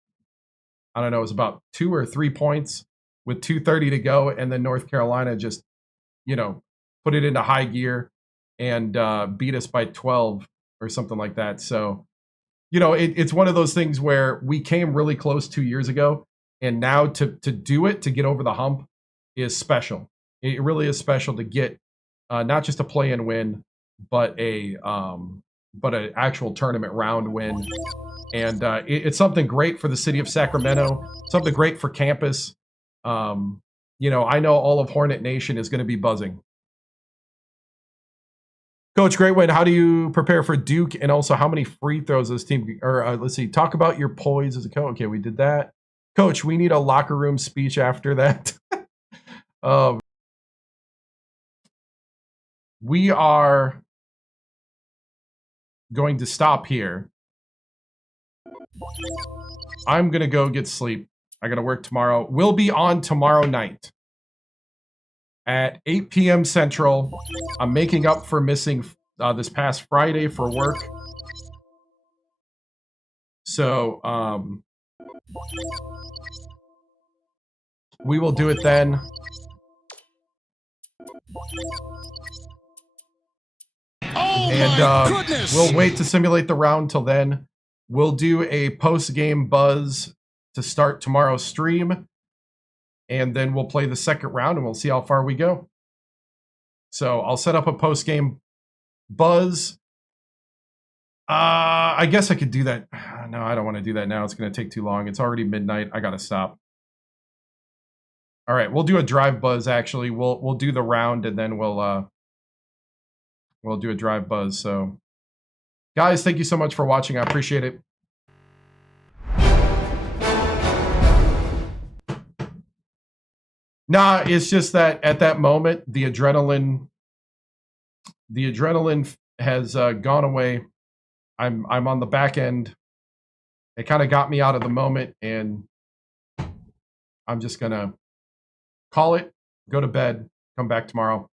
I don't know, it was about 2 or 3 points with 2:30 to go. And then North Carolina just, you know, put it into high gear and beat us by 12 or something like that. So, you know, it's one of those things where we came really close 2 years ago. And now to do it, to get over the hump, is special. It really is special to get not just a play-in win, but an actual tournament round win. And it's something great for the city of Sacramento, something great for campus. You know, I know all of Hornet Nation is going to be buzzing. Coach, great win. How do you prepare for Duke? And also, how many free throws this team? Or let's see, talk about your poise as a coach. Okay, we did that. Coach, we need a locker room speech after that. we are going to stop here. I'm going to go get sleep. I got to work tomorrow. We'll be on tomorrow night at 8 p.m. Central. I'm making up for missing this past Friday for work. So, we will do it then. And we'll wait to simulate the round till then. We'll do a post-game buzz to start tomorrow's stream. And then we'll play the second round and we'll see how far we go. So I'll set up a post-game buzz. I guess I could do that. No, I don't want to do that now. It's going to take too long. It's already midnight. I got to stop. All right, we'll do a drive buzz, actually. We'll do the round, and then we'll do a drive buzz. So, guys, thank you so much for watching. I appreciate it. Nah, it's just that at that moment, the adrenaline has gone away. I'm on the back end. It kind of got me out of the moment, and I'm just gonna call it, go to bed, come back tomorrow.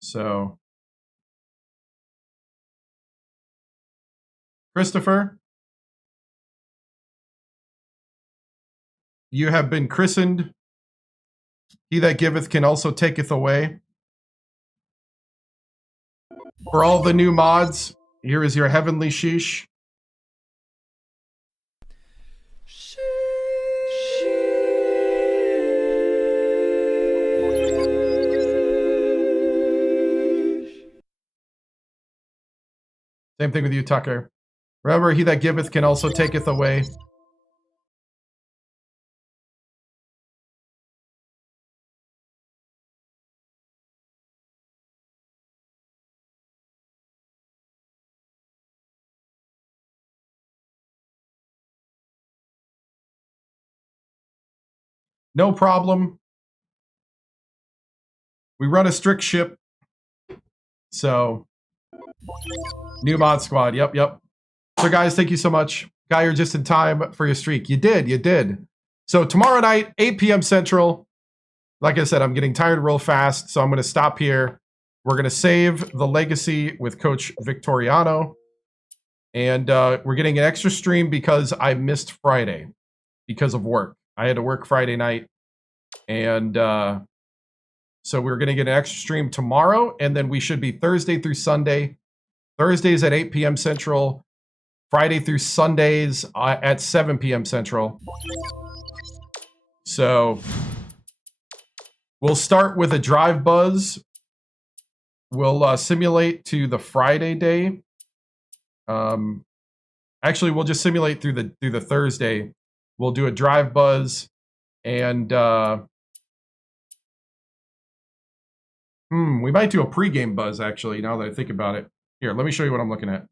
So, Christopher, you have been christened. He that giveth can also taketh away. For all the new mods, here is your heavenly sheesh. Same thing with you, Tucker. Remember, he that giveth can also taketh away. No problem. We run a strict ship. So, new mod squad. Yep. So, guys, thank you so much. Guy, you're just in time for your streak. You did. So, tomorrow night, 8 p.m. Central. Like I said, I'm getting tired real fast, so I'm going to stop here. We're going to save the legacy with Coach Victoriano. And we're getting an extra stream because I missed Friday because of work. I had to work Friday night, and so we're going to get an extra stream tomorrow, and then we should be Thursday through Sunday. Thursdays at 8 p.m. Central, Friday through Sundays at 7 p.m. Central. So we'll start with a drive buzz. We'll simulate to the Friday day. Actually, we'll just simulate through the Thursday. We'll do a drive buzz, and we might do a pregame buzz, actually, now that I think about it. Here, let me show you what I'm looking at.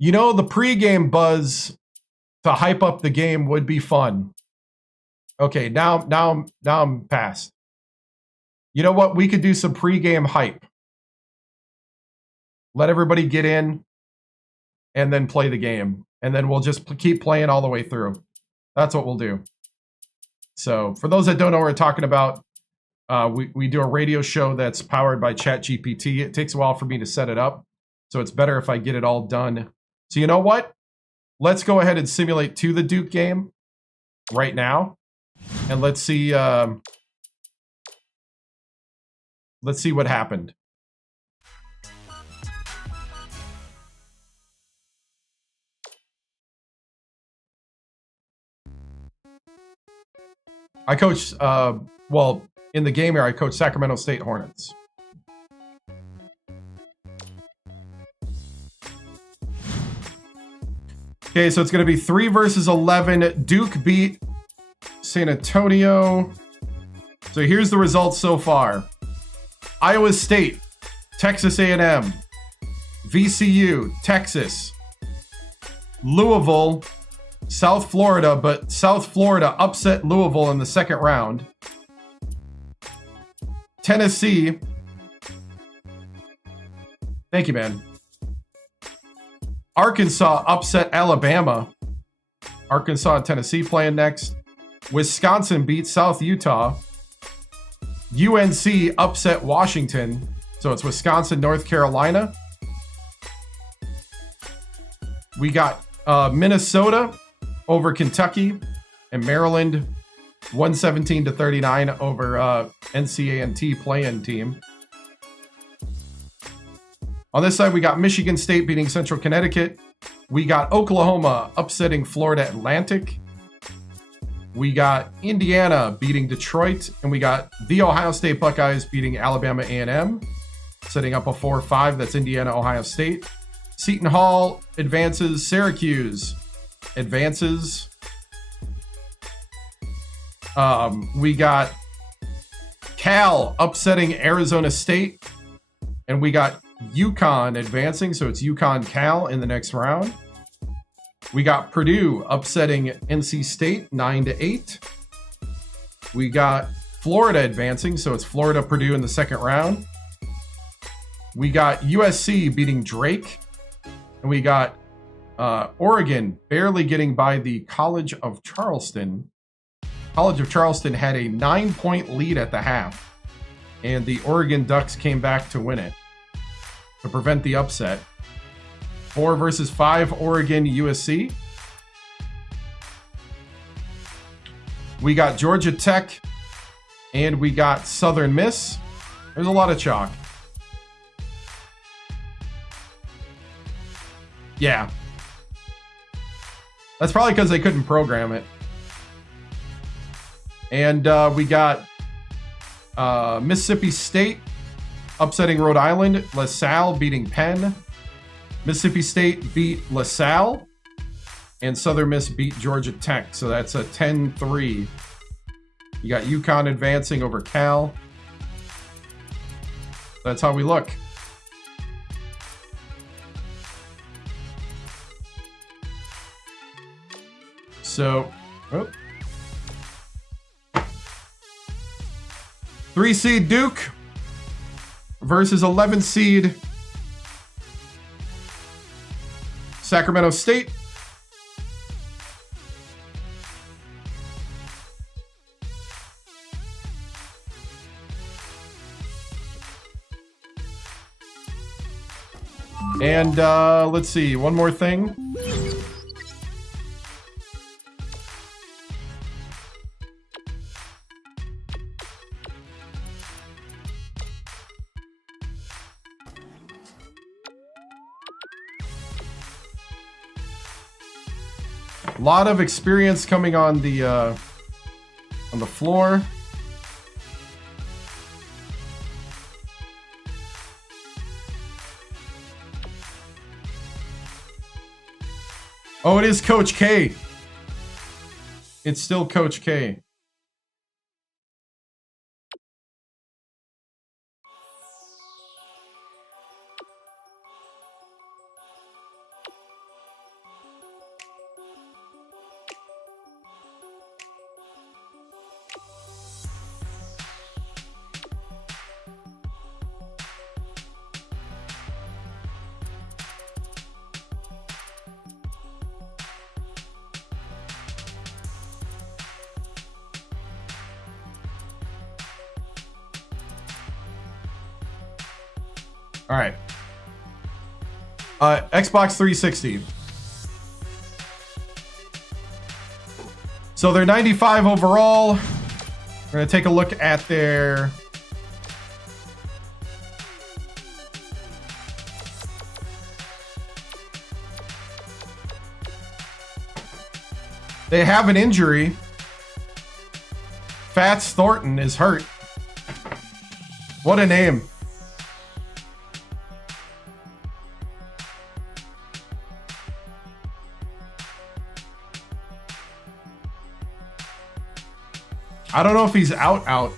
You know, the pregame buzz to hype up the game would be fun. Okay, now I'm past. You know what? We could do some pregame hype. Let everybody get in, and then play the game. And then we'll just keep playing all the way through. That's what we'll do. So for those that don't know what we're talking about, we do a radio show that's powered by ChatGPT. It takes a while for me to set it up, so it's better if I get it all done. So you know what? Let's go ahead and simulate to the Duke game right now. And let's see what happened. I coach, well, in the game here, I coach Sacramento State Hornets. Okay, so it's going to be 3 versus 11. Duke beat San Antonio. So here's the results so far. Iowa State, Texas A&M, VCU, Texas, Louisville, South Florida, but South Florida upset Louisville in the second round. Tennessee. Thank you, man. Arkansas upset Alabama. Arkansas and Tennessee playing next. Wisconsin beat South Utah. UNC upset Washington. So it's Wisconsin, North Carolina. We got Minnesota over Kentucky, and Maryland 117-39 over NCAA play-in team. On this side, we got Michigan State beating Central Connecticut. We got Oklahoma upsetting Florida Atlantic. We got Indiana beating Detroit, and we got the Ohio State Buckeyes beating Alabama A&M, setting up a 4-5. That's Indiana, Ohio State. Seton Hall advances. Syracuse advances. We got Cal upsetting Arizona State, and we got UConn advancing, so it's UConn-Cal in the next round. We got Purdue upsetting NC State 9-8. We got Florida advancing, so it's Florida-Purdue in the second round. We got USC beating Drake. And we got Oregon barely getting by the College of Charleston. College of Charleston had a 9-point lead at the half, and the Oregon Ducks came back to win it to prevent the upset. 4 versus 5, Oregon, USC. We got Georgia Tech, and we got Southern Miss. There's a lot of chalk. Yeah. That's probably because they couldn't program it. And we got Mississippi State upsetting Rhode Island. LaSalle beating Penn. Mississippi State beat LaSalle. And Southern Miss beat Georgia Tech. So that's a 10-3. You got UConn advancing over Cal. That's how we look. So, 3 seed Duke versus 11 seed Sacramento State. And let's see, one more thing. A lot of experience coming on the floor. Oh, it is Coach K. It's still Coach K. All right. Xbox 360. So they're 95 overall. We're going to take a look at their... They have an injury. Fats Thornton is hurt. What a name. I don't know if he's out.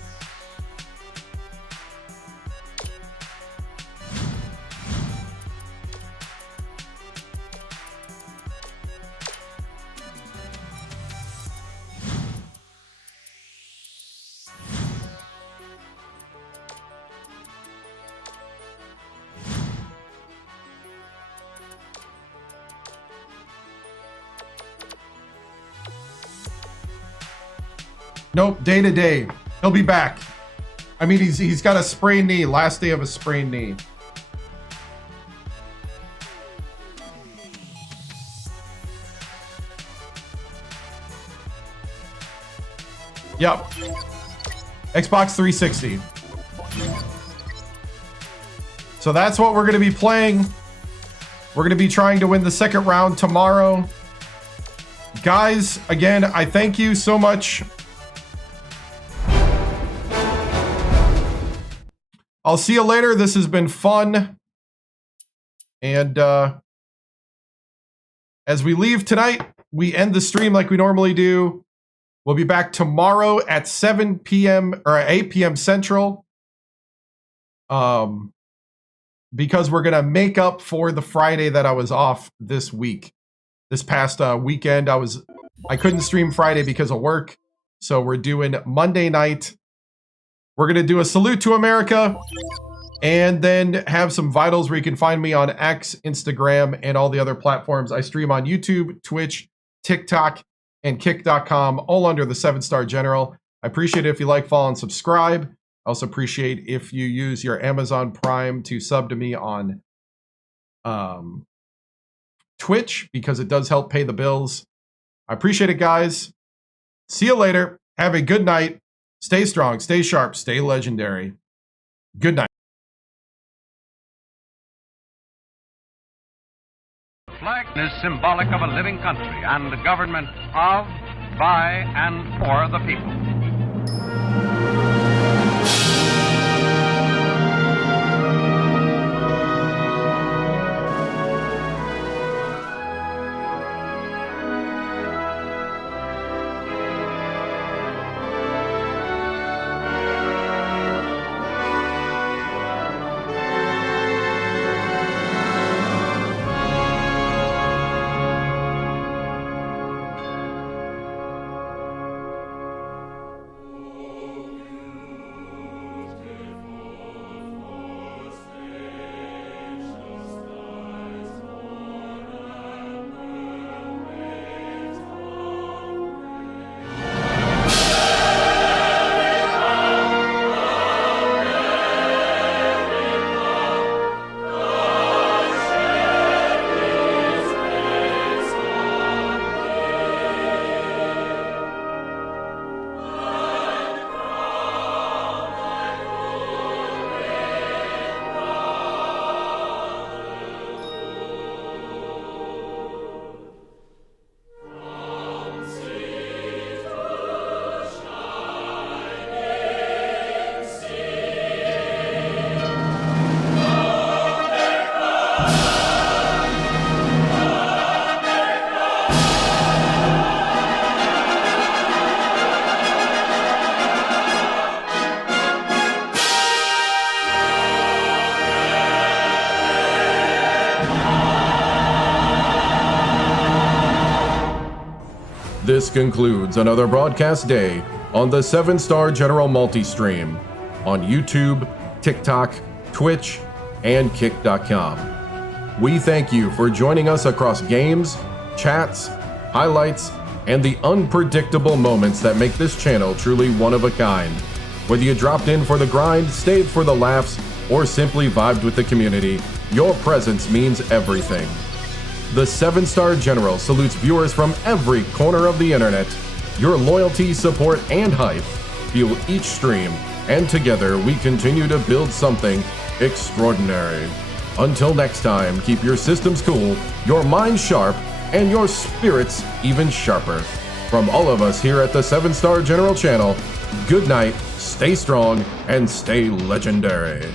Nope, day to day. He'll be back. I mean, he's got a sprained knee. Last day of a sprained knee. Yep. Xbox 360. So that's what we're going to be playing. We're going to be trying to win the second round tomorrow. Guys, again, I thank you so much. I'll see you later. This has been fun. And as we leave tonight, we end the stream like we normally do. We'll be back tomorrow at 7 p.m. or 8 p.m. Central. Because we're going to make up for the Friday that I was off this week. This past weekend, I couldn't stream Friday because of work. So we're doing Monday night. We're going to do a salute to America and then have some vitals where you can find me on X, Instagram, and all the other platforms. I stream on YouTube, Twitch, TikTok, and Kick.com, all under the 7-Star General. I appreciate it if you like, follow, and subscribe. I also appreciate if you use your Amazon Prime to sub to me on Twitch, because it does help pay the bills. I appreciate it, guys. See you later. Have a good night. Stay strong, stay sharp, stay legendary. Good night. The flag is symbolic of a living country and a government of, by, and for the people. This concludes another broadcast day on the 7-Star General Multi-Stream on YouTube, TikTok, Twitch, and Kick.com. We thank you for joining us across games, chats, highlights, and the unpredictable moments that make this channel truly one of a kind. Whether you dropped in for the grind, stayed for the laughs, or simply vibed with the community, your presence means everything. The 7-Star General salutes viewers from every corner of the internet. Your loyalty, support, and hype fuel each stream, and together we continue to build something extraordinary. Until next time, keep your systems cool, your minds sharp, and your spirits even sharper. From all of us here at the 7-Star General channel, good night, stay strong, and stay legendary.